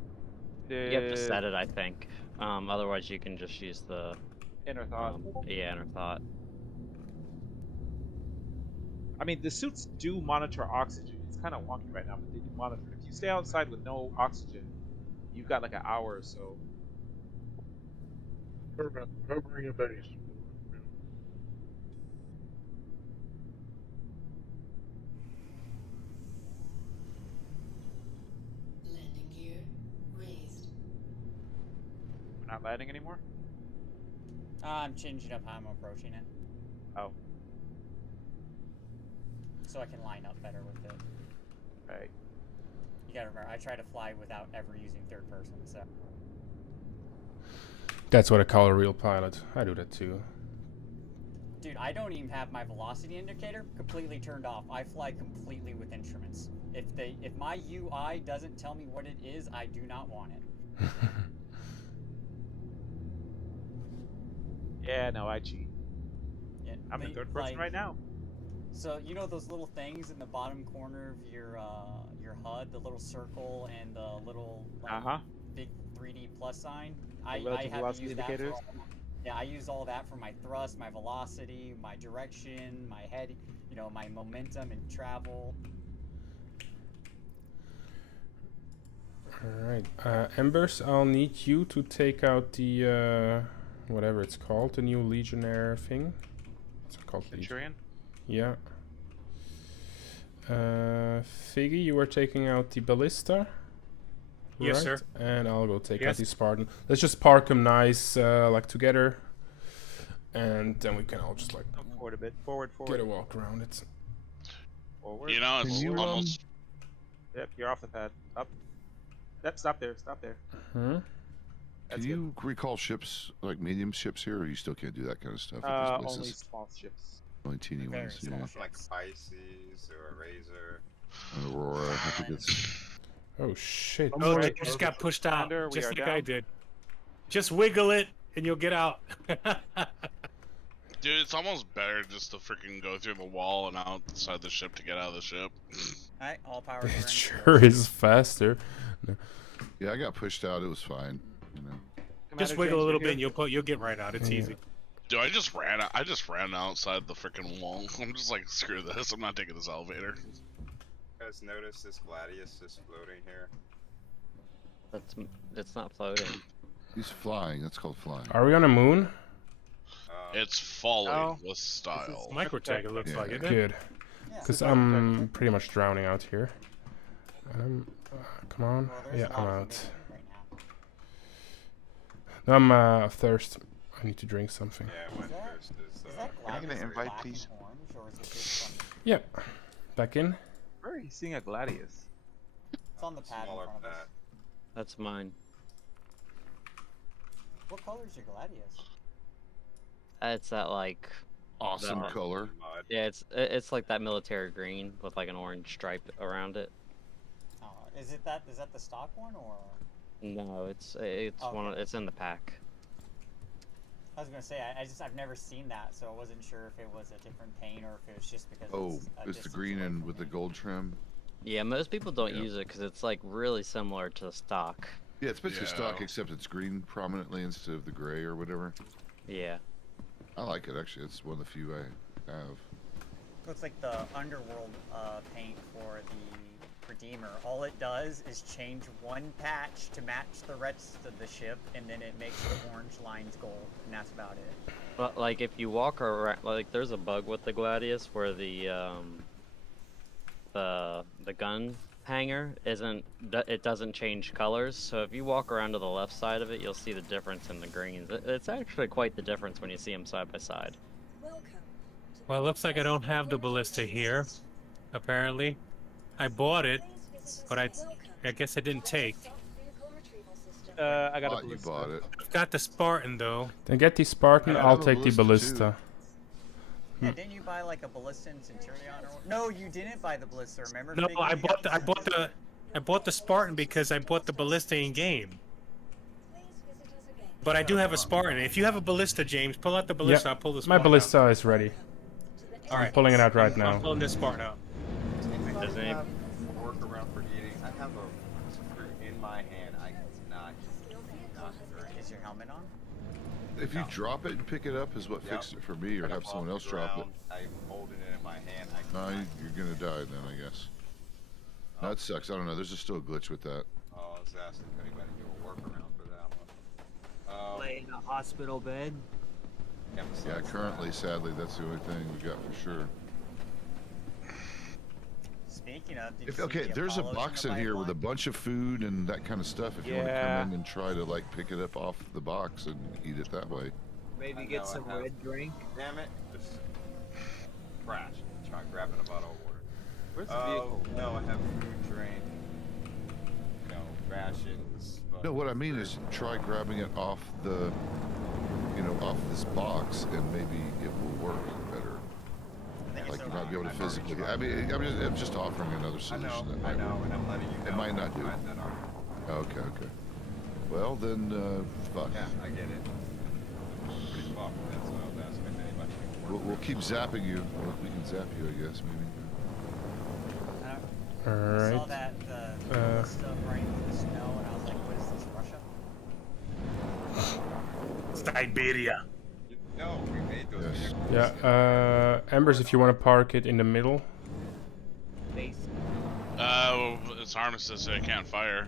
You have to set it, I think. Otherwise, you can just use the inner thought. Inner thought. I mean, the suits do monitor oxygen. It's kind of wonky right now, but they do monitor. If you stay outside with no oxygen, you've got like an hour or so. Covering a base. Landing gear raised. We're not landing anymore? I'm changing up how I'm approaching it. Oh. So I can line up better with it. Right. You gotta remember, I try to fly without ever using third person, so. That's what I call a real pilot. I do that too. Dude, I don't even have my velocity indicator completely turned off. I fly completely with instruments. If my UI doesn't tell me what it is, I do not want it. Yeah, no, I cheat. Yeah, I'm in third person right now. So you know those little things in the bottom corner of your HUD, the little circle and the little big 3D plus sign? I have to use that for I use all that for my thrust, my velocity, my direction, my head, my momentum and travel. Alright, Embers, I'll need you to take out the, whatever it's called, the new Legionnaire thing. What's it called? Centurion? Yeah. Figgy, you were taking out the Ballista. Yes, right? sir. And I'll go take out the Spartan. Let's just park them nice, like together. And then we can all just like... Forward a bit. Forward. Get a walk around it. Forward. You know, it's almost... Yep, you're off the pad. Up. Yep, stop there. Hmm? Can you recall ships, like medium ships here, or you still can't do that kind of stuff? Only small ships. Only teeny ones, yeah. Like Pisces or a Razor. An Aurora. I think it's... Oh shit. Oh, it just got pushed out, just like I did. Just wiggle it, and you'll get out. Dude, it's almost better just to freaking go through the wall and outside the ship to get out of the ship. Alright, all power. It sure is faster. No. Yeah, I got pushed out. It was fine. Just wiggle a little bit, and you'll get right out. It's easy. Dude, I just ran outside the freaking wall. I'm just like, screw this. I'm not taking this elevator. You guys notice this Gladius is floating here? It's not floating. He's flying. That's called flying. Are we on a moon? It's falling with style. Microtech, it looks like, isn't it? Good. Because I'm pretty much drowning out here. Come on. Yeah, I'm out. No, I'm thirst. I need to drink something. Yeah, my thirst is... that I'm gonna Gladius invite black these. and orange, or is it just from... Yep. Back in. Where are you seeing a Gladius? It's on the pad in Smaller front of us. pad. That's mine. What color is your Gladius? It's that like Awesome the- color. Mud. yeah, it's like that military green with like an orange stripe around it. Oh, is that the stock one or? No, it's one. Okay. It's in the pack. I was gonna say I've never seen that, so I wasn't sure if it was a different paint or if it was just because. Oh, it's a it's the distance green away and from with the me. gold trim. Yeah, most people don't Yeah. use it because it's like really similar to the stock. Yeah, it's basically stock, Yeah. except it's green prominently instead of the gray or whatever. Yeah. I like it actually. It's one of the few I have. Looks like the underworld paint for the Redeemer. All it does is change one patch to match the rest of the ship, and then it makes the orange lines gold, and that's about it. But like if you walk around, like there's a bug with the Gladius where the gun hanger it doesn't change colors. So if you walk around to the left side of it, you'll see the difference in the greens. It's actually quite the difference when you see them side by side. Well, it looks like I don't have the ballista here, apparently. I bought it, but I guess I didn't take. I got a You ballista. bought it. I've got the Spartan, though. Then get the Spartan. Yeah, I I'll have a take the ballista, ballista. Yeah, didn't you buy like a ballista in Centurion or? No, you didn't buy the ballista. Remember? No, Figure I you got bought the Spartan because I bought the ballista in game. But I do have a Spartan. If you have a ballista, James, pull out the ballista. I'll pull the My Spartan ballista is ready. All right. Pulling it out right I'm now. pulling this Spartan out. Doesn't any- Work around for eating. I have a fruit in my hand. I cannot. Is your helmet on? If you drop it and pick it up is what fixed it for me, or have someone else drop it. I'm holding it in my hand. No, you're gonna die then, I guess. No, that sucks. I don't know. There's just still a glitch with that. Oh, I was asking if anybody do a workaround for that one. Lay in a hospital bed. Yeah, currently, sadly, that's the only thing we got for sure. Speaking of, did you If, see okay, the there's a Apollos box in in the here with a pipeline? bunch of food and that kind of stuff. If you want to Yeah. come in and try to like pick it up off the box and eat it that way. Maybe I get know, I some have- red drink. Damn it! Just crash. Try grabbing a bottle of water. Where's the vehicle? No, I have food, drink. You know, rations. But No, what I mean is try grabbing it off the, off this box, and maybe it will work better. Like you might be able to physically. I'm just offering another I solution know, that I might know, work. and I'm letting you know. It might not do it. I said, Okay, okay. Well then, fuck. yeah, I get it. Pretty fucked. That's what I was asking if anybody can work. We'll keep zapping you. We can zap you, I guess, maybe. I saw Alright. that the stuff running through the snow, and I was like, "What is this, Russia?" Siberia. No, we made those Yes. vehicles. Yeah, Embers, if you want to park it in the middle. Base. Well, it's armistice, so it can't fire.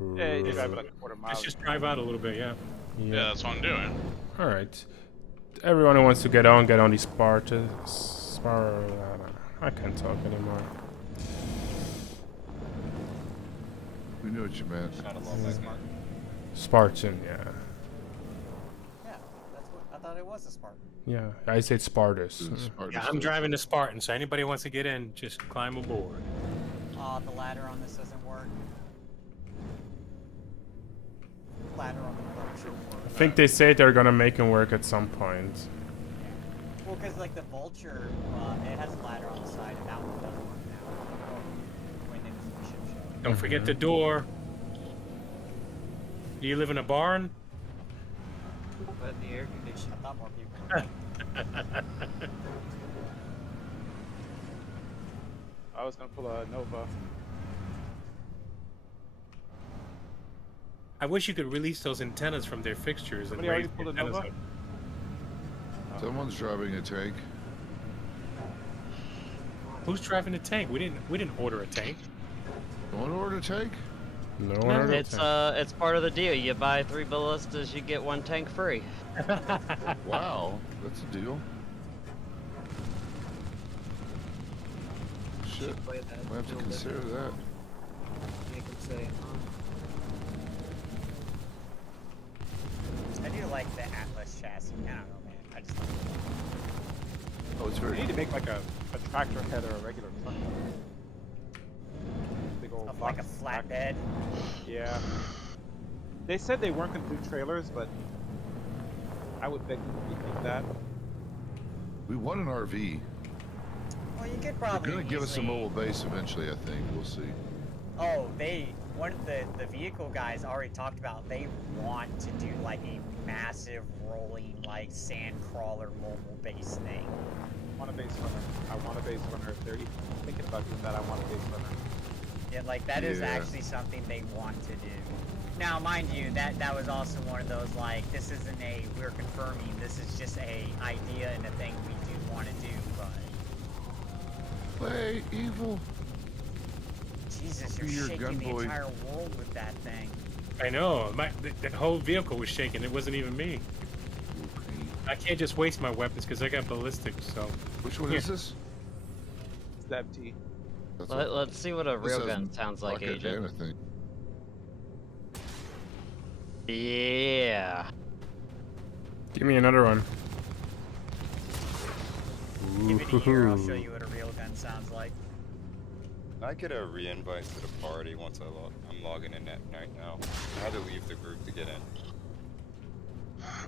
Yeah, you drive like a quarter mile. Let's just drive out a little bit, yeah. Yeah, that's what I'm doing. Alright. Everyone who wants to get on the Sparta. I can't talk anymore. We knew what you meant. Spartan, yeah. Yeah, that's what I thought it was a Spartan. Yeah, I said Spartus. Yeah, I'm driving the Spartan, so anybody wants to get in, just climb aboard. The ladder on this doesn't work. Ladder on the Vulture I works. think they say they're gonna make him work at some point. Well, because like the Vulture, it has a ladder on the side, and that one doesn't work now. When the ship show. Don't forget the door. Do you live in a barn? But the air conditioning. I thought more people were. I was gonna pull a Nova. I wish you could release those antennas from their fixtures Somebody and already raise the pulled a antennas Nova? up. Someone's driving a tank. Who's driving the tank? We didn't order a tank. You want to order a tank? No one ordered It's it. it's part of the deal. You buy 3 ballistas, you get 1 tank free. Wow, that's a deal. Shit, Play that I have to build it. consider that. Make them say, I do like the Atlas chassis. I don't know, man. I just like We need to make like a tractor head or a regular truck. Big old Of like a box flatbed. Yeah. They said they weren't going to do trailers, but I would beg to rethink that. We want an RV. Well, you could They're probably. gonna give us a easily- mobile base eventually. I think we'll see. Oh, one of the vehicle guys already talked about they want to do like a massive rolling like sand crawler mobile base thing. I want a base runner. I want a base runner. If they're even thinking about doing that, I want a base runner. Yeah, like that is Yeah. actually something they want to do. Now, mind you, that was also one of those like this isn't a we're confirming. This is just a idea and a thing we do want to do. But Play evil. Jesus, you're Be your shaking gun the boy. entire world with that thing. I know. The whole vehicle was shaking. It wasn't even me. I can't just waste my weapons because I got ballistics. So. Which one is this? It's the MT. That's Let's see what a this real gun has sounds like, rocket Agent. van, I think. Yeah. Give me another one. Give it a year, I'll show you what a real gun sounds like. I get a re-invite to the party once I'm logging in right now. I had to leave the group to get in. How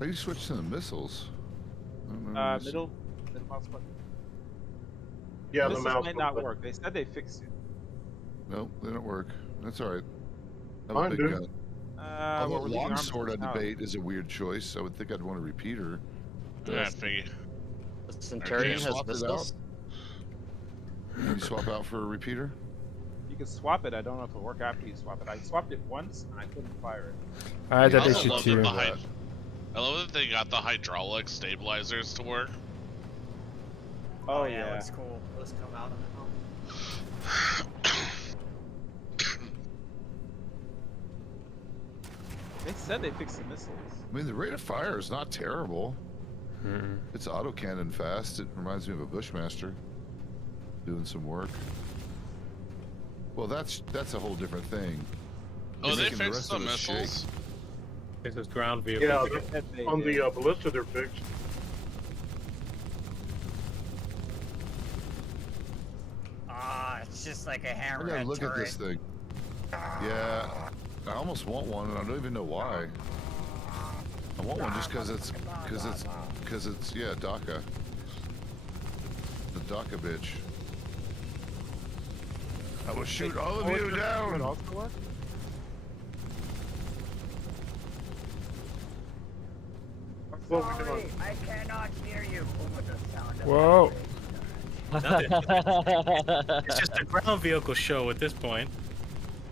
do you switch to the missiles? I don't remember this. Middle mouse button. Yeah, This the mouse might not button. work. They said they fixed it. Nope, they don't work. That's all right. Have Mine a big do. gun. Well, we're Although leaving longsword, I armistice now. debate, is a weird choice. I would think I'd want a repeater. Yeah, I figure. The Centurion has Swap it missiles. Can you swap out for a repeater? You can swap it. I don't know if it'll work after you swap it. I swapped it once and I couldn't fire it. I had I that also issue love too. that I love that they got the hydraulic stabilizers to work. Oh, yeah, yeah. looks cool. Those come out of the home. They said they fixed the missiles. I mean, the rate of fire is not terrible. It's autocannon fast. It reminds me of a Bushmaster doing some work. Well, that's a whole different thing. Oh, You're they making the fixed rest the of us shake. missiles? This is ground vehicle. Yeah, They said they on did. the ballista they're fixed. Ah, it's just like a I hammerhead gotta look turret. at this thing. Yeah, I almost want one, and I don't even know why. I want one just because it's yeah, DACA. The DACA bitch. I will shoot all of you down. Also work? What we doing? I cannot hear you over the sound of Whoa. Nothing. It's just a ground vehicle show at this point.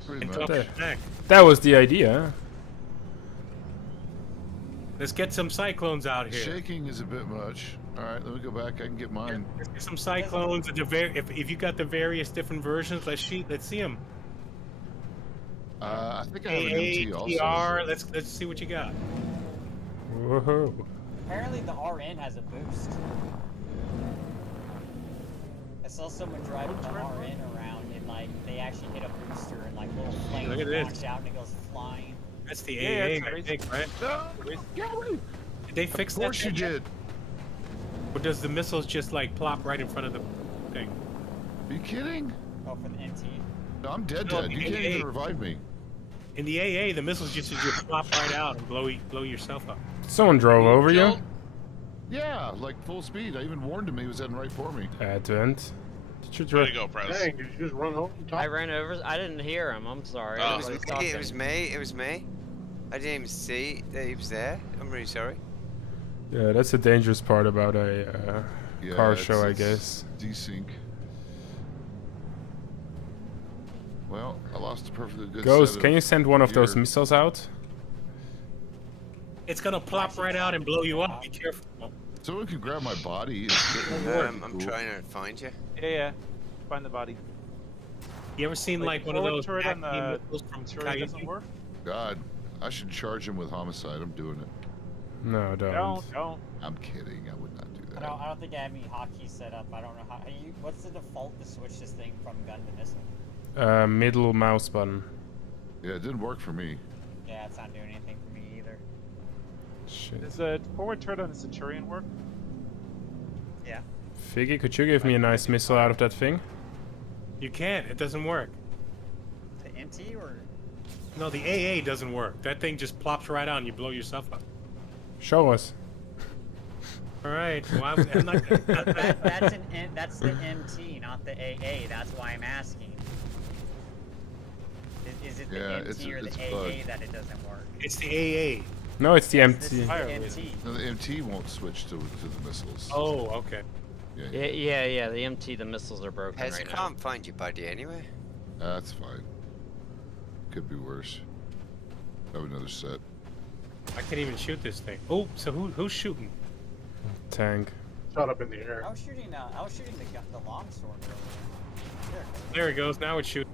Pretty And much. talk it back. That was the idea. Let's get some cyclones out here. Shaking is a bit much. All right, let me go back. I can get mine. Let's get some cyclones. And if you got the various different versions, let's see them. I think I have an AA, MT also. TR. Let's see what you got. Whoa. Apparently the RN has a boost. I saw someone driving the RN around and like they actually hit a booster and like little flames Look at this. launch out and it goes flying. That's the Yeah, AA, it's I crazy. think, right? Did they fix Of that? course you thing yet? did. Or does the missiles just like plop right in front of the thing? Are you kidding? Oh, for the NT. No, I'm dead. No, Dead. You the can't even AA. revive me. In the AA, the missiles just plop right out and blow yourself up. Someone drove over you? Kill- Yeah, like full speed. I even warned him he was heading right for me. Advent. Did you Way drive? to go, Prez. Dang, did you just run home and talk? I ran over. I didn't hear him. I'm sorry. Oh. It was Everybody's me. talking. It was me. It was me. I didn't even see that he was there. I'm really sorry. Yeah, that's the dangerous part about a Yeah, car it's- show, I it's guess. Desync. Well, I lost a perfectly good Ghost, set can of you send one of those gear. missiles out? It's gonna plop right out and blow you up. Be careful. Someone can grab my body. I'm trying to find you. Yeah. Find the body. You ever seen like one of forward those turret on vacuum the missiles from turret Coyote? doesn't work? God, I should charge him with homicide. I'm doing it. No, don't. Don't. I'm kidding. I would not do I that. don't think I have any hotkeys set up. I don't know how you. What's the default to switch this thing from gun to missile? Middle mouse button. Yeah, it didn't work for me. Yeah, it's not doing anything for me either. Shit. Does a forward turret on a Centurion work? Yeah. Figgy, could you give me a nice missile out of that thing? You can't. It doesn't work. The MT or? No, the AA doesn't work. That thing just plops right out and you blow yourself up. Show us. All right. Well, I'm not that's the MT, not the AA. That's why I'm asking. Is it the MT or the AA bugged. that it doesn't work? It's the AA. No, it's the This MT. is the MT. No, the MT won't switch to the missiles. Oh, okay. Yeah. The MT, the missiles are broken Pez, right now. can't find your buddy anyway. That's fine. Could be worse. Have another set. I can't even shoot this thing. Oh, so who's shooting? Tank. Shot up in the air. I was shooting the longsword earlier. There it goes. Now it's shooting.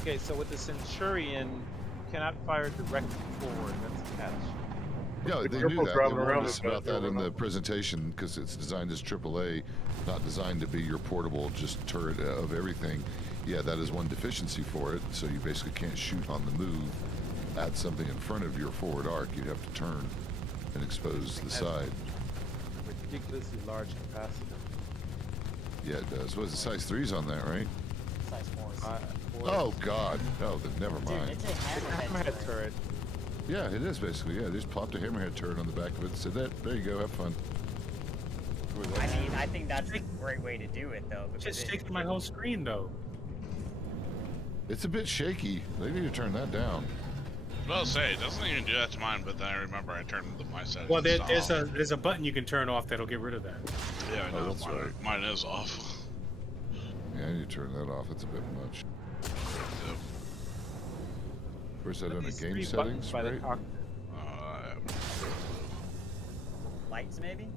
Okay, so with the Centurion, you cannot fire directly forward. That's the catch. Yeah, they Triple knew that. They driving warned around us is about better that in than the presentation because it's designed as AAA, not designed to be your portable just turret of everything. Yeah, that is one deficiency for it. So you basically can't shoot on the move at something in front of your forward arc. You'd have to turn and expose the side. Ridiculously large capacity. Yeah, it does. What is it? Size 3's on that, right? Size 4. Oh God! No, then never Dude, mind. it's a hammerhead turret. Yeah, it is basically. Yeah, they just plopped a hammerhead turret on the back of it and said, there you go, have fun. I mean, I think that's a great way to do it, though. Because Just shaking my whole screen, though. It's a bit shaky. They need to turn that down. Well, say it doesn't even do that to mine, but then I remember I turned my settings. Well, there's a button you can turn off that'll get rid of that. Yeah, I know. that's right. Mine is off. Yeah, I need to turn that off. It's a bit much. Where's that under game settings, By the right? cockpit. Lights, maybe?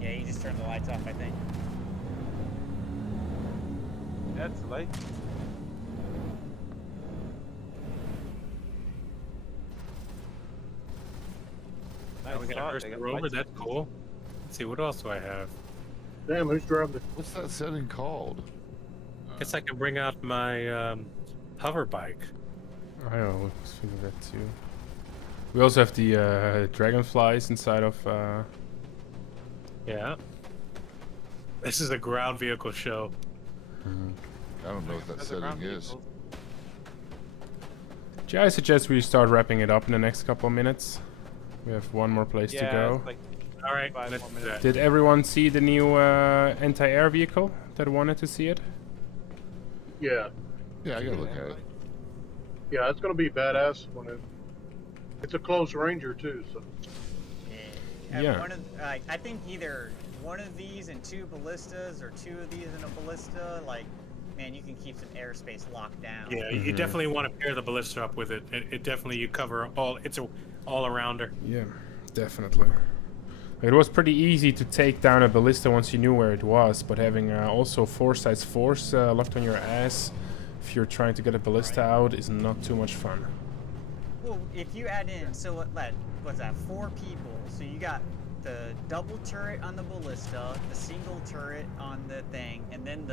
Yeah, you just turn the lights off, I think. That's light. Now we got a first rover. That's cool. Let's see, what else do I have? Damn, who's driving the... What's that setting called? Guess I can bring out my hover bike. I always figured that too. We also have the dragonflies inside of. Yeah. This is a ground vehicle show. I don't know what that setting is. Yeah, I suggest we start wrapping it up in the next couple of minutes. We have one more place to go. All right, let's do that. Did everyone see the new anti-air vehicle that wanted to see it? Yeah. Yeah, I gotta look at it. Yeah, it's gonna be badass when it's a close ranger too, so. Yeah. One of, I think either one of these and 2 ballistas or 2 of these and a ballista, like, man, you can keep some airspace locked down. Yeah, you definitely want to pair the ballista up with it. It definitely, you cover all, it's a all-arounder. Yeah, definitely. It was pretty easy to take down a ballista once you knew where it was, but having also foresight force locked on your ass if you're trying to get a ballista out is not too much fun. Well, if you add in, so what's that, 4 people, so you got the double turret on the ballista, the single turret on the thing, and then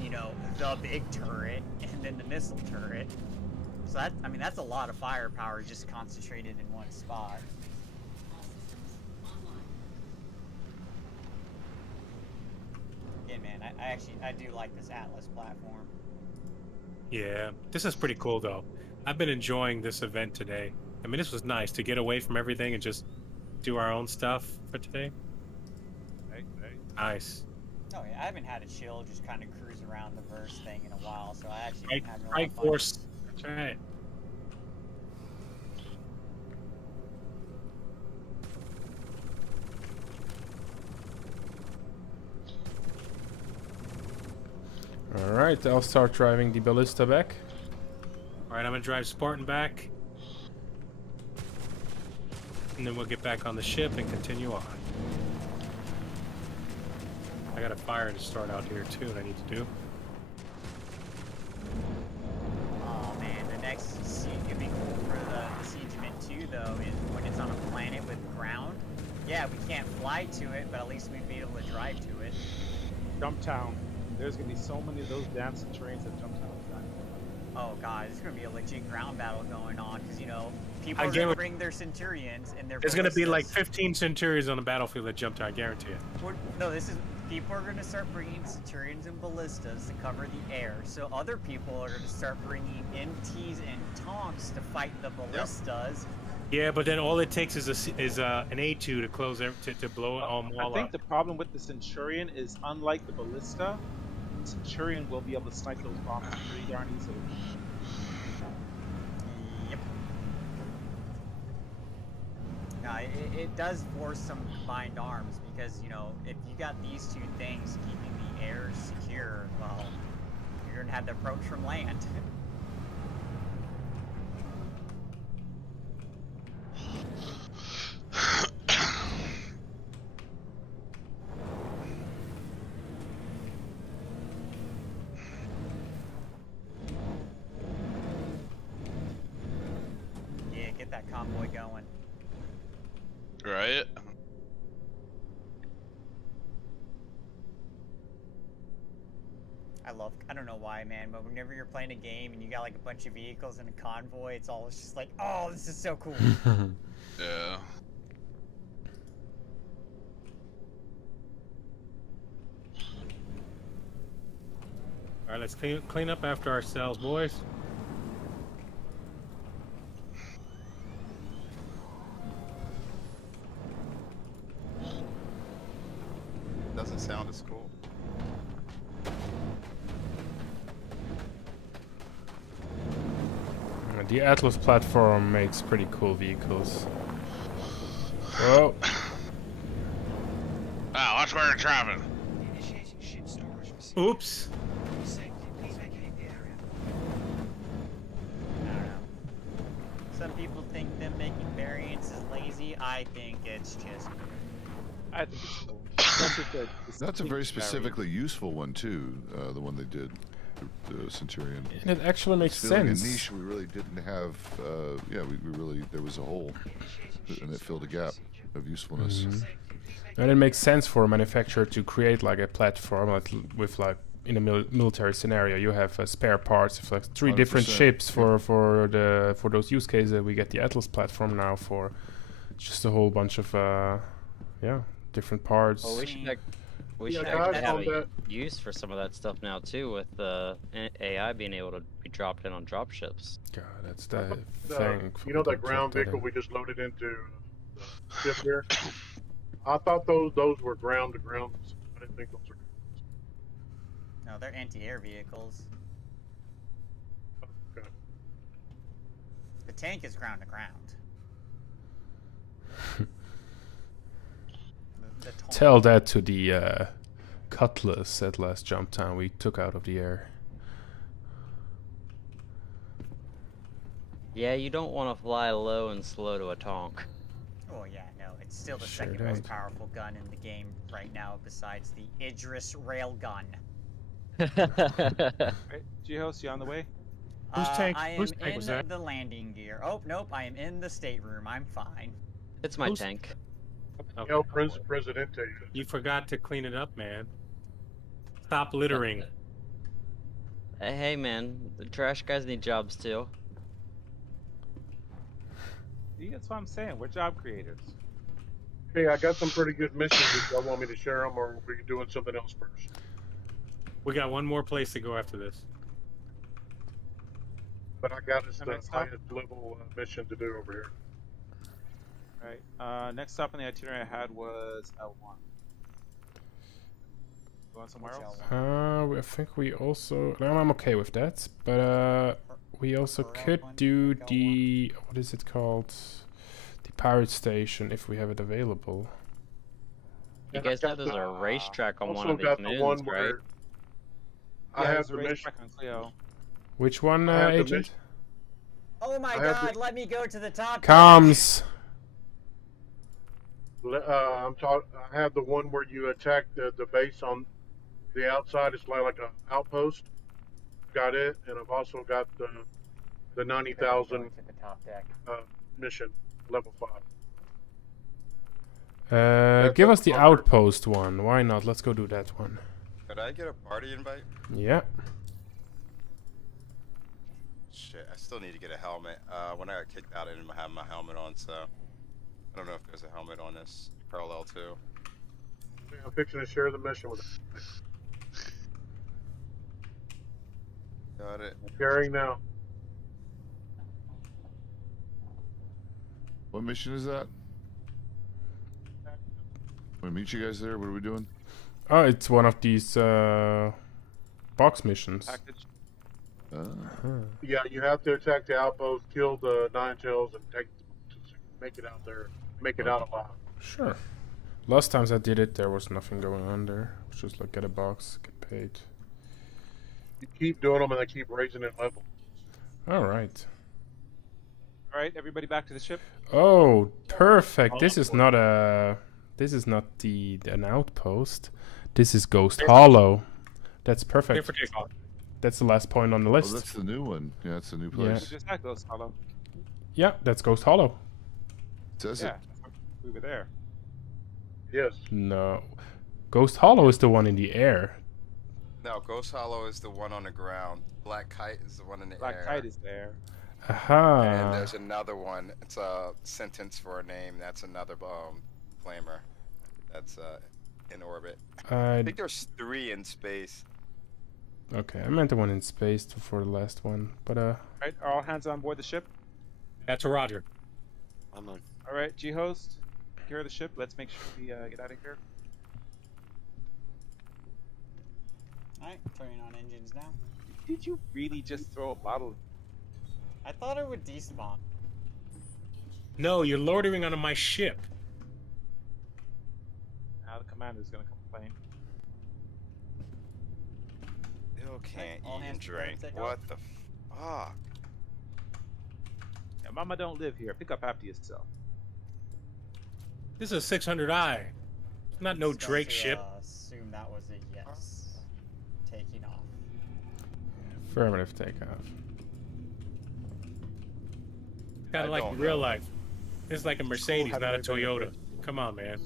you know, the big turret, and then the missile turret. So that, I mean, that's a lot of firepower just concentrated in one spot. Yeah, man, I do like this Atlas platform. Yeah, this is pretty cool though. I've been enjoying this event today. I mean, this was nice to get away from everything and just do our own stuff for today. Right. Nice. Oh yeah, I haven't had a chill, just kind of cruise around the verse thing in a while, so I actually been having a lot of fun. StrikeForce. That's right. Alright, I'll start driving the ballista back. Alright, I'm gonna drive Spartan back. And then we'll get back on the ship and continue on. I got a fire to start out here too that I need to do. Oh man, the next siege could be cool for the Siegement 2 though, is when it's on a planet with ground. Yeah, we can't fly to it, but at least we'd be able to drive to it. Jump Town. There's gonna be so many of those damn Centurions at Jump Town. Oh god, it's gonna be a legit ground battle going on because you know people I are gonna guarantee- bring their Centurions and their. There's gonna be like ballistas. 15 Centurions on the battlefield that jumped. I guarantee it. No, this is people are gonna start bringing Centurions and ballistas to cover the air. So other people are gonna start bringing MTs and tanks to fight the ballistas. Yeah, but then all it takes is an A2 to close to blow it all I think up. the problem with the Centurion is, unlike the ballista, the Centurion will be able to snipe those bombs pretty darn easily. Yep. Now, it does force some combined arms because, you know, if you got these two things keeping the air secure, well, you're going to have the approach from land. Yeah, get that convoy going. Right. I don't know why, man, but whenever you're playing a game and you got like a bunch of vehicles and a convoy, it's always just like, oh, this is so cool. Yeah. All right, let's clean up after ourselves, boys. Doesn't sound as cool. The Atlas platform makes pretty cool vehicles. Whoa. Ah, watch where you're driving. Oops. I don't know. Some people think them making variants is lazy. I think it's just. I think it's cool. Especially if That's a very variant. specifically useful one too. The one they did, the Centurion. And it actually makes It's filling sense. a niche we really didn't have. Yeah, we really, there was a hole, and it filled a gap of usefulness. And it makes sense for a manufacturer to create like a platform with like in a military scenario you have spare parts of like 3 different 100%, ships for those use cases. We get the Atlas platform now for just a whole bunch of different parts. Well, we should Yeah, actually guys, have on a that- use for some of that stuff now too, with AI being able to be dropped in on dropships. God, that's the The- thing. you know that ground vehicle we just loaded into the ship here? I thought those were ground to ground. I didn't think those were. No, they're anti-air vehicles. Okay. The tank is ground to ground. The Tell that to the Cutlass at last jump time we took out of the air. Yeah, you don't want to fly low and slow to a tonk. Oh yeah, no, it's still the Sure second most don't. powerful gun in the game right now, besides the Idris railgun. Right, G-Host, you on the way? Whose tank- I am whose tank in was that? the landing gear. Oh nope, I am in the stateroom. I'm fine. It's my Who's- tank. Okay. El Presidente. You forgot to clean it up, man. Stop littering. Hey man, the trash guys need jobs too. See, that's what I'm saying. We're job creators. Hey, I got some pretty good missions. If y'all want me to share them, or are we doing something else first? We got one more place to go after this. But I got us And the next up? highest level mission to do over here. Alright, next stop on the itinerary I had was L1. Going somewhere else? I think we also. I'm okay with that, but we also could do the what is it called? The pirate station if we have it available. You And I guys know got there's the- a racetrack on one Also of these got the one moons, where right? I Yeah, have there's the a mission. racetrack on Clio. Which one, I have the agent? mission. Oh my I have god, the- let me go to the top. Comms. I have the one where you attack the base on the outside. It's like an outpost. Got it, and I've also got the 90,000 To the top deck. mission level 5. Give us the bunker. outpost one. Why not? Let's go do that one. Could I get a party invite? Yeah. Shit, I still need to get a helmet. When I got kicked out, I didn't have my helmet on, so I don't know if there's a helmet on this parallel too. I'm fixing to share the mission with Got it. sharing now. What mission is that? Want to meet you guys there? What are we doing? Oh, it's one of these box missions. Package. Yeah, you have to attack the outpost, kill the Nine Tails, and make it out there, make it out alive. Sure. Last times I did it, there was nothing going on there. It was just like get a box, get paid. You keep doing them, and they keep raising it level. All right. All right, everybody back to the ship. Oh, perfect. This is not a. This is not an outpost. This is Ghost Hollow. That's perfect. That's the last point on the list. Oh, that's the new one. Yeah, that's the new place. Just that Ghost Hollow. Yeah, that's Ghost Hollow. Says Yeah, we were there. Yes. No. Ghost Hollow is the one in the air. No, Ghost Hollow is the one on the ground. Black Kite is the one in the Black air. Kite is there. Aha. And there's another one. It's a sentence for a name. That's another flamer. That's in orbit. I think there's 3 in space. Okay, I meant the one in space for the last one, but All right, are all hands on board the ship? That's a Roger. I'm on. All right, G-host, secure the ship. Let's make sure we get out of here. Alright, turning on engines now. Did you really just throw a bottle? I thought it would despawn. No, you're loitering on my ship. Now the commander's gonna complain. Still can't all eat hands and together, drink. take What off. the fuck? Yeah, Mama don't live here. Pick up after yourself. This is a 600i. Not no Just Drake to, ship. Assume that was a yes. Taking off. affirmative takeoff. Kind of like in real life. It's like a Mercedes, not a Toyota. Come on, man.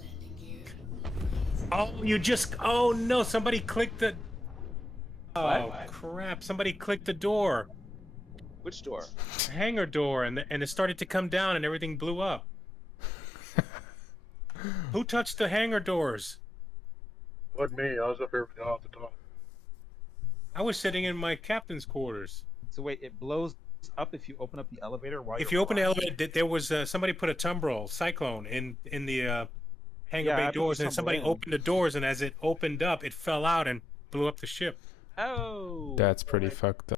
Oh, you just... Oh, no. Somebody clicked the... Oh, crap. Somebody clicked the door. Which door? Hangar door, and it started to come down, and everything blew up. Who touched the hangar doors? Wasn't me. I was up here off the top. I was sitting in my captain's quarters. So wait, it blows up if you open up the elevator? While If you're you open the flying? elevator, there was somebody put a tumbrel cyclone in the hangar Yeah, I bay put the doors, and tumbrel somebody in. opened the doors, and as it opened up, it fell out and blew up the ship. Oh. That's pretty fucked up.